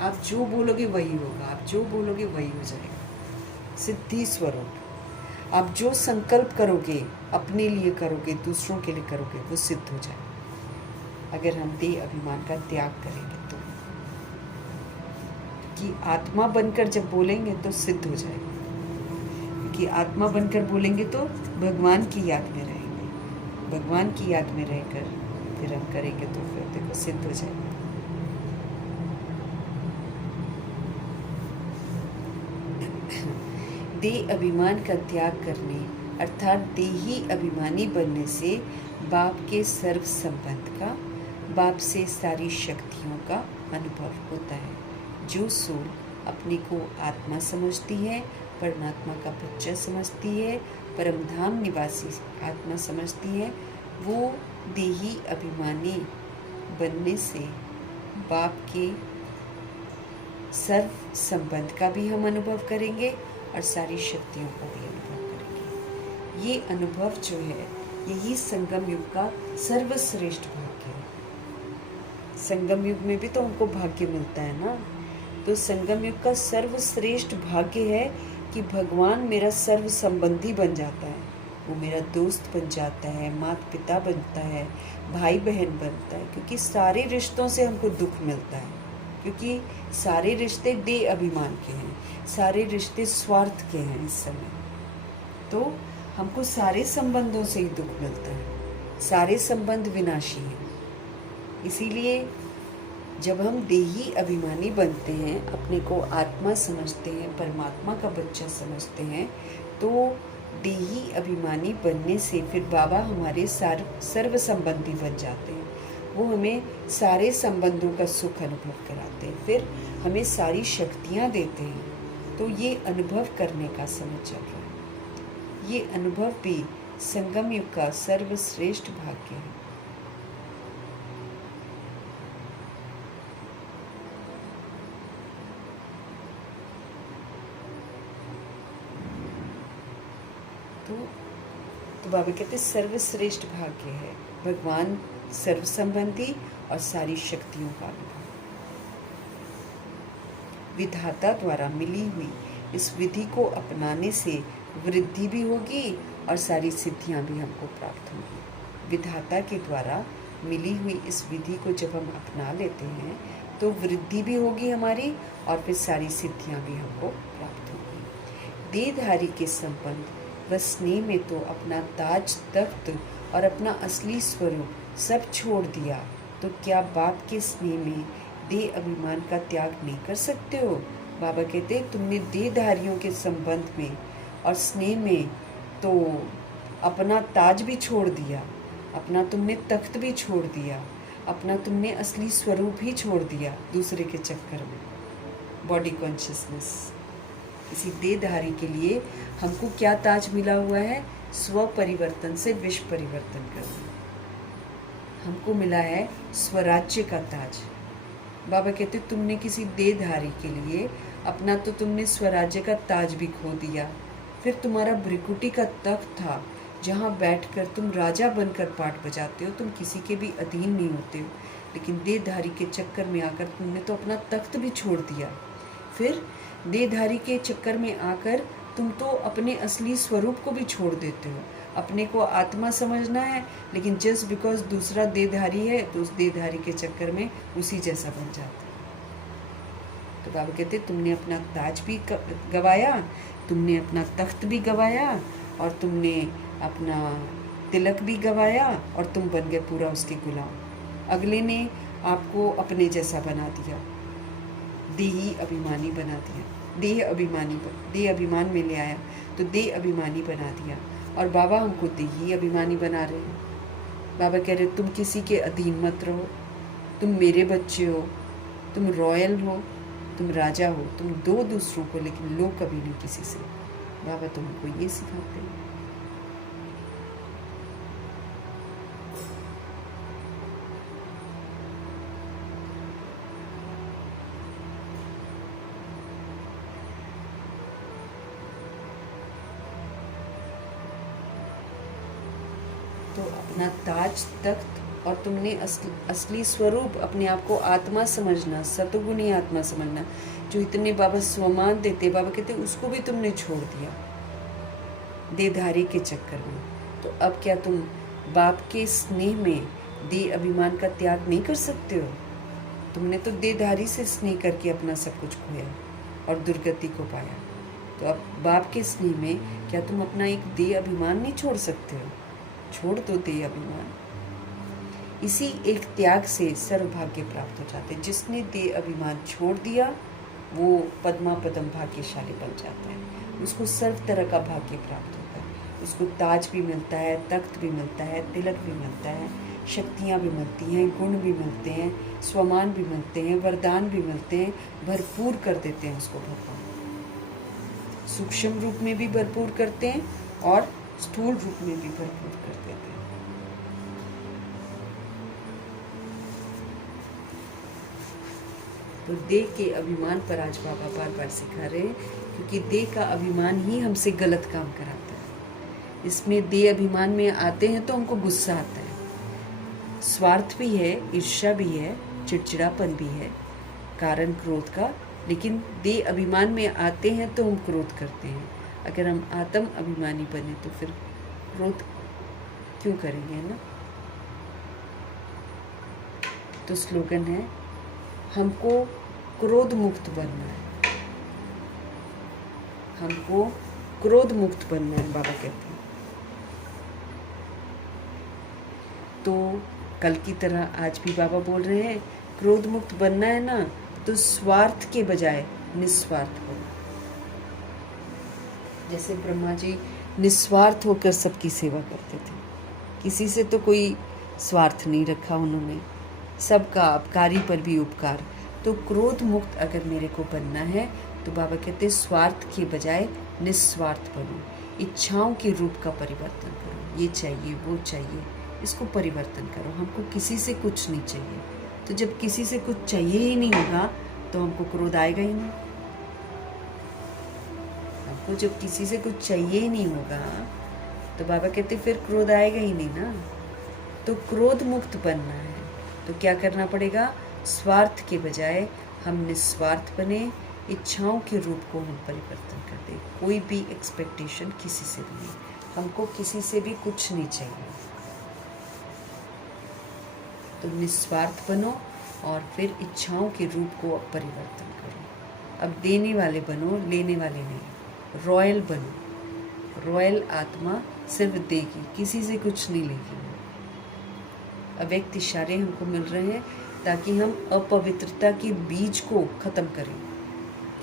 आप जो बोलोगे वही होगा, आप जो बोलोगे वही हो जाएगा। सिद्धि स्वरूप आप जो संकल्प करोगे, अपने लिए करोगे, दूसरों के लिए करोगे, वो सिद्ध हो जाए अगर हम देह अभिमान का त्याग करेंगे तो। कि आत्मा बनकर जब बोलेंगे तो सिद्ध हो जाएगा, क्योंकि आत्मा बनकर बोलेंगे तो भगवान की याद में रहेंगे, भगवान की याद में रहकर फिर हम करेंगे तो फिर देखो सिद्ध हो जाएगा। देह अभिमान का त्याग करने अर्थात देही अभिमानी बनने से बाप के सर्व संबंध का, बाप से सारी शक्तियों का अनुभव होता है। जो सोल अपने को आत्मा समझती है, परमात्मा का बच्चा समझती है, परमधाम निवासी आत्मा समझती है, वो देही अभिमानी बनने से बाप के सर्व संबंध का भी हम अनुभव करेंगे और सारी शक्तियों का भी अनुभव करेंगे। ये अनुभव जो है, यही संगम युग का सर्वश्रेष्ठ भाग्य है। संगम युग में भी तो हमको भाग्य मिलता है ना। तो संगम युग का सर्वश्रेष्ठ भाग्य है कि भगवान मेरा सर्व संबंधी बन जाता है। वो मेरा दोस्त बन जाता है, माता पिता बनता है, भाई बहन बनता है, क्योंकि सारे रिश्तों से हमको दुख मिलता है, क्योंकि सारे रिश्ते देह अभिमान के हैं, सारे रिश्ते स्वार्थ के हैं इस समय। तो हमको सारे संबंधों से ही दुख मिलता है, सारे संबंध विनाशी हैं। इसीलिए जब हम देही अभिमानी बनते हैं, अपने को आत्मा समझते हैं, परमात्मा का बच्चा समझते हैं, तो देही अभिमानी बनने से फिर बाबा हमारे सर्व संबंधी बन जाते हैं। वो हमें सारे संबंधों का सुख अनुभव कराते हैं, फिर हमें सारी शक्तियाँ देते हैं। तो ये अनुभव करने का समय चल रहा है। ये अनुभव भी संगम युग का सर्वश्रेष्ठ भाग्य है। तो बाबा कहते सर्वश्रेष्ठ भाग्य है, भगवान सर्व संबंधी और सारी शक्तियों का अनुभव। विधाता द्वारा मिली हुई इस विधि को अपनाने से वृद्धि भी होगी और सारी सिद्धियां भी हमको प्राप्त होंगी। विधाता के द्वारा मिली हुई इस विधि को जब हम अपना लेते हैं तो वृद्धि भी होगी हमारी और फिर सारी सिद्धियां भी हमको प्राप्त होंगी। देहधारी के संबंध व स्नेह में तो अपना ताज तख्त और अपना असली स्वरूप सब छोड़ दिया, तो क्या बाप के स्नेह में देह अभिमान का त्याग नहीं कर सकते हो? बाबा कहते तुमने देहधारियों के संबंध में और स्नेह में तो अपना ताज भी छोड़ दिया, अपना तुमने तख्त भी छोड़ दिया, अपना तुमने असली स्वरूप ही छोड़ दिया दूसरे के चक्कर में, बॉडी कॉन्शियसनेस। इसी देहधारी के लिए हमको क्या ताज मिला हुआ है? स्व परिवर्तन से विश्व परिवर्तन करना। हमको मिला है स्वराज्य का ताज। बाबा कहते तुमने किसी देहधारी के लिए अपना तो तुमने स्वराज्य का ताज भी खो दिया। फिर तुम्हारा भ्रिकुटी का तख्त था जहाँ बैठकर तुम राजा बनकर पाठ बजाते हो, तुम किसी के भी अधीन नहीं होते हो, लेकिन देहधारी के चक्कर में आकर तुमने तो अपना तख्त भी छोड़ दिया। फिर देहधारी के चक्कर में आकर तुम तो अपने असली स्वरूप को भी छोड़ देते हो। अपने को आत्मा समझना है, लेकिन जस्ट बिकॉज दूसरा देहधारी है तो उस देहधारी के चक्कर में उसी जैसा बन जाता है। तो बाबा कहते तुमने अपना ताज भी गवाया, तुमने अपना तख्त भी गवाया और तुमने अपना तिलक भी गवाया और तुम बन गए पूरा उसके गुलाम। अगले ने आपको अपने जैसा बना दिया, देही अभिमानी बना दिया, देह अभिमान में ले आया तो देह अभिमानी बना दिया। और बाबा हमको देही अभिमानी बना रहे हैं। बाबा कह रहे तुम किसी के अधीन मत रहो, तुम मेरे बच्चे हो, तुम रॉयल हो, तुम राजा हो, तुम दो दूसरों को लेकिन लो कभी नहीं किसी से। बाबा तुमको ये सिखाते हैं। तो अपना ताज तख्त और तुमने असली स्वरूप अपने आप को आत्मा समझना, सतगुणी आत्मा समझना, जो इतने बाबा स्वमान देते, बाबा कहते उसको भी तुमने छोड़ दिया देहधारी के चक्कर में। तो अब क्या तुम बाप के स्नेह में देह अभिमान का त्याग नहीं कर सकते हो? तुमने तो देहधारी से स्नेह करके अपना सब कुछ खोया और दुर्गति को पाया। तो अब बाप के स्नेह में क्या तुम अपना एक देह अभिमान नहीं छोड़ सकते हो? छोड़ दो देह अभिमान। इसी एक त्याग से सर्वभाग्य प्राप्त हो जाते हैं। जिसने देह अभिमान छोड़ दिया वो पद्मा पदम भाग्यशाली बन जाता है। उसको सर्व तरह का भाग्य प्राप्त होता है। उसको ताज भी मिलता है, तख्त भी मिलता है, तिलक भी मिलता है, शक्तियाँ भी मिलती हैं, गुण भी मिलते हैं, स्वमान भी मिलते हैं, वरदान भी मिलते हैं। भरपूर कर देते हैं उसको भगवान। सूक्ष्म रूप में भी भरपूर करते हैं और स्थूल रूप में भी भरपूर कर देते हैं। तो देह के अभिमान पर आज बाबा बार बार सिखा रहे हैं, क्योंकि देह का अभिमान ही हमसे गलत काम कराता है। इसमें देह अभिमान में आते हैं तो हमको गुस्सा आता है, स्वार्थ भी है, ईर्ष्या भी है, चिड़चिड़ापन भी है, कारण क्रोध का। लेकिन देह अभिमान में आते हैं तो हम क्रोध करते हैं। अगर हम आत्म अभिमानी बने तो फिर क्रोध क्यों करेंगे, है ना। तो स्लोगन है, हमको क्रोध मुक्त बनना है, हमको क्रोध मुक्त बनना है, बाबा कहते हैं। तो कल की तरह आज भी बाबा बोल रहे हैं, क्रोध मुक्त बनना है ना, तो स्वार्थ के बजाय निस्वार्थ बनो। जैसे ब्रह्मा जी निस्वार्थ होकर सबकी सेवा करते थे, किसी से तो कोई स्वार्थ नहीं रखा उन्होंने, सबका अपकारी पर भी उपकार। तो क्रोध मुक्त अगर मेरे को बनना है तो बाबा कहते हैं स्वार्थ के बजाय निस्वार्थ बनो, इच्छाओं के रूप का परिवर्तन करो, ये चाहिए वो चाहिए, इसको परिवर्तन करो। हमको किसी से कुछ नहीं चाहिए, तो जब किसी से कुछ चाहिए ही नहीं होगा तो हमको क्रोध आएगा ही नहीं। हमको जब किसी से कुछ चाहिए ही नहीं होगा तो बाबा कहते फिर क्रोध आएगा ही नहीं ना। तो क्रोध मुक्त बनना है तो क्या करना पड़ेगा, स्वार्थ के बजाय हम निस्वार्थ बने, इच्छाओं के रूप को हम परिवर्तन कर दें। कोई भी एक्सपेक्टेशन किसी से भी नहीं, हमको किसी से भी कुछ नहीं चाहिए। तो निस्वार्थ बनो और फिर इच्छाओं के रूप को अब परिवर्तन करो। अब देने वाले बनो, लेने वाले नहीं। रॉयल बनो, रॉयल आत्मा सिर्फ देगी, किसी से कुछ नहीं लेगी। अव्यक्त इशारे हमको मिल रहे हैं ताकि हम अपवित्रता के बीज को ख़त्म करें।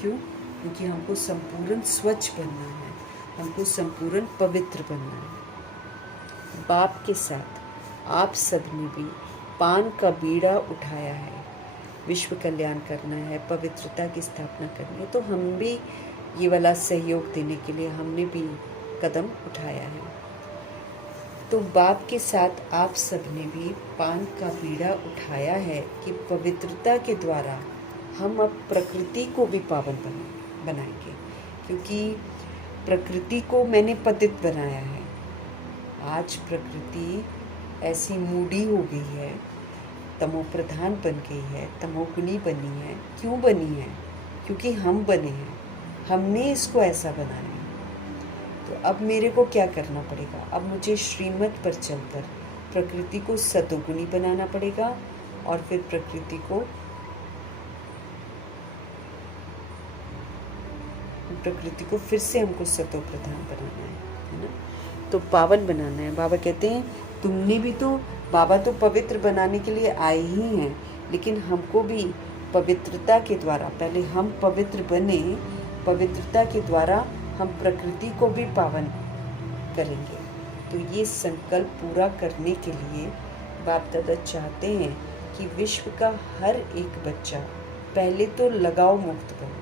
क्यों? क्योंकि हमको संपूर्ण स्वच्छ बनना है, हमको संपूर्ण पवित्र बनना है। बाप के साथ आप सबने भी पान का बीड़ा उठाया है, विश्व कल्याण करना है, पवित्रता की स्थापना करनी है, तो हम भी ये वाला सहयोग देने के लिए हमने भी कदम उठाया है। तो बाप के साथ आप सबने भी पान का बीड़ा उठाया है कि पवित्रता के द्वारा हम अब प्रकृति को भी पावन बनाएंगे, क्योंकि प्रकृति को मैंने पतित बनाया है। आज प्रकृति ऐसी मूडी हो गई है, तमो प्रधान बन गई है, तमोगुनी बनी है। क्यों बनी है? क्योंकि हम बने हैं, हमने इसको ऐसा बनाया है। तो अब मेरे को क्या करना पड़ेगा? अब मुझे श्रीमत पर चलकर प्रकृति को सतोगुनी बनाना पड़ेगा और फिर प्रकृति को फिर से हमको सतो प्रधान बनाना है ना, तो पावन बनाना है। बाबा कहते हैं तुमने भी तो, बाबा तो पवित्र बनाने के लिए आए ही हैं, लेकिन हमको भी पवित्रता के द्वारा, पहले हम पवित्र बने, पवित्रता के द्वारा हम प्रकृति को भी पावन करेंगे। तो ये संकल्प पूरा करने के लिए बाप दादा चाहते हैं कि विश्व का हर एक बच्चा पहले तो लगाव मुक्त बने,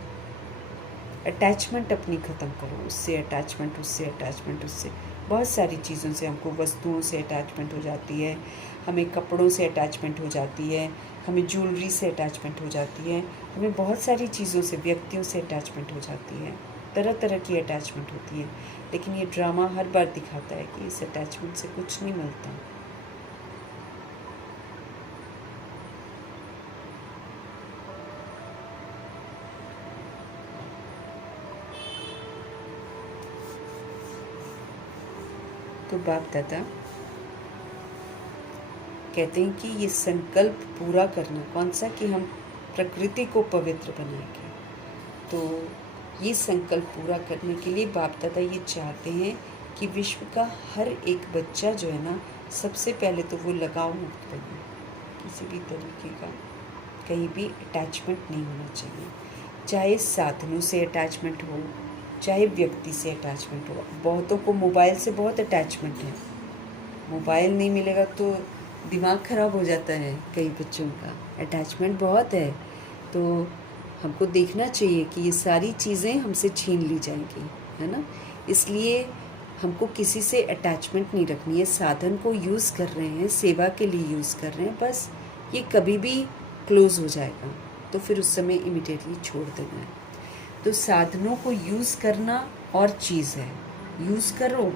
अटैचमेंट अपनी ख़त्म करो, उससे अटैचमेंट, उससे अटैचमेंट, उससे बहुत सारी चीज़ों से, हमको वस्तुओं से अटैचमेंट हो जाती है, हमें कपड़ों से अटैचमेंट हो जाती है, हमें ज्वेलरी से अटैचमेंट हो जाती है, हमें बहुत सारी चीज़ों से, व्यक्तियों से अटैचमेंट हो जाती है, तरह तरह की अटैचमेंट होती है। लेकिन ये ड्रामा हर बार दिखाता है कि इस अटैचमेंट से कुछ नहीं मिलता। तो बाप दादा कहते हैं कि ये संकल्प पूरा करना कौन सा, कि हम प्रकृति को पवित्र बनाएंगे। तो ये संकल्प पूरा करने के लिए बाप दादा ये चाहते हैं कि विश्व का हर एक बच्चा जो है ना, सबसे पहले तो वो लगाव मुक्त बने, किसी भी तरीके का कहीं भी अटैचमेंट नहीं होना चाहिए। चाहे साधनों से अटैचमेंट हो, चाहे व्यक्ति से अटैचमेंट हो। बहुतों को मोबाइल से बहुत अटैचमेंट है, मोबाइल नहीं मिलेगा तो दिमाग ख़राब हो जाता है, कई बच्चों का अटैचमेंट बहुत है। तो हमको देखना चाहिए कि ये सारी चीज़ें हमसे छीन ली जाएंगी, है ना। इसलिए हमको किसी से अटैचमेंट नहीं रखनी है। साधन को यूज़ कर रहे हैं, सेवा के लिए यूज़ कर रहे हैं, बस ये कभी भी क्लोज़ हो जाएगा तो फिर उस समय इमीडिएटली छोड़ देना है। तो साधनों को यूज़ करना और चीज़ है, यूज़ करो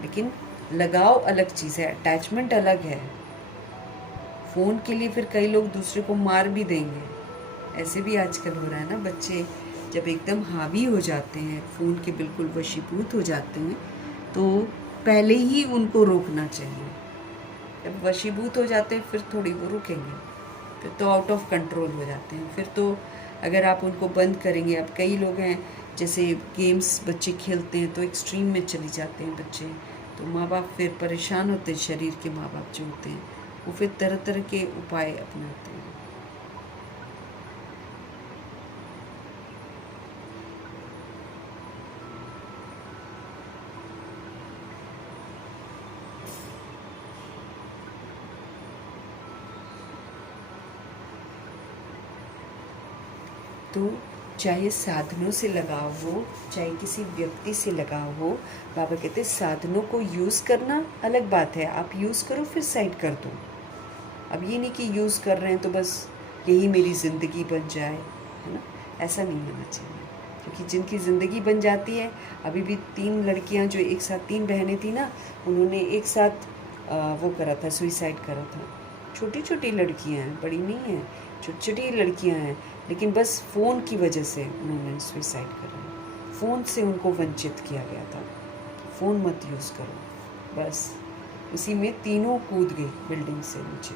लेकिन लगाव अलग चीज़ है, अटैचमेंट अलग है। फ़ोन के लिए फिर कई लोग दूसरे को मार भी देंगे, ऐसे भी आजकल हो रहा है ना। बच्चे जब एकदम हावी हो जाते हैं, फ़ोन के बिल्कुल वशीभूत हो जाते हैं, तो पहले ही उनको रोकना चाहिए। जब वशीभूत हो जाते हैं फिर थोड़ी वो रुकेंगे, फिर तो आउट ऑफ कंट्रोल हो जाते हैं। फिर तो अगर आप उनको बंद करेंगे, अब कई लोग हैं जैसे गेम्स बच्चे खेलते हैं तो एक्सट्रीम में चली जाते हैं बच्चे, तो माँ बाप फिर परेशान होते हैं। शरीर के माँ बाप जो होते हैं वो फिर तरह तरह के उपाय अपनाते हैं। तो चाहे साधनों से लगाव हो, चाहे किसी व्यक्ति से लगाव हो, बाबा कहते हैं साधनों को यूज़ करना अलग बात है, आप यूज़ करो फिर साइड कर दो। अब ये नहीं कि यूज़ कर रहे हैं तो बस यही मेरी ज़िंदगी बन जाए, है ना, ऐसा नहीं होना चाहिए। क्योंकि जिनकी ज़िंदगी बन जाती है, अभी भी 3 लड़कियां जो एक साथ, 3 बहनें थी ना, उन्होंने एक साथ वो करा था, सुइसाइड करा था। छोटी छोटी लड़कियां हैं, बड़ी नहीं हैं, छोटी छोटी लड़कियां हैं, लेकिन बस फ़ोन की वजह से उन्होंने सुइसाइड करा। फ़ोन से उनको वंचित किया गया था, फ़ोन मत यूज़ करो, बस उसी में तीनों कूद गई बिल्डिंग से नीचे,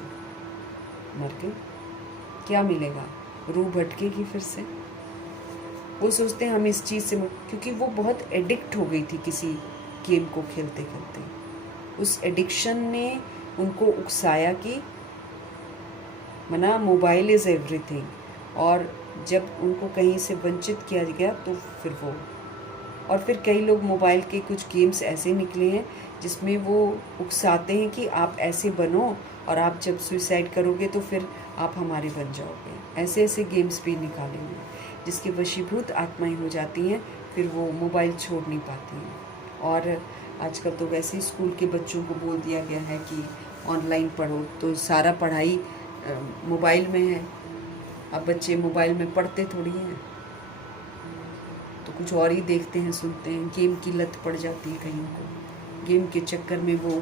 मर गई। क्या मिलेगा, रूह भटकेगी फिर से। वो सोचते हैं हम इस चीज़ से, क्योंकि वो बहुत एडिक्ट हो गई थी किसी गेम को खेलते खेलते। उस एडिक्शन ने उनको उकसाया कि मना मोबाइल इज़ एवरीथिंग, और जब उनको कहीं से वंचित किया गया तो फिर वो, और फिर कई लोग मोबाइल के कुछ गेम्स ऐसे निकले हैं जिसमें वो उकसाते हैं कि आप ऐसे बनो और आप जब सुसाइड करोगे तो फिर आप हमारे बन जाओगे। ऐसे ऐसे गेम्स भी निकाले हुए हैं जिसकी वशीभूत आत्माएं हो जाती हैं, फिर वो मोबाइल छोड़ नहीं पाती हैं। और आजकल तो वैसे ही स्कूल के बच्चों को बोल दिया गया है कि ऑनलाइन पढ़ो, तो सारा पढ़ाई मोबाइल में है। अब बच्चे मोबाइल में पढ़ते थोड़ी हैं, तो कुछ और ही देखते हैं, सुनते हैं। गेम की लत पड़ जाती है कईयों को, गेम के चक्कर में वो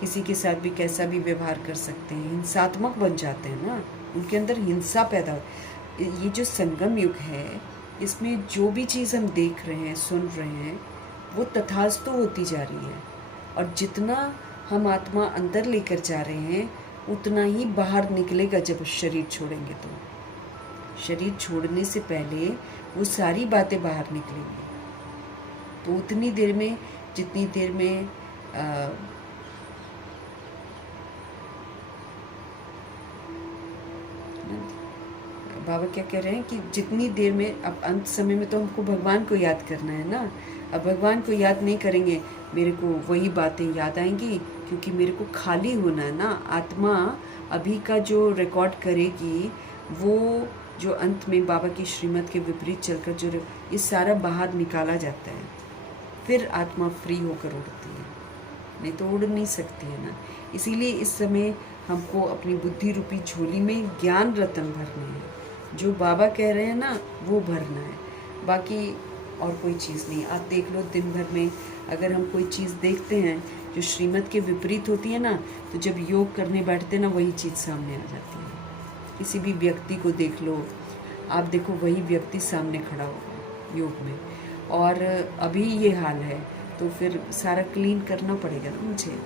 किसी के साथ भी कैसा भी व्यवहार कर सकते हैं, हिंसात्मक बन जाते हैं ना, उनके अंदर हिंसा पैदा हो। ये जो संगम युग है, इसमें जो भी चीज़ हम देख रहे हैं, सुन रहे हैं, वो तथास्तु होती जा रही है। और जितना हम आत्मा अंदर लेकर जा रहे हैं, उतना ही बाहर निकलेगा जब शरीर छोड़ेंगे। तो शरीर छोड़ने से पहले वो सारी बातें बाहर निकलेंगी। तो उतनी देर में, जितनी देर में बाबा क्या कह रहे हैं कि जितनी देर में, अब अंत समय में तो हमको भगवान को याद करना है ना। अब भगवान को याद नहीं करेंगे, मेरे को वही बातें याद आएंगी, क्योंकि मेरे को खाली होना है ना। आत्मा अभी का जो रिकॉर्ड करेगी, वो जो अंत में बाबा की श्रीमत के विपरीत चलकर जो ये सारा बाहर निकाला जाता है, फिर आत्मा फ्री होकर उड़ती है, नहीं तो उड़ नहीं सकती है ना। इसीलिए इस समय हमको अपनी बुद्धि रूपी झोली में ज्ञान रतन भरने हैं। जो बाबा कह रहे हैं ना, वो भरना है, बाकी और कोई चीज़ नहीं। आप देख लो, दिन भर में अगर हम कोई चीज़ देखते हैं जो श्रीमत के विपरीत होती है ना, तो जब योग करने बैठते ना, वही चीज़ सामने आ जाती है। किसी भी व्यक्ति को देख लो, आप देखो वही व्यक्ति सामने खड़ा होगा योग में, और अभी ये हाल है, तो फिर सारा क्लीन करना पड़ेगा ना मुझे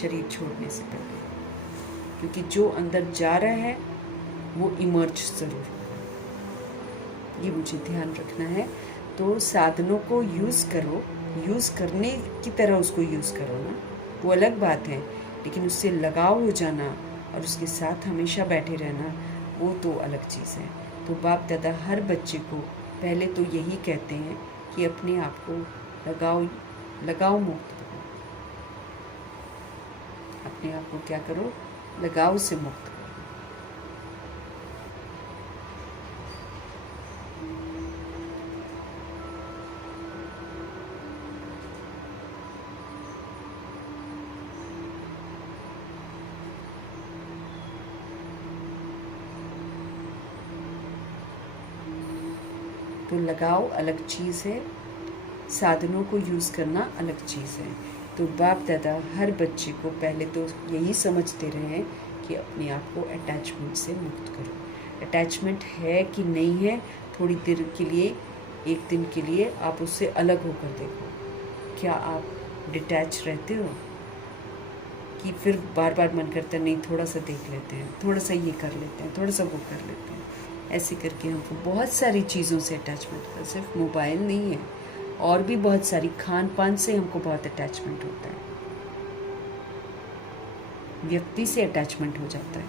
शरीर छोड़ने से पहले, क्योंकि जो अंदर जा रहा है वो इमर्ज ज़रूर होगा। ये मुझे ध्यान रखना है। तो साधनों को यूज़ करो, यूज़ करने की तरह उसको यूज़ करो ना, वो अलग बात है, लेकिन उससे लगाव हो जाना और उसके साथ हमेशा बैठे रहना, वो तो अलग चीज़ है। तो बाप दादा हर बच्चे को पहले तो यही कहते हैं कि अपने आप को लगाव मुक्त करो, अपने आप को क्या करो, लगाव से मुक्त करो। तो लगाव अलग चीज़ है, साधनों को यूज़ करना अलग चीज़ है। तो बाप दादा हर बच्चे को पहले तो यही समझते रहे हैं कि अपने आप को अटैचमेंट से मुक्त करो। अटैचमेंट है कि नहीं है, थोड़ी देर के लिए, एक दिन के लिए आप उससे अलग होकर देखो। क्या आप डिटैच रहते हो कि फिर बार बार मन करता है नहीं थोड़ा सा देख लेते हैं, थोड़ा सा ये कर लेते हैं, थोड़ा सा वो कर लेते हैं। ऐसे करके हमको बहुत सारी चीज़ों से अटैचमेंट होता है, सिर्फ मोबाइल नहीं है, और भी बहुत सारी, खान पान से हमको बहुत अटैचमेंट होता है, व्यक्ति से अटैचमेंट हो जाता है।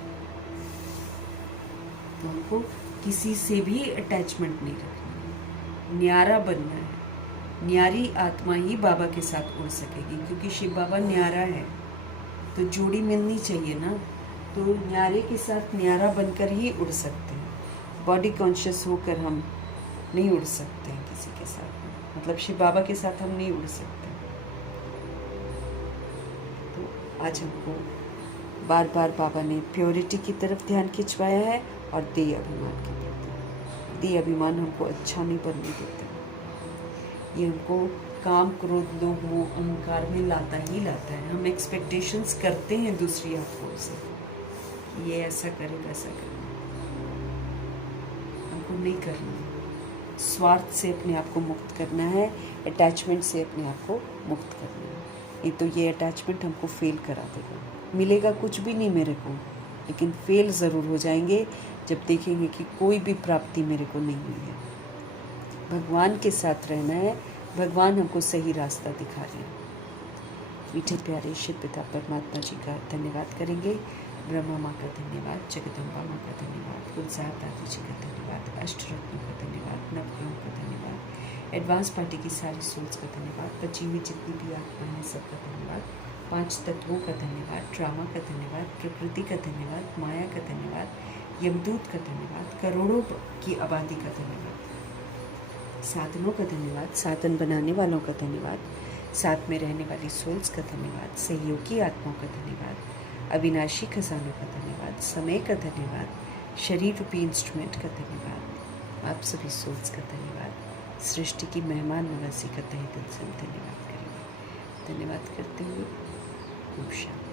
तो हमको किसी से भी अटैचमेंट नहीं रखनी है, न्यारा बनना है। न्यारी आत्मा ही बाबा के साथ उड़ सकेगी, क्योंकि शिव बाबा न्यारा है, तो जोड़ी मिलनी चाहिए ना। तो न्यारे के साथ न्यारा बनकर ही उड़ सकते हैं। बॉडी कॉन्शियस होकर हम नहीं उड़ सकते हैं किसी के साथ, मतलब शिव बाबा के साथ हम नहीं उड़ सकते। तो आज हमको बार बार बाबा ने प्योरिटी की तरफ ध्यान खिंचवाया है और देह अभिमान की तरफ। देह अभिमान हमको अच्छा नहीं बनने देता, ये हमको काम, क्रोध, लोभ, मोह, अहंकार में लाता ही लाता है। हम एक्सपेक्टेशंस करते हैं दूसरी आत्माओं से, ये ऐसा करे वैसा करे, हमको नहीं करना है। स्वार्थ से अपने आप को मुक्त करना है, अटैचमेंट से अपने आप को मुक्त करना है। नहीं तो ये अटैचमेंट हमको फेल करा देगा। मिलेगा कुछ भी नहीं मेरे को, लेकिन फेल ज़रूर हो जाएंगे जब देखेंगे कि कोई भी प्राप्ति मेरे को नहीं हुई है। भगवान के साथ रहना है, भगवान हमको सही रास्ता दिखा रहे हैं। मीठे प्यारे शिव पिता परमात्मा जी का धन्यवाद करेंगे, ब्रह्मा माँ का धन्यवाद, जगदम्बा माँ का धन्यवाद, गुलजार दादी जी का धन्यवाद, अष्टरत्नों का धन्यवाद, नवग्रहों का धन्यवाद, एडवांस पार्टी की सारी सोल्स का धन्यवाद, बची हुई जितनी भी आत्माएं हैं सबका धन्यवाद, 5 तत्वों का धन्यवाद, ड्रामा का धन्यवाद, प्रकृति का धन्यवाद, माया का धन्यवाद, यमदूत का धन्यवाद, करोड़ों की आबादी का धन्यवाद, साधनों का धन्यवाद, साधन बनाने वालों का धन्यवाद, साथ में रहने वाली सोल्स का धन्यवाद, सहयोगी आत्माओं का धन्यवाद, अविनाशी खजानों का धन्यवाद, समय का धन्यवाद, शरीर रूपी इंस्ट्रूमेंट का धन्यवाद, आप सभी सोल्स का धन्यवाद, सृष्टि की मेहमान नवाजी का तहे दिल से धन्यवाद करेंगे। धन्यवाद करते हुए खूब शांति।